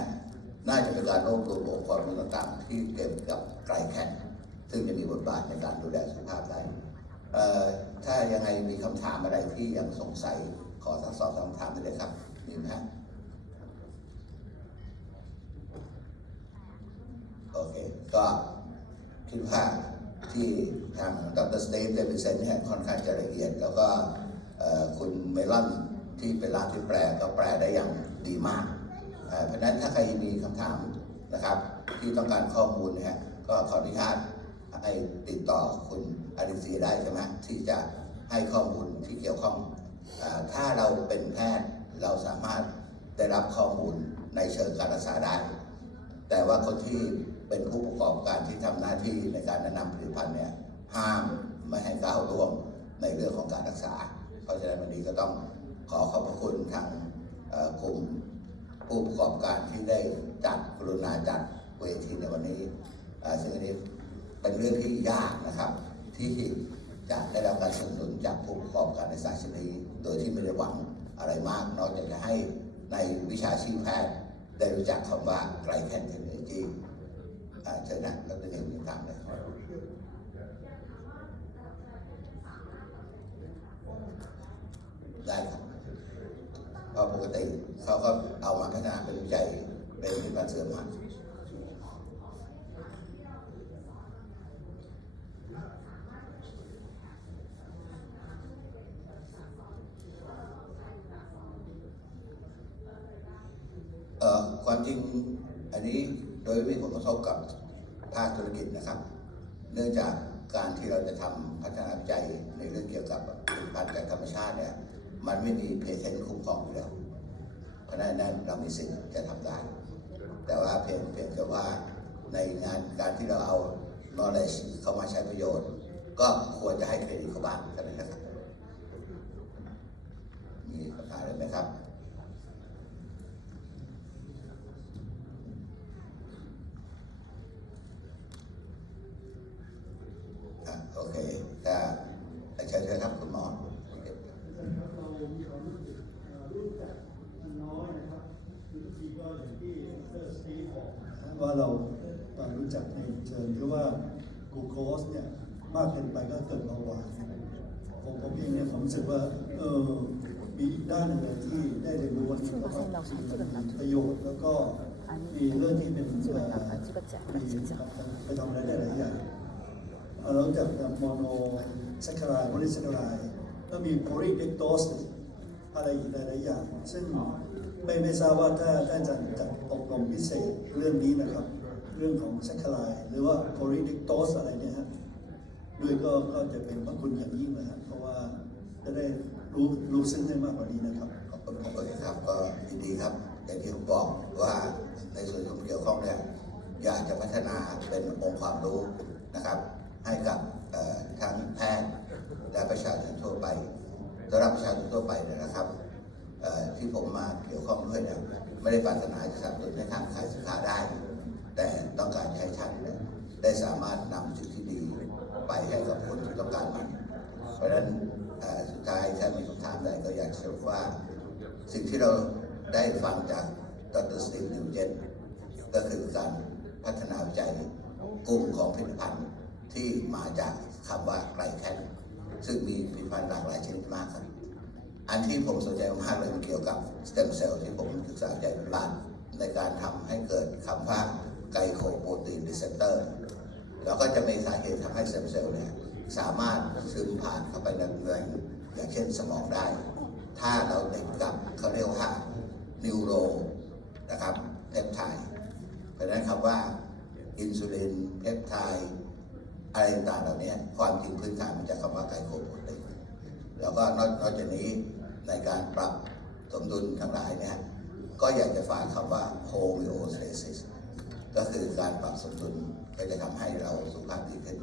น่าจะเป็นการรวบรวมองค์ความรู้ต่างๆที่เกี่ยวกับไกลแคนซึ่งจะมีบทบาทในการดูแลสุขภาพได้ถ้ายังไงมีคำถามอะไรที่ยังสงสัยขอทั้งสองคำถามได้เลยครับมีไหมโอเคก็คิดว่าที่ทางดร. Steve ได้เป็นเซนเนี่ยค่อนข้างจะละเอียดแล้วก็คุณเมลอนที่เป็นร่างที่แปลก็แปลได้อย่างดีมากเพราะฉะนั้นถ้าใครมีคำถามนะครับที่ต้องการข้อมูลเนี่ยก็ขออนุญาตให้ติดต่อคุณอลิเซียได้ใช่ไหมที่จะให้ข้อมูลที่เกี่ยวข้องถ้าเราเป็นแพทย์เราสามารถได้รับข้อมูลในเชิงการรักษาได้แต่ว่าคนที่เป็นผู้ประกอบการที่ทำหน้าที่ในการแนะนำผลิตภัณฑ์เนี่ยห้ามไม่ให้ก้าวล่วงในเรื่องของการรักษาเพราะฉะนั้นวันนี้ก็ต้องขอขอบพระคุณทางกลุ่มผู้ประกอบการที่ได้จัดกรุณาจัดเวทีในวันนี้ซึ่งอันนี้เป็นเรื่องที่ยากนะครับที่จะได้รับการสนับสนุนจากผู้ประกอบการในสายนี้โดยที่ไม่ได้หวังอะไรมากนอกจากจะให้ในวิชาชีพแพทย์ได้รู้จักคำว่าไกลแคนเทคโนโลยีเชิญนะดร. นิวมีถามเลยได้ครับเพราะปกติเขาก็เอามาพัฒนาเป็นวิจัยเป็นผลิตภัณฑ์เสริมอาหารความจริงอันนี้โดยมีผลกระทบกับภาคธุรกิจนะครับเนื่องจากการที่เราจะทำพัฒนาวิจัยในเรื่องเกี่ยวกับผลิตภัณฑ์จากธรรมชาติเนี่ยมันไม่มีเพเทนต์คุ้มครองอยู่แล้วเพราะฉะนั้นเรามีสิทธิ์จะทำได้แต่ว่าเพียงแต่ว่าในงานการที่เราเอา knowledge เข้ามาใช้ประโยชน์ก็ควรจะให้เครดิตเขาบ้างกันนะครับมีคำถามอะไรไหมครับโอเคถ้าเชิญครับคุณหมอ ว่าเรารู้จักในเชิงที่ว่ากลูโคสเนี่ยมากเกินไปก็เกิดเบาหวานผมเองเนี่ยผมรู้สึกว่ามีอีกด้านหนึ่งที่ได้เรียนรู้วันนี้ก็ว่าประโยชน์แล้วก็มีเรื่องที่เป็นมีไปทำอะไรได้หลายอย่างเราจากโมโนแซคคาไรด์โพลีแซคคาไรด์ก็มีโพลีเดกโตสอะไรอีกหลายอย่างซึ่งไม่ทราบว่าถ้าอาจารย์จัดอบรมพิเศษเรื่องนี้นะครับเรื่องของแซคคาไรด์หรือว่าโพลีเดกโตสอะไรเนี่ยฮะด้วยก็จะเป็นพระคุณอย่างยิ่งนะฮะเพราะว่าจะได้รู้ซึ้งได้มากกว่านี้นะครับขอบคุณครับก็ยินดีครับอย่างที่ผมบอกว่าในส่วนที่ผมเกี่ยวข้องเนี่ยอยากจะพัฒนาเป็นองค์ความรู้นะครับให้กับทั้งแพทย์และประชาชนทั่วไปสำหรับประชาชนทั่วไปเนี่ยนะครับที่ผมมาเกี่ยวข้องด้วยเนี่ยไม่ได้ปรารถนาจะสนับสนุนในทางขายสินค้าได้ แต่ต้องการให้ท่านได้สามารถนำสิ่งที่ดีไปให้กับคนที่ต้องการมันเพราะฉะนั้นสุดท้ายถ้ามีคำถามใดก็อยากสรุปว่าสิ่งที่เราได้ฟังจากดร. Steve ก็คือการพัฒนาวิจัยกลุ่มของผลิตภัณฑ์ที่มาจากคำว่าไกลแคนซึ่งมีผลิตภัณฑ์หลากหลายชนิดมากครับอันที่ผมสนใจมากเลยเกี่ยวกับสเต็มเซลล์ที่ผมศึกษาใจเป็นหลักในการทำให้เกิดคำว่าไกลโคโปรตีนรีเซปเตอร์แล้วก็จะมีสาเหตุทำให้สเต็มเซลล์เนี่ยสามารถซึมผ่านเข้าไปในเนื้ออย่างเช่นสมองได้ถ้าเราติดกับเขาเรียกว่านิวโรนะครับเพปไทด์เพราะฉะนั้นคำว่าอินซูลินเพปไทด์อะไรต่างๆเหล่านี้ความจริงพื้นฐานมันจะคำว่าไกลโคโปรตีนแล้วก็นอกจากนี้ในการปรับสมดุลทั้งหลายเนี่ยก็อยากจะฝากคำว่าโฮมิโอสเตซิสก็คือการปรับสมดุลก็จะทำให้เราสุขภาพดีขึ้น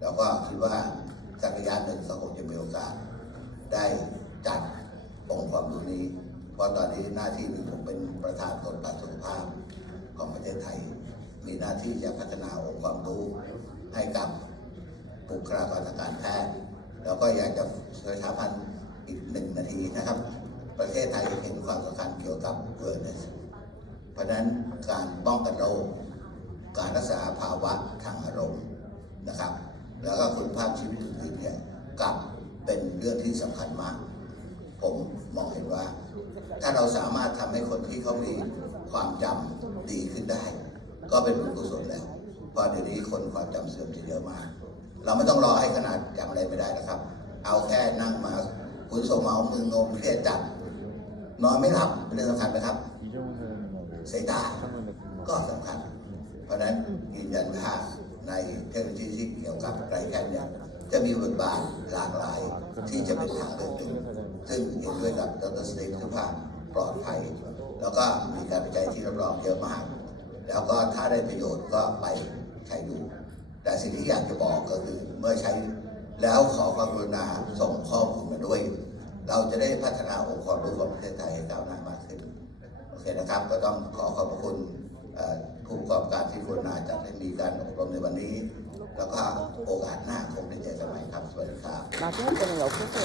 แล้วก็คิดว่าสักระยะหนึ่งก็คงจะมีโอกาสได้จัดองค์ความรู้นี้เพราะตอนนี้หน้าที่หนึ่งผมเป็นประธานกฎบัตรสุขภาพของประเทศไทยมีหน้าที่จะพัฒนาองค์ความรู้ให้กับบุคลากรทางการแพทย์แล้วก็อยากจะประชาพันธ์อีก1 นาทีนะครับประเทศไทยเห็นความสำคัญเกี่ยวกับ awareness เพราะฉะนั้นการป้องกันโรคการรักษาภาวะทางอารมณ์นะครับแล้วก็คุณภาพชีวิตอื่นๆเนี่ยกลับเป็นเรื่องที่สำคัญมากผมมองเห็นว่าถ้าเราสามารถทำให้คนที่เขามีความจำดีขึ้นได้ก็เป็นบุญกุศลแล้วเพราะเดี๋ยวนี้คนความจำเสื่อมจะเยอะมากเราไม่ต้องรอให้ขนาดจำอะไรไม่ได้นะครับเอาแค่นั่งมาคุณโซเมามืองงเครียดจัดนอนไม่หลับเป็นเรื่องสำคัญนะครับสายตาก็สำคัญเพราะฉะนั้นยืนยันว่าในเทคโนโลยีที่เกี่ยวกับไกลแคนเนี่ยจะมีบทบาทหลากหลายที่จะเป็นทางเลือกหนึ่งซึ่งเห็นด้วยกับดร. Steve ที่ว่าปลอดภัยแล้วก็มีการวิจัยที่รับรองเยอะมากแล้วก็ถ้าได้ประโยชน์ก็ไปใช้ดูแต่สิ่งที่อยากจะบอกก็คือเมื่อใช้แล้วขอความกรุณาส่งข้อมูลมาด้วยเราจะได้พัฒนาองค์ความรู้ของประเทศไทยให้ก้าวหน้ามากขึ้นโอเคนะครับก็ต้องขอขอบพระคุณผู้ประกอบการที่กรุณาจัดให้มีการอบรมในวันนี้แล้วก็โอกาสหน้าคงได้เจอกันใหม่ครับสวัสดีครับ